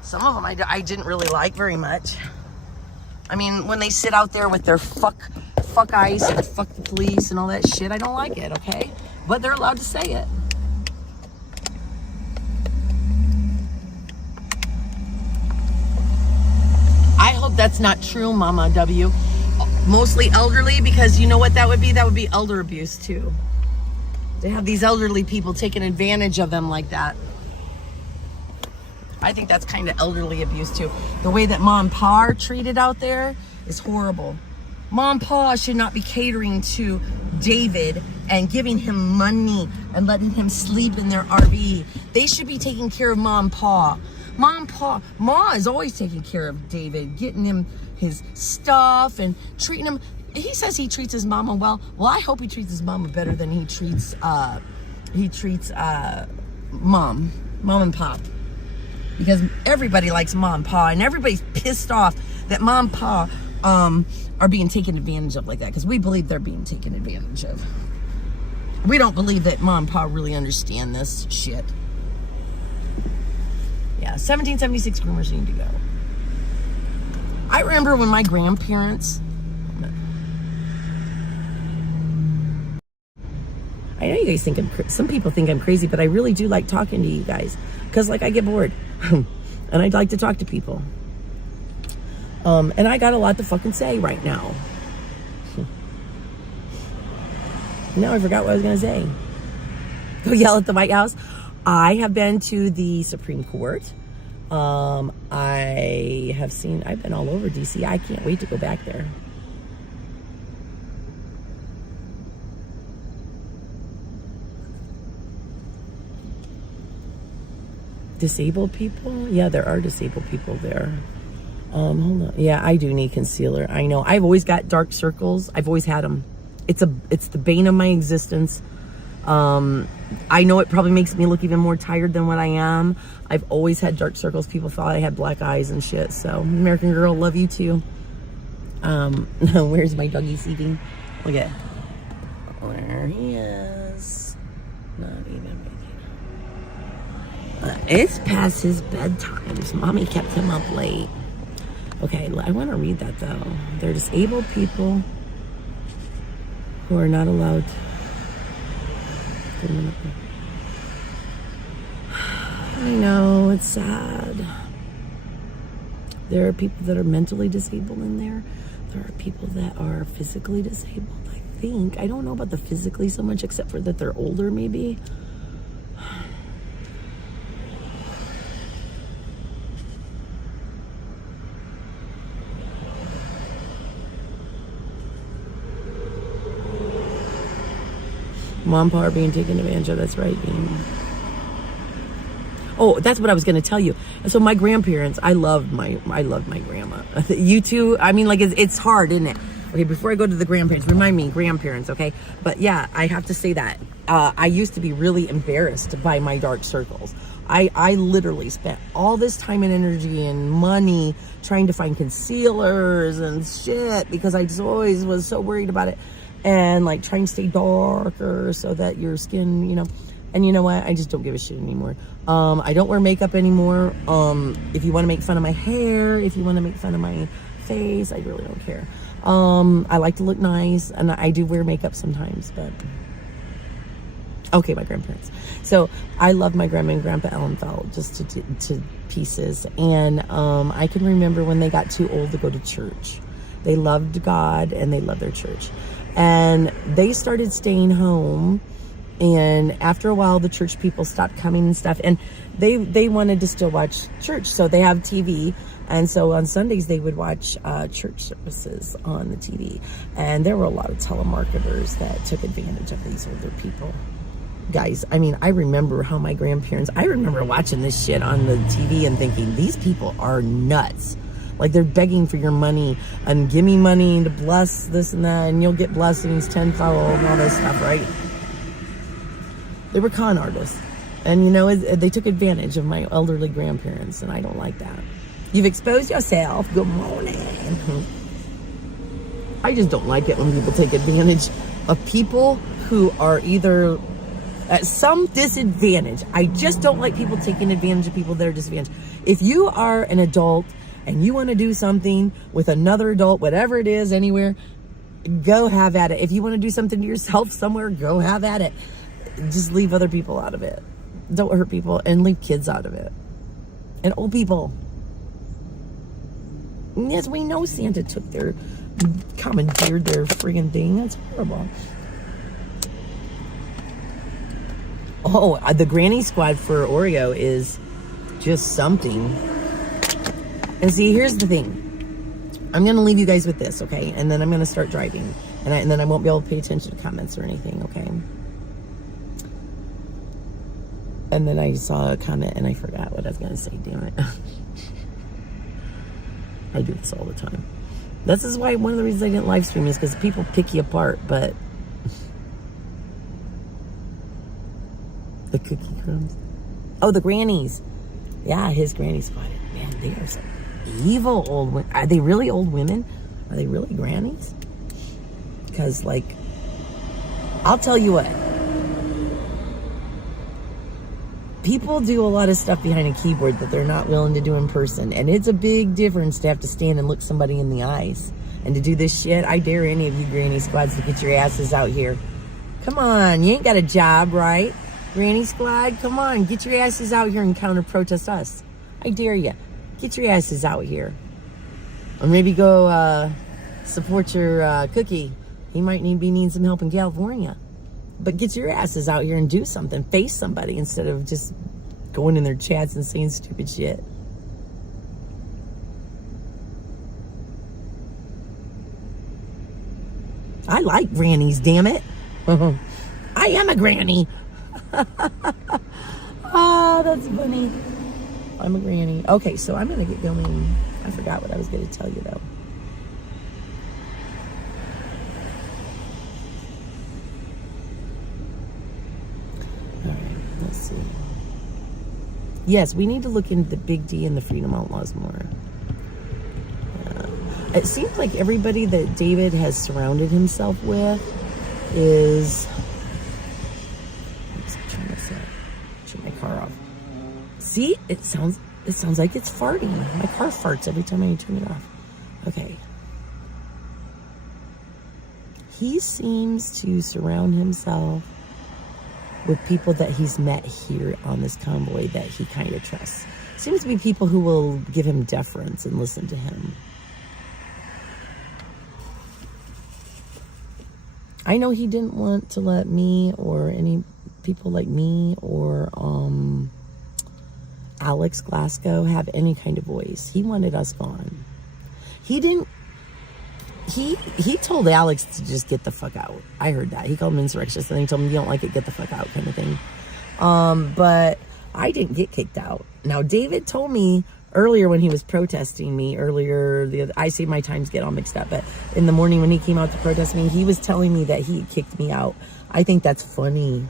Some of them I didn't really like very much. I mean, when they sit out there with their fuck ICE and fuck the police and all that shit, I don't like it, okay? But they're allowed to say it. I hope that's not true, Mama W. Mostly elderly, because you know what that would be? That would be elder abuse too. To have these elderly people taking advantage of them like that. I think that's kind of elderly abuse too. The way that Mom and Pa are treated out there is horrible. Mom and Pa should not be catering to David and giving him money and letting him sleep in their RV. They should be taking care of Mom and Pa. Ma is always taking care of David, getting him his stuff and treating him. He says he treats his mama well. Well, I hope he treats his mama better than he treats Mom and Pop. Because everybody likes Mom and Pa, and everybody's pissed off that Mom and Pa are being taken advantage of like that, because we believe they're being taken advantage of. We don't believe that Mom and Pa really understand this shit. Yeah, 1776 groomers need to go. I remember when my grandparents... I know you guys think some people think I'm crazy, but I really do like talking to you guys, because like I get bored and I'd like to talk to people. And I got a lot to fucking say right now. Now I forgot what I was gonna say. Go yell at the White House. I have been to the Supreme Court. I've been all over DC. I can't wait to go back there. Disabled people? Yeah, there are disabled people there. Hold on. Yeah, I do need concealer. I know. I've always got dark circles. I've always had them. It's the bane of my existence. I know it probably makes me look even more tired than what I am. I've always had dark circles. People thought I had black eyes and shit. So, American Girl, love you too. Where's my doggy eating? Look at where he is. Not even making. It's past his bedtime. Mommy kept him up late. Okay, I want to read that though. They're disabled people who are not allowed. I know, it's sad. There are people that are mentally disabled in there. There are people that are physically disabled, I think. I don't know about the physically so much, except for that they're older, maybe. Mom power being taken advantage of. That's right. Oh, that's what I was going to tell you. So my grandparents, I loved my grandma. You too. I mean, like it's hard, isn't it? Okay, before I go to the grandparents, remind me, grandparents, okay? But yeah, I have to say that I used to be really embarrassed by my dark circles. I literally spent all this time and energy and money trying to find concealers and shit because I just always was so worried about it. And like trying to stay darker so that your skin, and you know what? I just don't give a shit anymore. I don't wear makeup anymore. If you want to make fun of my hair, if you want to make fun of my face, I really don't care. I like to look nice, and I do wear makeup sometimes, but okay, my grandparents. So I love my grandma and grandpa Ellenfeld just to pieces. And I can remember when they got too old to go to church. They loved God and they loved their church. And they started staying home, and after a while the church people stopped coming and stuff, and they wanted to still watch church, so they have TV, and so on Sundays they would watch church services on the TV. And there were a lot of telemarketers that took advantage of these older people. Guys, I mean, I remember how my grandparents, I remember watching this shit on the TV and thinking, these people are nuts. Like, they're begging for your money and give me money to bless this and that, and you'll get blessings tenfold and all this stuff, right? They were con artists. And, they took advantage of my elderly grandparents, and I don't like that. You've exposed yourself. Good morning. I just don't like it when people take advantage of people who are either at some disadvantage. I just don't like people taking advantage of people that are disadvantaged. If you are an adult and you want to do something with another adult, whatever it is, anywhere, go have at it. If you want to do something to yourself somewhere, go have at it. Just leave other people out of it. Don't hurt people, and leave kids out of it. And old people. Yes, we know Santa took commandeered their friggin' thing. That's horrible. Oh, the granny squad for Oreo is just something. And see, here's the thing. I'm going to leave you guys with this, okay? And then I'm going to start driving. And then I won't be able to pay attention to comments or anything, okay? And then I saw a comment and I forgot what I was going to say, damn it. I do this all the time. This is why one of the reasons I didn't live stream is because people pick you apart, but... The cookie crumbs. Oh, the grannies. Yeah, his granny squad. Man, they are some evil old women. Are they really old women? Are they really grannies? Because, like, I'll tell you what. People do a lot of stuff behind a keyboard that they're not willing to do in person. And it's a big difference to have to stand and look somebody in the eyes. And to do this shit, I dare any of you granny squads to get your asses out here. Come on, you ain't got a job, right? Granny squad, come on, get your asses out here and counter protest us. I dare you. Get your asses out here. Or maybe go support your cookie. He might be needing some help in California. But get your asses out here and do something. Face somebody instead of just going in their chats and saying stupid shit. I like grannies, damn it. I am a granny. Oh, that's funny. I'm a granny. Okay, so I'm going to get going. I forgot what I was going to tell you, though. All right, let's see. Yes, we need to look into the Big D and the Freedom Outlaws more. It seems like everybody that David has surrounded himself with is... Let's turn this up. Turn my car off. See, it sounds like it's farting. My car farts every time I turn it off. Okay. He seems to surround himself with people that he's met here on this convoy that he kind of trusts. Seems to be people who will give him deference and listen to him. I know he didn't want to let me or any people like me or Alex Glasgow have any kind of voice. He wanted us gone. He didn't. He told Alex to just get the fuck out. I heard that. He called him insurrectionist and he told him, you don't like it, get the fuck out, kind of thing. But I didn't get kicked out. Now, David told me earlier when he was protesting me I see my times get all mixed up, but in the morning when he came out to protest me, he was telling me that he kicked me out. I think that's funny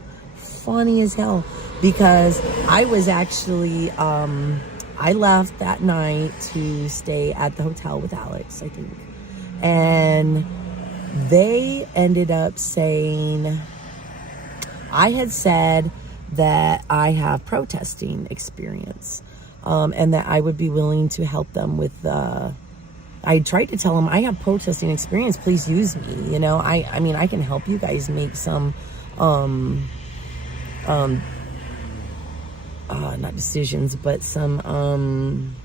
as hell, because I was actually, I left that night to stay at the hotel with Alex, I think. And they ended up saying, I had said that I have protesting experience. And that I would be willing to help them with, I tried to tell them, I have protesting experience, please use me, you know, I mean, I can help you guys make some, not decisions, but some, I'm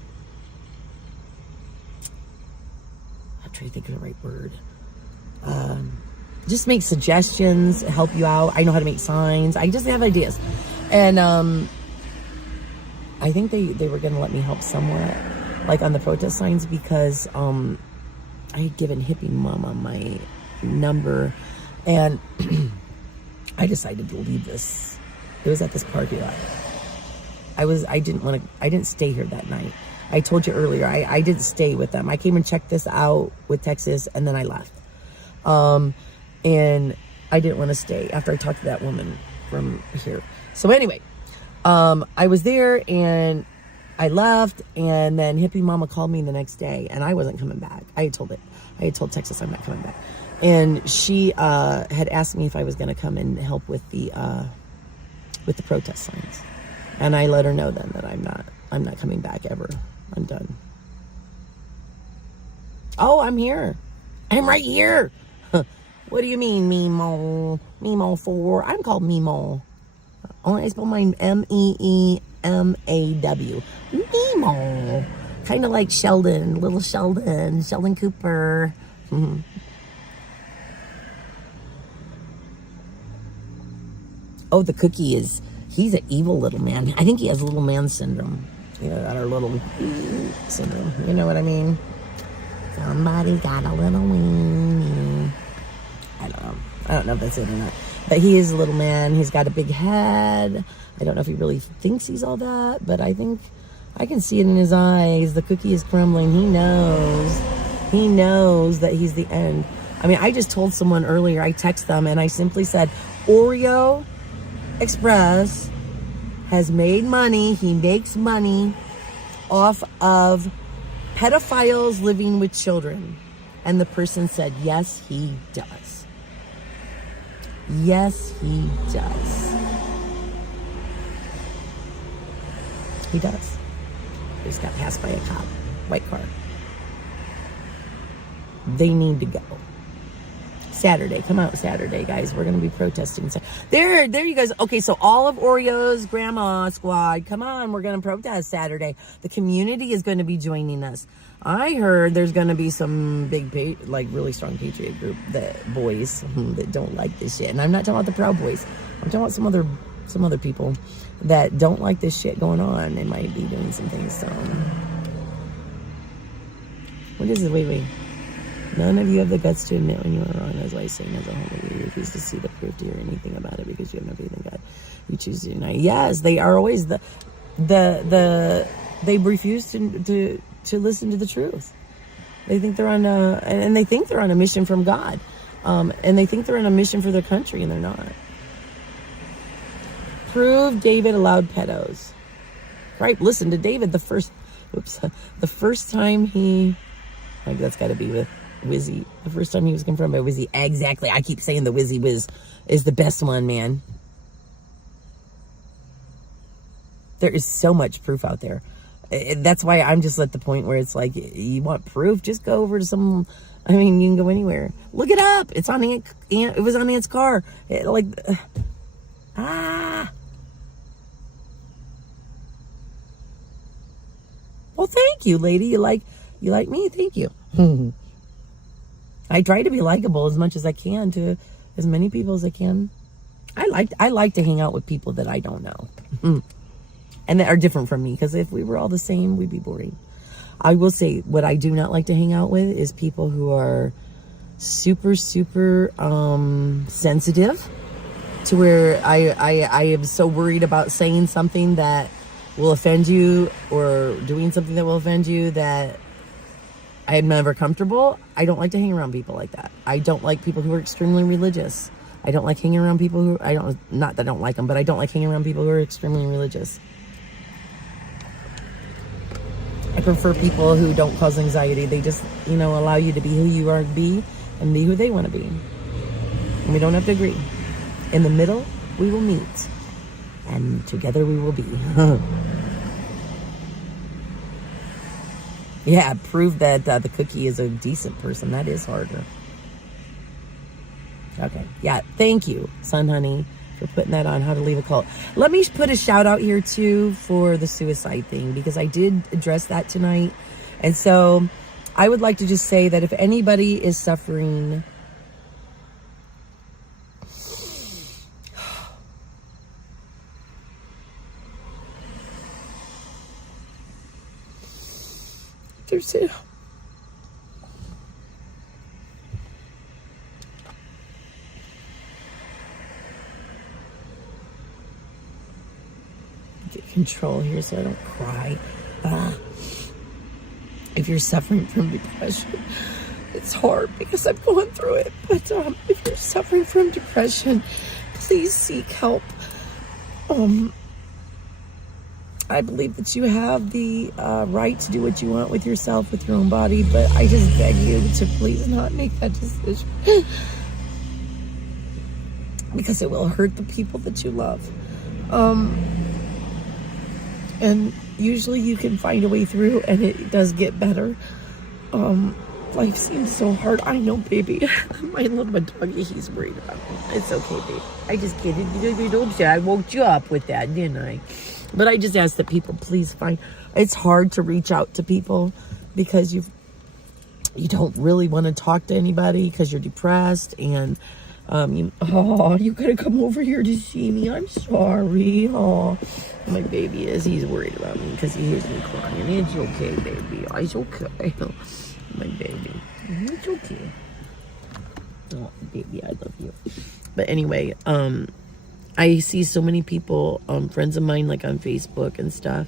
trying to think of the right word, just make suggestions, help you out. I know how to make signs. I just have ideas. And, I think they were going to let me help somewhat, like on the protest signs, because I had given Hippie Mama my number, and I decided to leave this. It was at this parking lot. I didn't stay here that night. I told you earlier, I didn't stay with them. I came and checked this out with Texas, and then I left. And I didn't want to stay after I talked to that woman from here. So anyway, I was there and I left, and then Hippie Mama called me the next day and I wasn't coming back. I had told Texas I'm not coming back. And she, had asked me if I was going to come and help with the protest signs. And I let her know then that I'm not coming back ever. I'm done. Oh, I'm here. I'm right here. What do you mean, Mimo? Mimo 4. I'm called Mimo. Oh, I spell mine Meemaw. Mimo. Kind of like Sheldon, little Sheldon Cooper. Mm-hmm. Oh, the cookie he's an evil little man. I think he has little man syndrome. You know, that our little syndrome. You know what I mean? Somebody got a little weenie. I don't know if that's it or not. But he is a little man. He's got a big head. I don't know if he really thinks he's all that, but I think I can see it in his eyes. The cookie is crumbling. He knows. He knows that he's the end. I mean, I just told someone earlier, I text them and I simply said, Oreo Express has made money. He makes money off of pedophiles living with children. And the person said, yes, he does. Yes, he does. He does. He just got passed by a cop. White car. They need to go. Saturday. Come out Saturday, guys. We're going to be protesting. There you guys. Okay, so all of Oreo's grandma squad, come on. We're going to protest Saturday. The community is going to be joining us. I heard there's going to be some big, really strong patriot group, that boys that don't like this shit. And I'm not talking about the Proud Boys. I'm talking about some other people that don't like this shit going on. They might be doing some things. So, what is it? Wait. None of you have the guts to admit when you are wrong. That's why saying as a whole, you refuse to see the proof to hear anything about it because you have no faith in God. You choose to deny. Yes, they are always they refuse to listen to the truth. They think they're on they think they're on a mission from God. And they think they're on a mission for their country, and they're not. Prove David allowed pedos. Right? Listen to David the first time he, like, that's got to be with Wizzy. The first time he was confronted by Wizzy. Exactly. I keep saying the Wizzy Wiz is the best one, man. There is so much proof out there. That's why I'm just at the point where it's like, you want proof? Just go over to some. I mean, you can go anywhere. Look it up. It's on Aunt. It was on Aunt's car. Well, thank you, lady. You like me? Thank you. I try to be likable as much as I can to as many people as I can. I like to hang out with people that I don't know. And that are different from me, because if we were all the same, we'd be boring. I will say, what I do not like to hang out with is people who are super, super sensitive, to where I am so worried about saying something that will offend you or doing something that will offend you that I am never comfortable. I don't like to hang around people like that. I don't like people who are extremely religious. I don't like hanging around people who, not that I don't like them, but I don't like hanging around people who are extremely religious. I prefer people who don't cause anxiety. They just, allow you to be who you are to be and be who they want to be. And we don't have to agree. In the middle, we will meet. And together we will be. Yeah, prove that the cookie is a decent person. That is harder. Okay. Yeah, thank you, Sun Honey, for putting that on How to Leave a Cult. Let me put a shout out here too for the suicide thing, because I did address that tonight. And so I would like to just say that if anybody is suffering there's it. Get control here so I don't cry. If you're suffering from depression, it's hard because I'm going through it. But if you're suffering from depression, please seek help. I believe that you have the right to do what you want with yourself, with your own body, but I just beg you to please not make that decision. Because it will hurt the people that you love. And usually you can find a way through, and it does get better. Life seems so hard. I know, baby. My little doggy, he's worried about me. It's okay, baby. I just kidded. I woke you up with that, didn't I? But I just ask that people please find. It's hard to reach out to people because you don't really want to talk to anybody because you're depressed, and you gotta come over here to see me. I'm sorry. Oh, my baby he's worried about me because he hears me crying. It's okay, baby. It's okay. My baby, it's okay. Oh, baby, I love you. But anyway, I see so many people, friends of mine, like on Facebook and stuff,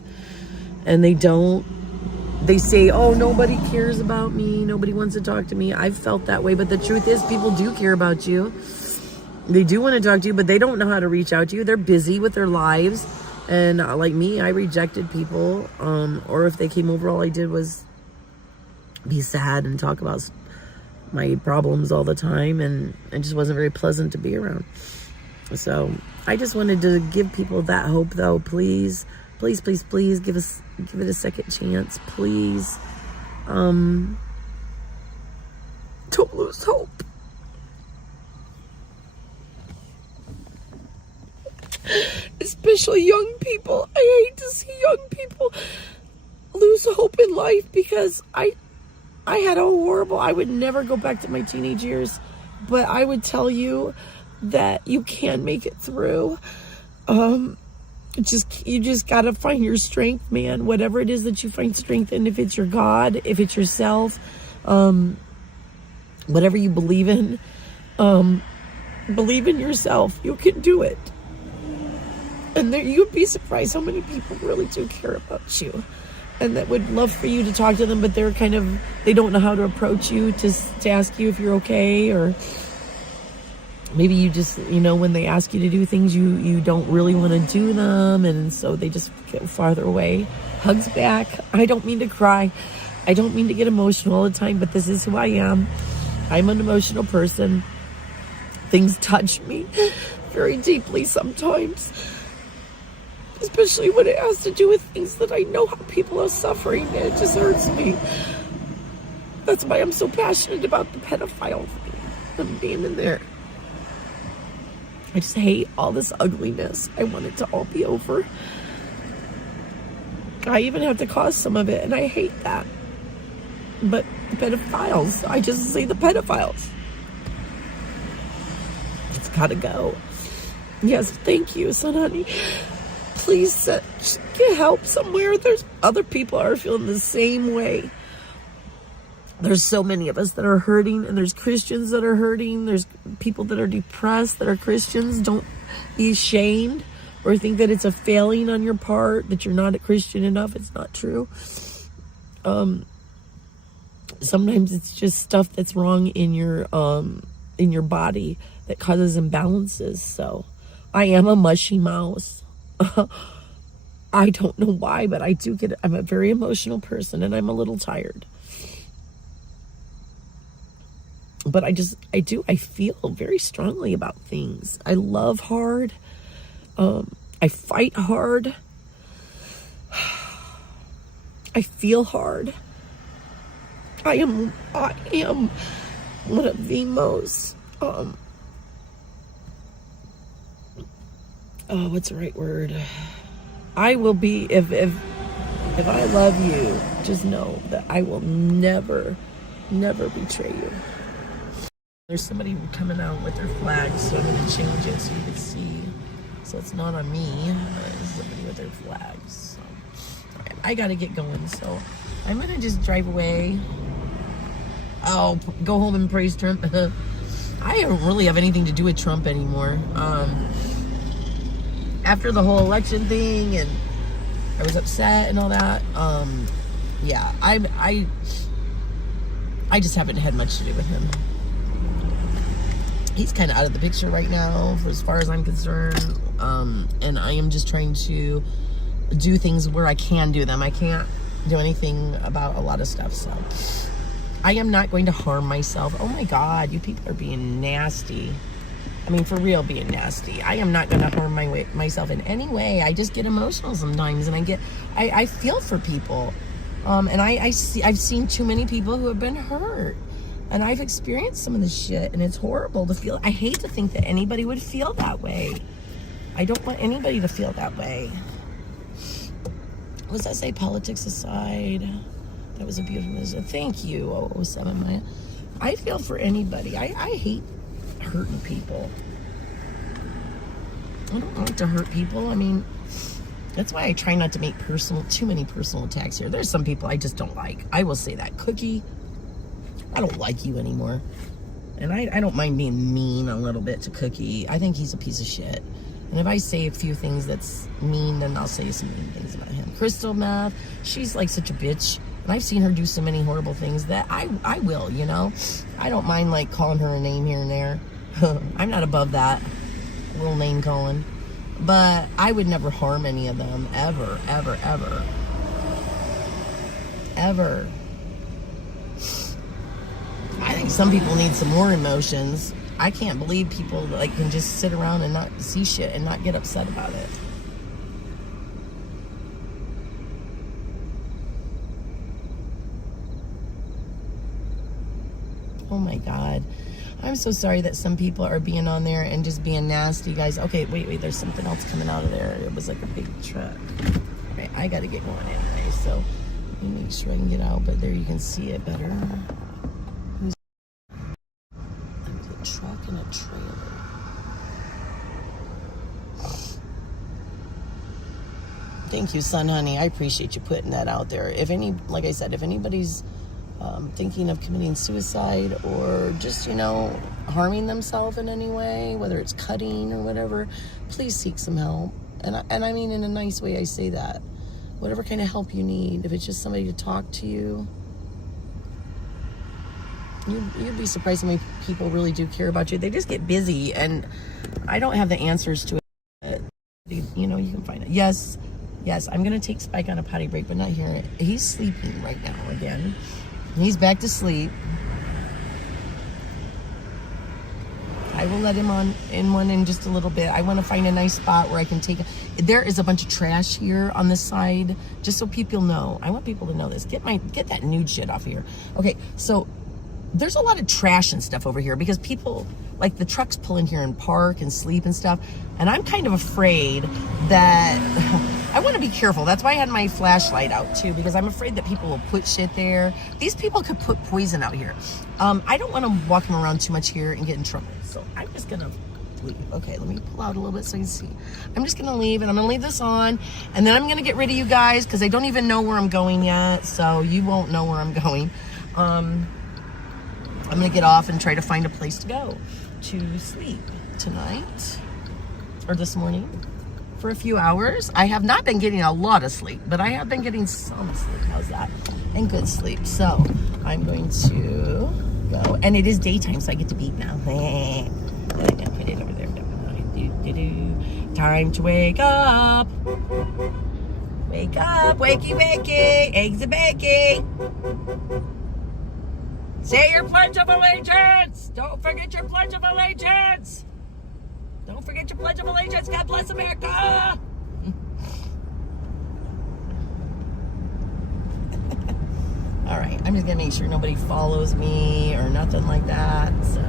and they say, oh, nobody cares about me. Nobody wants to talk to me. I've felt that way. But the truth is, people do care about you. They do want to talk to you, but they don't know how to reach out to you. They're busy with their lives. And like me, I rejected people. Or if they came over, all I did was be sad and talk about my problems all the time. And it just wasn't very pleasant to be around. So I just wanted to give people that hope, though. Please, please, please, please give it a second chance. Please, don't lose hope. Especially young people. I hate to see young people lose hope in life, because I had a horrible. I would never go back to my teenage years, but I would tell you that you can make it through. You just gotta find your strength, man. Whatever it is that you find strength in, if it's your God, if it's yourself, Whatever you believe in, believe in yourself. You can do it. And you'd be surprised how many people really do care about you and that would love for you to talk to them, but they don't know how to approach you to ask you if you're okay, or maybe you just, when they ask you to do things, you don't really want to do them, and so they just get farther away. Hugs back. I don't mean to cry. I don't mean to get emotional all the time, but this is who I am. I'm an emotional person. Things touch me very deeply sometimes, especially when it has to do with things that I know how people are suffering. It just hurts me. That's why I'm so passionate about the pedophile thing and being in there. I just hate all this ugliness. I want it to all be over. I even have to cause some of it, and I hate that. But the pedophiles, I just say the pedophiles. It's gotta go. Yes, thank you, son, honey. Please get help somewhere. There's other people are feeling the same way. There's so many of us that are hurting, and there's Christians that are hurting. There's people that are depressed that are Christians. Don't be ashamed or think that it's a failing on your part, that you're not a Christian enough. It's not true. Sometimes it's just stuff that's wrong in your body that causes imbalances. So I am a mushy mouse. I don't know why, but I'm a very emotional person, and I'm a little tired. But I feel very strongly about things. I love hard. I fight hard. I feel hard. I am one of the most, what's the right word? I will be, if I love you, just know that I will never betray you. There's somebody coming out with their flag, so I'm going to change it so you can see. So it's not on me, but it's somebody with their flags. So, all right, I got to get going, so I'm going to just drive away. Oh, go home and praise Trump. I don't really have anything to do with Trump anymore. After the whole election thing, and I was upset and all that. Yeah, I just haven't had much to do with him. He's kind of out of the picture right now, for as far as I'm concerned. And I am just trying to do things where I can do them. I can't do anything about a lot of stuff, so I am not going to harm myself. Oh my God, you people are being nasty. I mean, for real, being nasty. I am not going to harm myself in any way. I just get emotional sometimes, and I feel for people. And I've seen too many people who have been hurt. And I've experienced some of this shit, and it's horrible to feel. I hate to think that anybody would feel that way. I don't want anybody to feel that way. What does that say? Politics aside. That was a beautiful message. Thank you, 007 Maya. I feel for anybody. I hate hurting people. I don't like to hurt people. I mean, that's why I try not to make too many personal attacks here. There's some people I just don't like. I will say that. Cookie, I don't like you anymore. And I don't mind being mean a little bit to Cookie. I think he's a piece of shit. And if I say a few things that's mean, then I'll say some mean things about him. Crystal Meth, she's like such a bitch. And I've seen her do so many horrible things that I will, you know. I don't mind like calling her a name here and there. I'm not above that. A little name calling. But I would never harm any of them. Ever, ever, ever. Ever. I think some people need some more emotions. I can't believe people like can just sit around and not see shit and not get upset about it. Oh my God. I'm so sorry that some people are being on there and just being nasty, guys. Okay, wait, there's something else coming out of there. It was like a big truck. All right, I gotta get going anyway, so let me make sure I can get out, but there you can see it better. There's a truck and a trailer. Thank you, son, honey. I appreciate you putting that out there. Like I said, if anybody's thinking of committing suicide or just, harming themselves in any way, whether it's cutting or whatever, please seek some help. And I mean in a nice way I say that. Whatever kind of help you need, if it's just somebody to talk to you, you'd be surprised how many people really do care about you. They just get busy, and I don't have the answers to it. You can find it. Yes, I'm going to take Spike on a potty break, but not here. He's sleeping right now again. He's back to sleep. I will let him in one in just a little bit. I want to find a nice spot where I can take it. There is a bunch of trash here on this side, just so people know. I want people to know this. Get that nude shit off here. Okay, so there's a lot of trash and stuff over here because people, like the trucks pull in here and park and sleep and stuff. And I'm kind of afraid that I want to be careful. That's why I had my flashlight out too, because I'm afraid that people will put shit there. These people could put poison out here. I don't want to walk them around too much here and get in trouble. So I'm just going to leave. Okay, let me pull out a little bit so you can see. I'm just going to leave, and I'm going to leave this on, and then I'm going to get rid of you guys because I don't even know where I'm going yet, so you won't know where I'm going. I'm going to get off and try to find a place to go to sleep tonight or this morning for a few hours. I have not been getting a lot of sleep, but I have been getting some sleep. How's that? And good sleep. So I'm going to go, and it is daytime, so I get to beat now. I'm going to put it over there. Time to wake up. Wake up, wakey, wakey, eggs are baking. Say your Pledge of Allegiance. Don't forget your Pledge of Allegiance. Don't forget your Pledge of Allegiance. God bless America. All right, I'm just gonna make sure nobody follows me or nothing like that. So,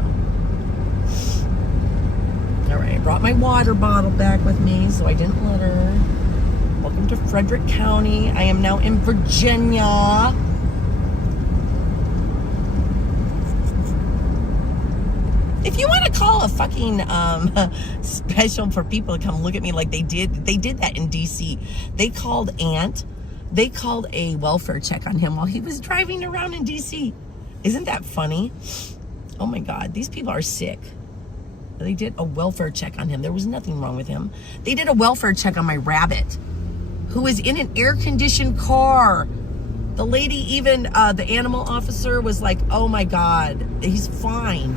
all right, I brought my water bottle back with me, so I didn't litter. Welcome to Frederick County. I am now in Virginia. If you want to call a fucking special for people to come look at me like they did that in DC. They called a welfare check on him while he was driving around in DC. Isn't that funny? Oh my God, these people are sick. They did a welfare check on him. There was nothing wrong with him. They did a welfare check on my rabbit, who was in an air-conditioned car. The lady, even the animal officer, was like, oh my God, he's fine.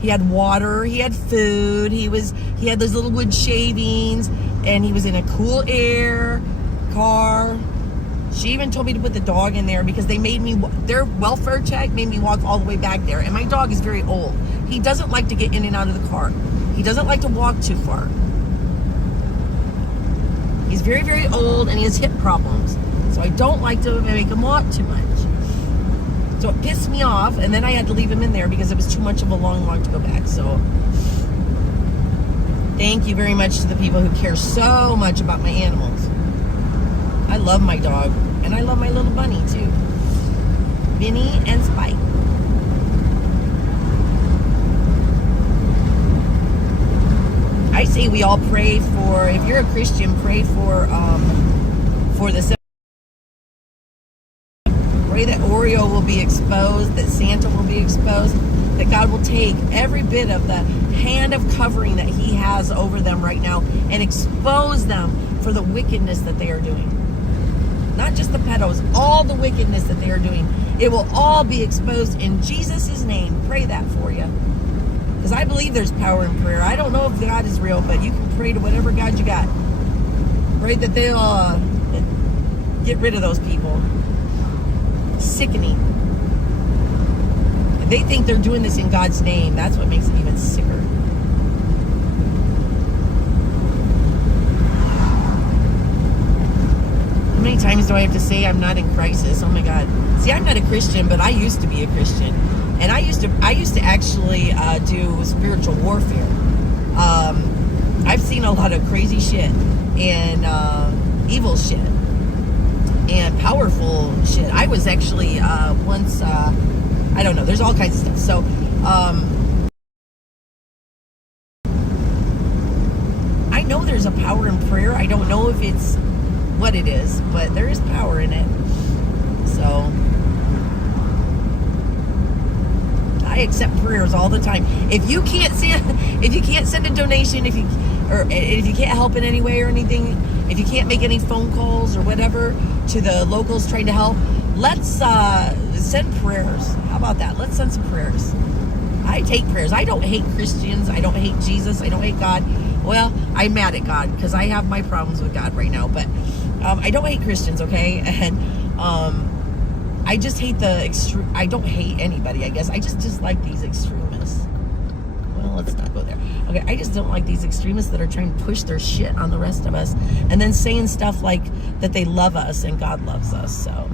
He had water, he had food, he had those little wood shavings, and he was in a cool air car. She even told me to put the dog in there because their welfare check made me walk all the way back there. And my dog is very old. He doesn't like to get in and out of the car. He doesn't like to walk too far. He's very, very old, and he has hip problems. So I don't like to make him walk too much. So it pissed me off, and then I had to leave him in there because it was too much of a long walk to go back. So thank you very much to the people who care so much about my animals. I love my dog, and I love my little bunny too. Vinny and Spike. I say we all pray for, if you're a Christian, pray for the pray that Oreo will be exposed, that Santa will be exposed, that God will take every bit of the hand of covering that he has over them right now and expose them for the wickedness that they are doing. Not just the pedos, all the wickedness that they are doing. It will all be exposed in Jesus' name. Pray that for you. Because I believe there's power in prayer. I don't know if God is real, but you can pray to whatever God you got. Pray that they'll get rid of those people. Sickening. They think they're doing this in God's name. That's what makes it even sicker. How many times do I have to say I'm not in crisis? Oh my God. See, I'm not a Christian, but I used to be a Christian. And I used to actually do spiritual warfare. I've seen a lot of crazy shit and evil shit and powerful shit. I was actually once, I don't know, there's all kinds of stuff. So, I know there's a power in prayer. I don't know if it's what it is, but there is power in it. So, I accept prayers all the time. If you can't send a donation, if you can't help in any way or anything, if you can't make any phone calls or whatever to the locals trying to help, let's send prayers. How about that? Let's send some prayers. I take prayers. I don't hate Christians. I don't hate Jesus. I don't hate God. Well, I'm mad at God because I have my problems with God right now. But I don't hate Christians, okay? And I just hate I don't hate anybody, I guess. I just dislike these extremists. Well, let's not go there. Okay, I just don't like these extremists that are trying to push their shit on the rest of us and then saying stuff like that they love us and God loves us, so.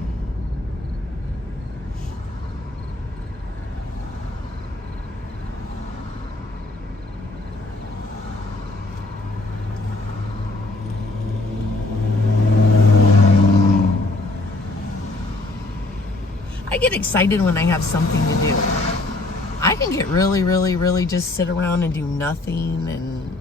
I get excited when I have something to do. I can get really, really, really just sit around and do nothing, and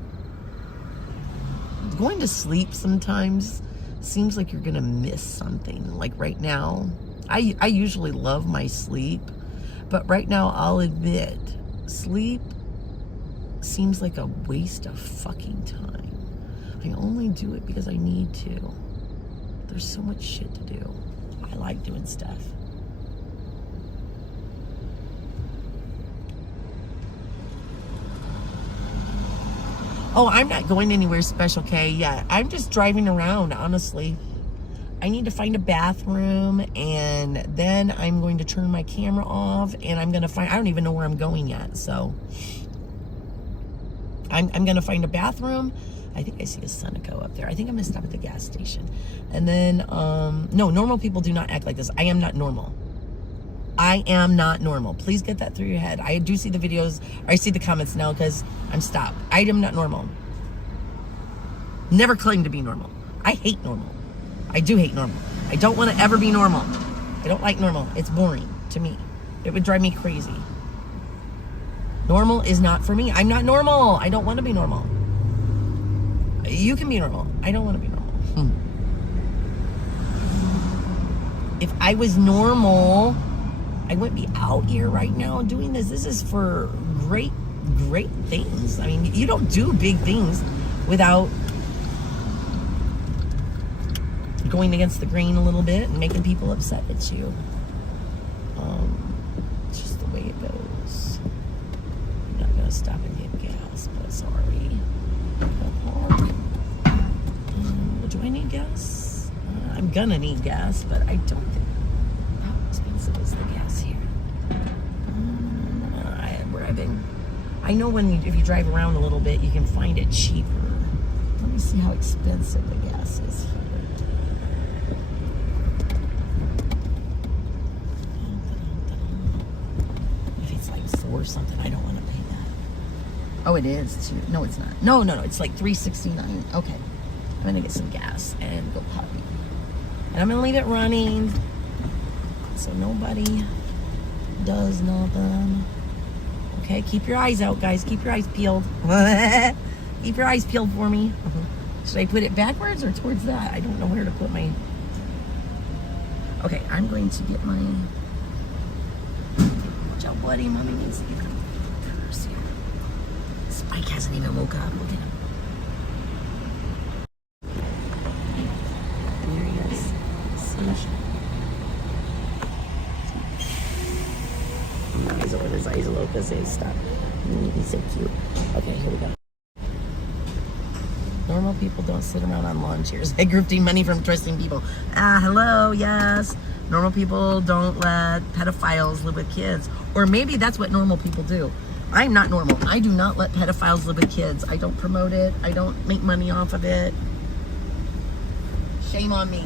going to sleep sometimes seems like you're gonna miss something. Like right now, I usually love my sleep, but right now I'll admit, sleep seems like a waste of fucking time. I only do it because I need to. There's so much shit to do. I like doing stuff. Oh, I'm not going anywhere special, Kay. Yeah, I'm just driving around, honestly. I need to find a bathroom, and then I'm going to turn my camera off, and I'm going to I don't even know where I'm going yet, so. I'm going to find a bathroom. I think I see a Seneca up there. I think I'm going to stop at the gas station. And then, no, normal people do not act like this. I am not normal. I am not normal. Please get that through your head. I do see the videos, or I see the comments now because I'm stopped. I am not normal. Never claimed to be normal. I hate normal. I do hate normal. I don't want to ever be normal. I don't like normal. It's boring to me. It would drive me crazy. Normal is not for me. I'm not normal. I don't want to be normal. You can be normal. I don't want to be normal. If I was normal, I wouldn't be out here right now doing this. This is for great things. I mean, you don't do big things without going against the grain a little bit and making people upset at you. It's just the way it goes. I'm not going to stop and get gas, but sorry. Do I need gas? I'm going to need gas, but I don't think. How expensive is the gas here? Where I've been. I know if you drive around a little bit, you can find it cheaper. Let me see how expensive the gas is here. If it's like $4 or something, I don't want to pay that. Oh, it is too. No, it's not. No. It's like $3.69. Okay, I'm gonna get some gas and go potty. And I'm gonna leave it running so nobody does nothing. Okay, keep your eyes out, guys. Keep your eyes peeled. Keep your eyes peeled for me. Should I put it backwards or towards that? I don't know where to put my... Okay, I'm going to get my... Watch out, buddy. Mommy needs to get up first here. Spike hasn't even woke up. Look at him. There he is. Sunshine. He's over his eyes a little because they stop. He's so cute. Okay, here we go. Normal people don't sit around on lawn chairs. They grifting money from trusting people. Hello, yes. Normal people don't let pedophiles live with kids. Or maybe that's what normal people do. I'm not normal. I do not let pedophiles live with kids. I don't promote it. I don't make money off of it. Shame on me.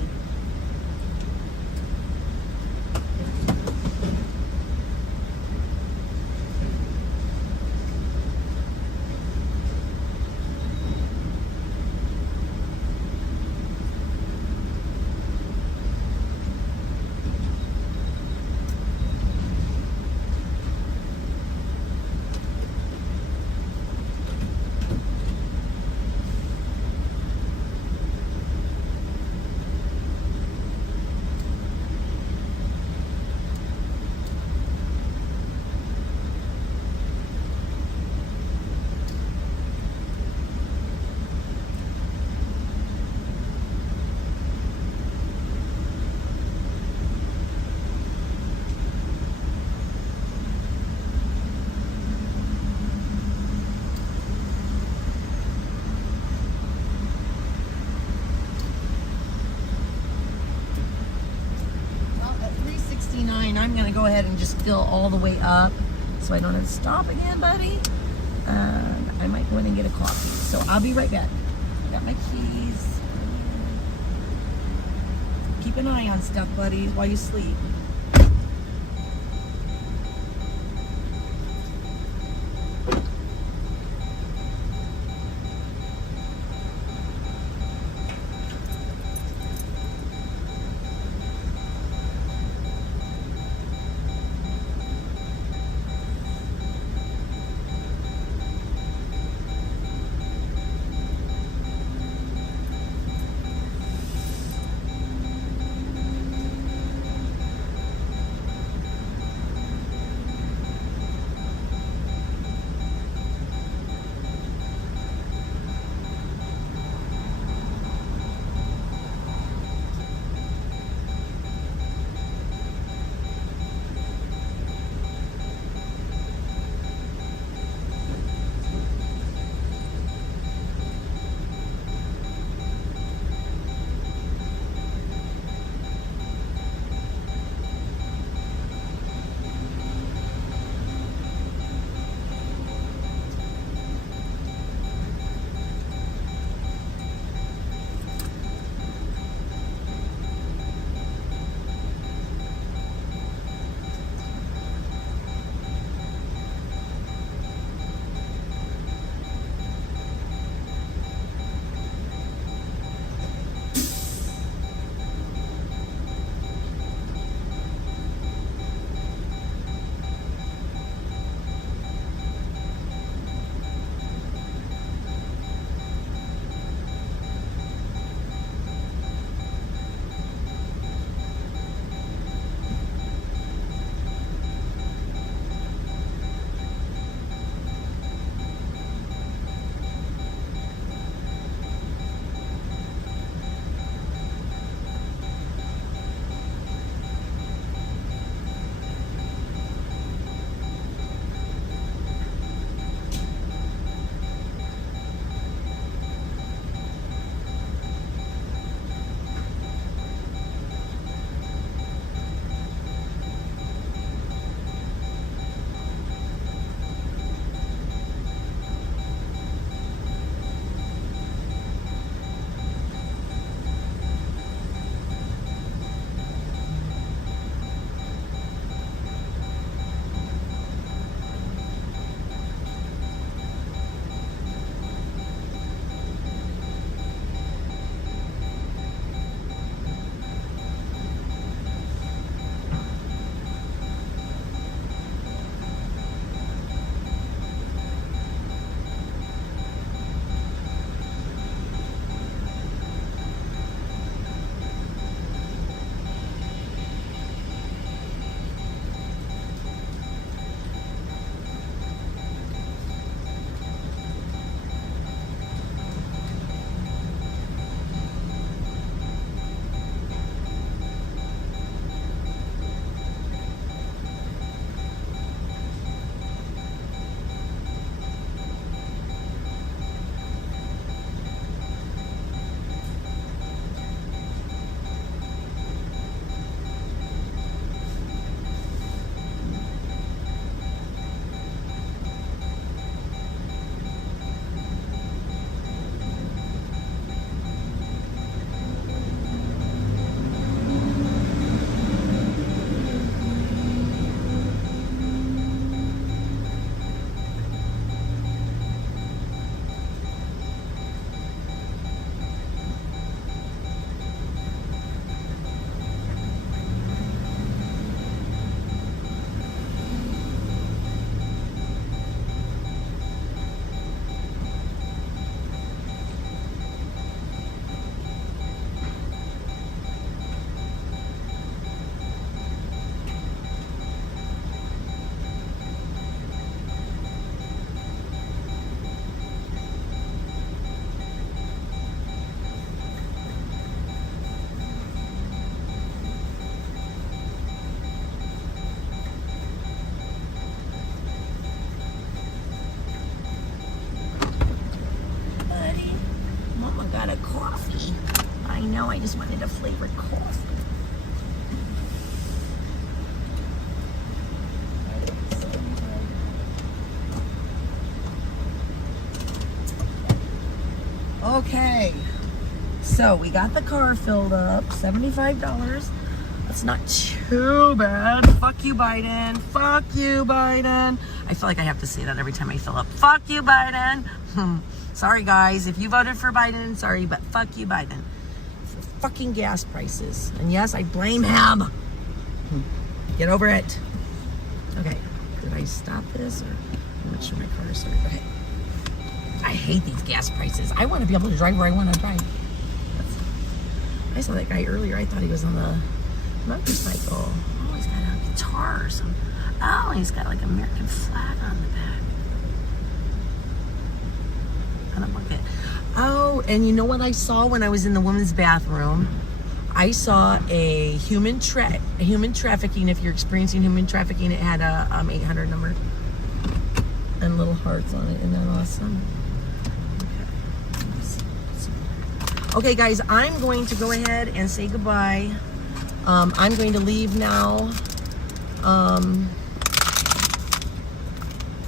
$1.59. I'm gonna go ahead and just fill all the way up so I don't have to stop again, buddy. I might go in and get a coffee. So I'll be right back. I got my keys. Keep an eye on stuff, buddy, while you sleep. Okay. So we got the car filled up, $75. That's not too bad. Fuck you, Biden. Fuck you, Biden. I feel like I have to say that every time I fill up. Fuck you, Biden. Sorry, guys. If you voted for Biden, sorry, but fuck you, Biden. For fucking gas prices. And yes, I blame him. Get over it. Okay. Did I stop this? Or I'm not sure my car is started. Go ahead. I hate these gas prices. I want to be able to drive where I want to drive. I saw that guy earlier. I thought he was on the motorcycle. Oh, he's got a guitar or something. Oh, he's got like American flag on the back. On a bucket. Oh, and you know what I saw when I was in the women's bathroom? I saw a human trafficking. If you're experiencing human trafficking, it had a 800 number and little hearts on it. Isn't that awesome? Okay, guys, I'm going to go ahead and say goodbye. I'm going to leave now.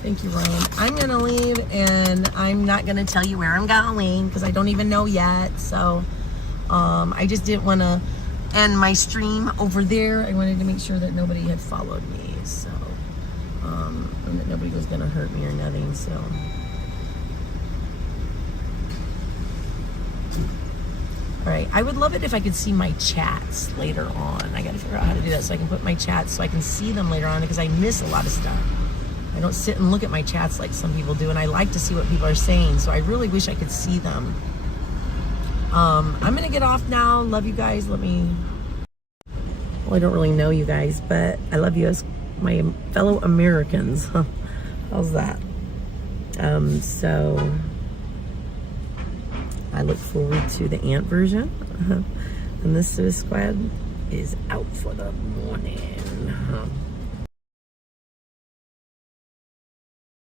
Thank you, Ryan. I'm going to leave, and I'm not going to tell you where I'm going because I don't even know yet. So I just didn't want to end my stream over there. I wanted to make sure that nobody had followed me. So, and that nobody was going to hurt me or nothing. So. All right, I would love it if I could see my chats later on. I got to figure out how to do that so I can put my chats so I can see them later on because I miss a lot of stuff. I don't sit and look at my chats like some people do, and I like to see what people are saying, so I really wish I could see them. I'm going to get off now. Love you guys. Well, I don't really know you guys, but I love you as my fellow Americans. How's that? So I look forward to the Ant version. And this Suicide Squad is out for the morning.